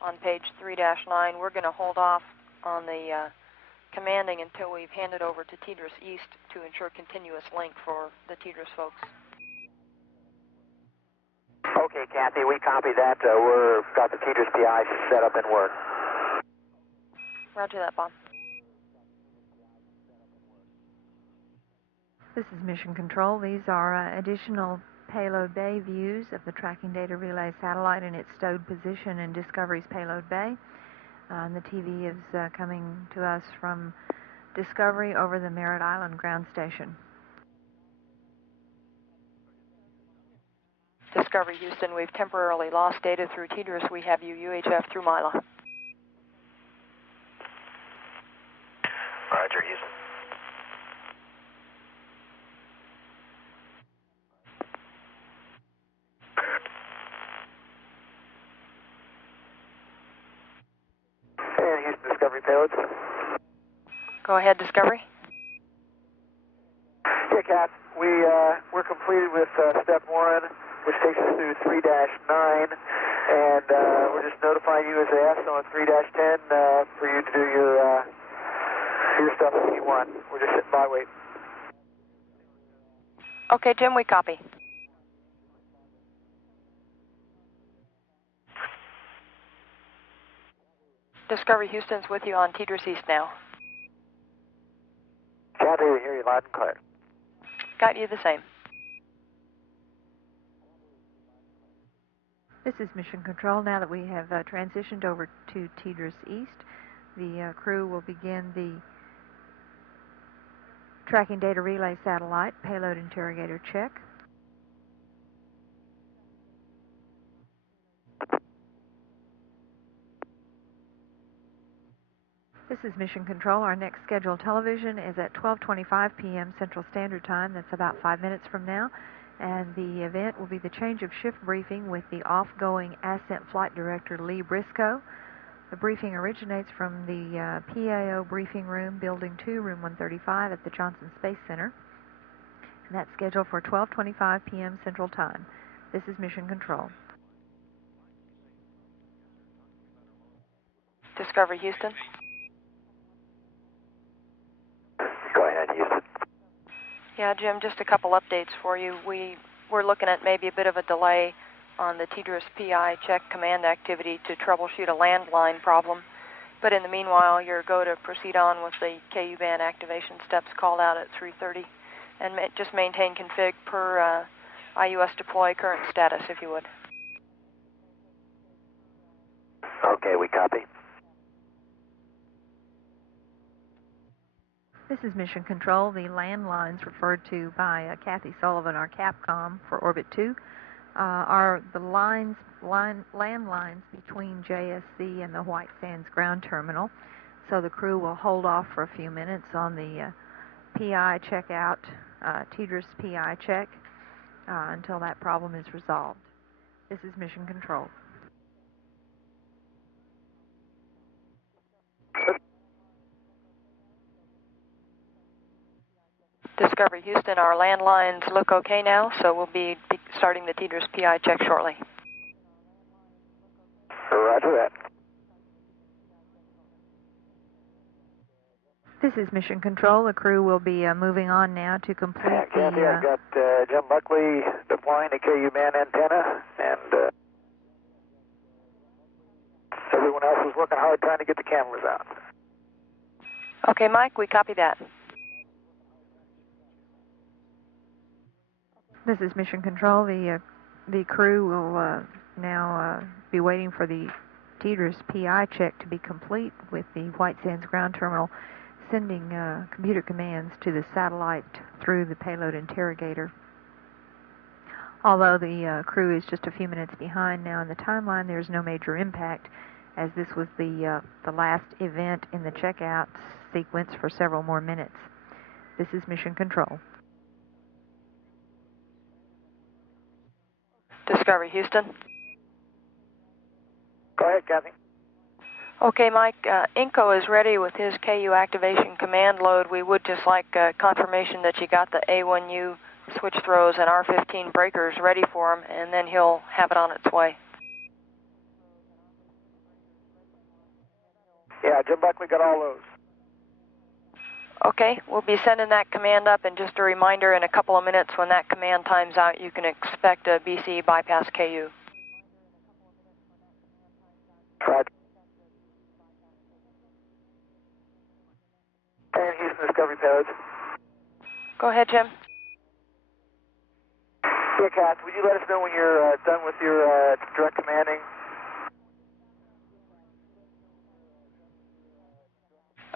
on page 3-9. We're going to hold off on the commanding until we've handed over to TDRS East to ensure continuous link for the TDRS folks. Okay, Kathy, we copy that. We've got the TDRS PI set up and work. Roger that, Bob. This is Mission Control. These are additional payload bay views of the tracking data relay satellite in its stowed position in Discovery's payload bay. And the TV is coming to us from Discovery over the Merritt Island ground station. Discovery Houston, we've temporarily lost data through TDRS. We have you UHF through Mila. Roger, Houston. And Houston Discovery payloads. Go ahead, Discovery. Yeah, Cap. We're completed with step 1, which takes us through 3-9, and we're just notifying you as they asked on 3-10 for you to do your stuff if you want. We're just sitting by waiting. Okay, Jim, we copy. Discovery Houston's with you on TDRS East now. Can't hear you loud and clear. Got you the same. This is Mission Control. Now that we have transitioned over to TDRS East, the crew will begin the tracking data relay satellite payload interrogator check. This is Mission Control. Our next scheduled television is at 12:25 p.m. Central Standard Time. That's about 5 minutes from now. And the event will be the change of shift briefing with the off-going Ascent Flight Director Lee Briscoe. The briefing originates from the PAO briefing room, Building 2, Room 135 at the Johnson Space Center. And that's scheduled for 12:25 p.m. Central Time. This is Mission Control. Discovery Houston. Go ahead, Houston. Yeah, Jim, just a couple updates for you. We're looking at maybe a bit of a delay on the TDRS PI check command activity to troubleshoot a landline problem. But in the meanwhile, you're go to proceed on with the KU band activation steps called out at 3:30, and just maintain config per IUS deploy current status, if you would. Okay, we copy. This is Mission Control. The landlines referred to by Kathy Sullivan, our Capcom for Orbit 2, are the landlines between JSC and the White Sands Ground Terminal. So the crew will hold off for a few minutes on the PI checkout, TDRS PI check, until that problem is resolved. This is Mission Control. Discovery Houston, our landlines look okay now, so we'll be starting the TDRS PI check shortly. Roger that. This is Mission Control. The crew will be moving on now to complete Kathy, I got Jim Buckley deploying the KU band antenna, and everyone else is working hard trying to get the cameras out. Okay, Mike, we copy that. This is Mission Control. The crew will now be waiting for the TDRS PI check to be complete with the White Sands Ground Terminal sending computer commands to the satellite through the payload interrogator. Although the crew is just a few minutes behind now in the timeline, there's no major impact, as this was the last event in the checkout sequence for several more minutes. This is Mission Control. Discovery Houston. Go ahead, Kathy. Okay, Mike, Inco is ready with his KU activation command load. We would just like confirmation that you got the A1U switch throws and R15 breakers ready for him, and then he'll have it on its way. Yeah, Jim Buckley got all those. Okay, we'll be sending that command up, and just a reminder, in a couple of minutes when that command times out, you can expect a BCE bypass KU. Right. And Houston Discovery payloads. Go ahead, Jim. Yeah, Kath, would you let us know when you're done with your direct commanding?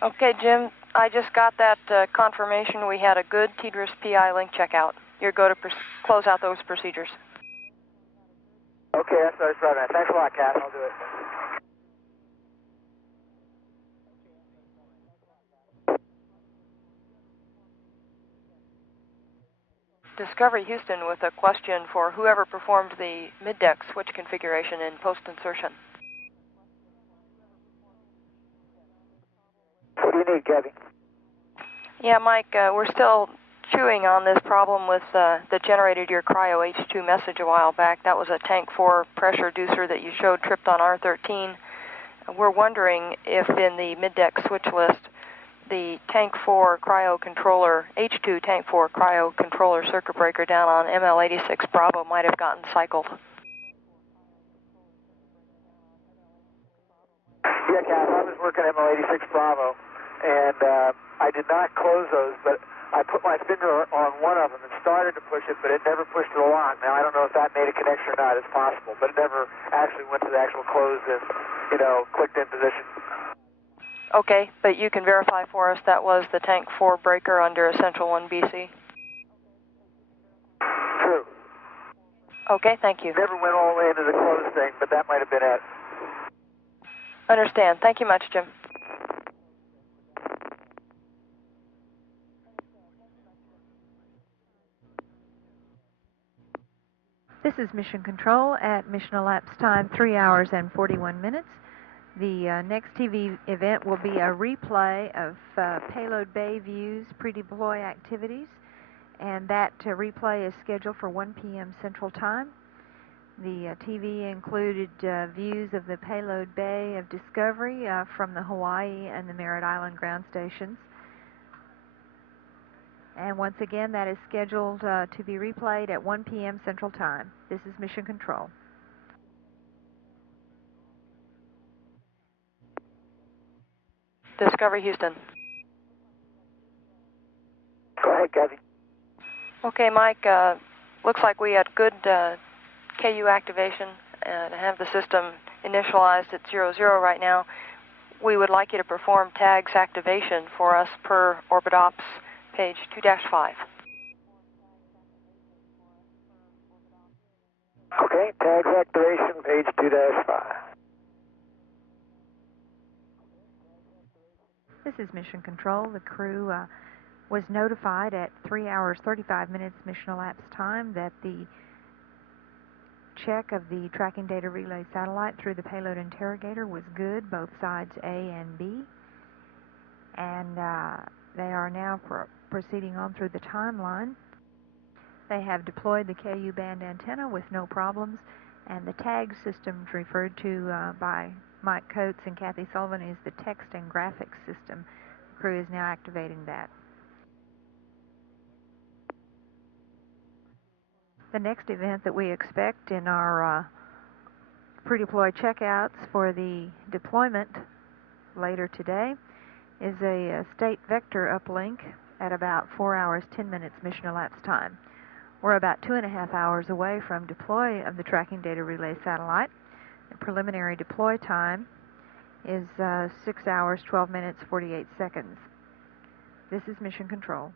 Okay, Jim, I just got that confirmation. We had a good TDRS PI link checkout. You're go to close out those procedures. Okay, that's what I was driving at. Thanks a lot, Cass. I'll do it. Discovery Houston with a question for whoever performed the mid-deck switch configuration in post-insertion. What do you need, Gabby? Yeah, Mike, we're still chewing on this problem with that generated your Cryo H2 message a while back. That was a Tank 4 pressure reducer that you showed tripped on R13. We're wondering if in the mid-deck switch list, the Tank 4 cryo controller, H2 Tank 4 cryo controller circuit breaker down on ML86 Bravo might have gotten cycled. Yeah, Cass, I was working ML86 Bravo, and I did not close those, but I put my finger on one of them and started to push it, but it never pushed it along. Now, I don't know if that made a connection or not. It's possible, but it never actually went to the actual close and, clicked in position. Okay, but you can verify for us that was the Tank 4 breaker under Essential 1 BC? True. Okay, thank you. Never went all the way into the close thing, but that might have been it. Understand. Thank you much, Jim. This is Mission Control at Mission Elapsed Time 3 hours and 41 minutes. The next TV event will be a replay of payload bay views, pre-deploy activities, and that replay is scheduled for 1 p.m. Central Time. The TV included views of the payload bay of Discovery from the Hawaii and the Merritt Island ground stations. And once again, that is scheduled to be replayed at 1 p.m. Central Time. This is Mission Control. Discovery Houston. Go ahead, Gabby. Okay, Mike, looks like we had good KU activation to have the system initialized at 00 right now. We would like you to perform tags activation for us per Orbit Ops page 2-5. Okay, tags activation, page 2-5. This is Mission Control. The crew was notified at 3 hours 35 minutes mission elapsed time that the check of the tracking data relay satellite through the payload interrogator was good, both sides A and B. And they are now proceeding on through the timeline. They have deployed the KU band antenna with no problems, and the tag system referred to by Mike Coates and Kathy Sullivan is the text and graphics system. The crew is now activating that. The next event that we expect in our pre-deploy checkouts for the deployment later today is a state vector uplink at about 4 hours 10 minutes mission elapsed time. We're about 2.5 hours away from deploy of the tracking data relay satellite. The preliminary deploy time is 6 hours 12 minutes 48 seconds. This is Mission Control.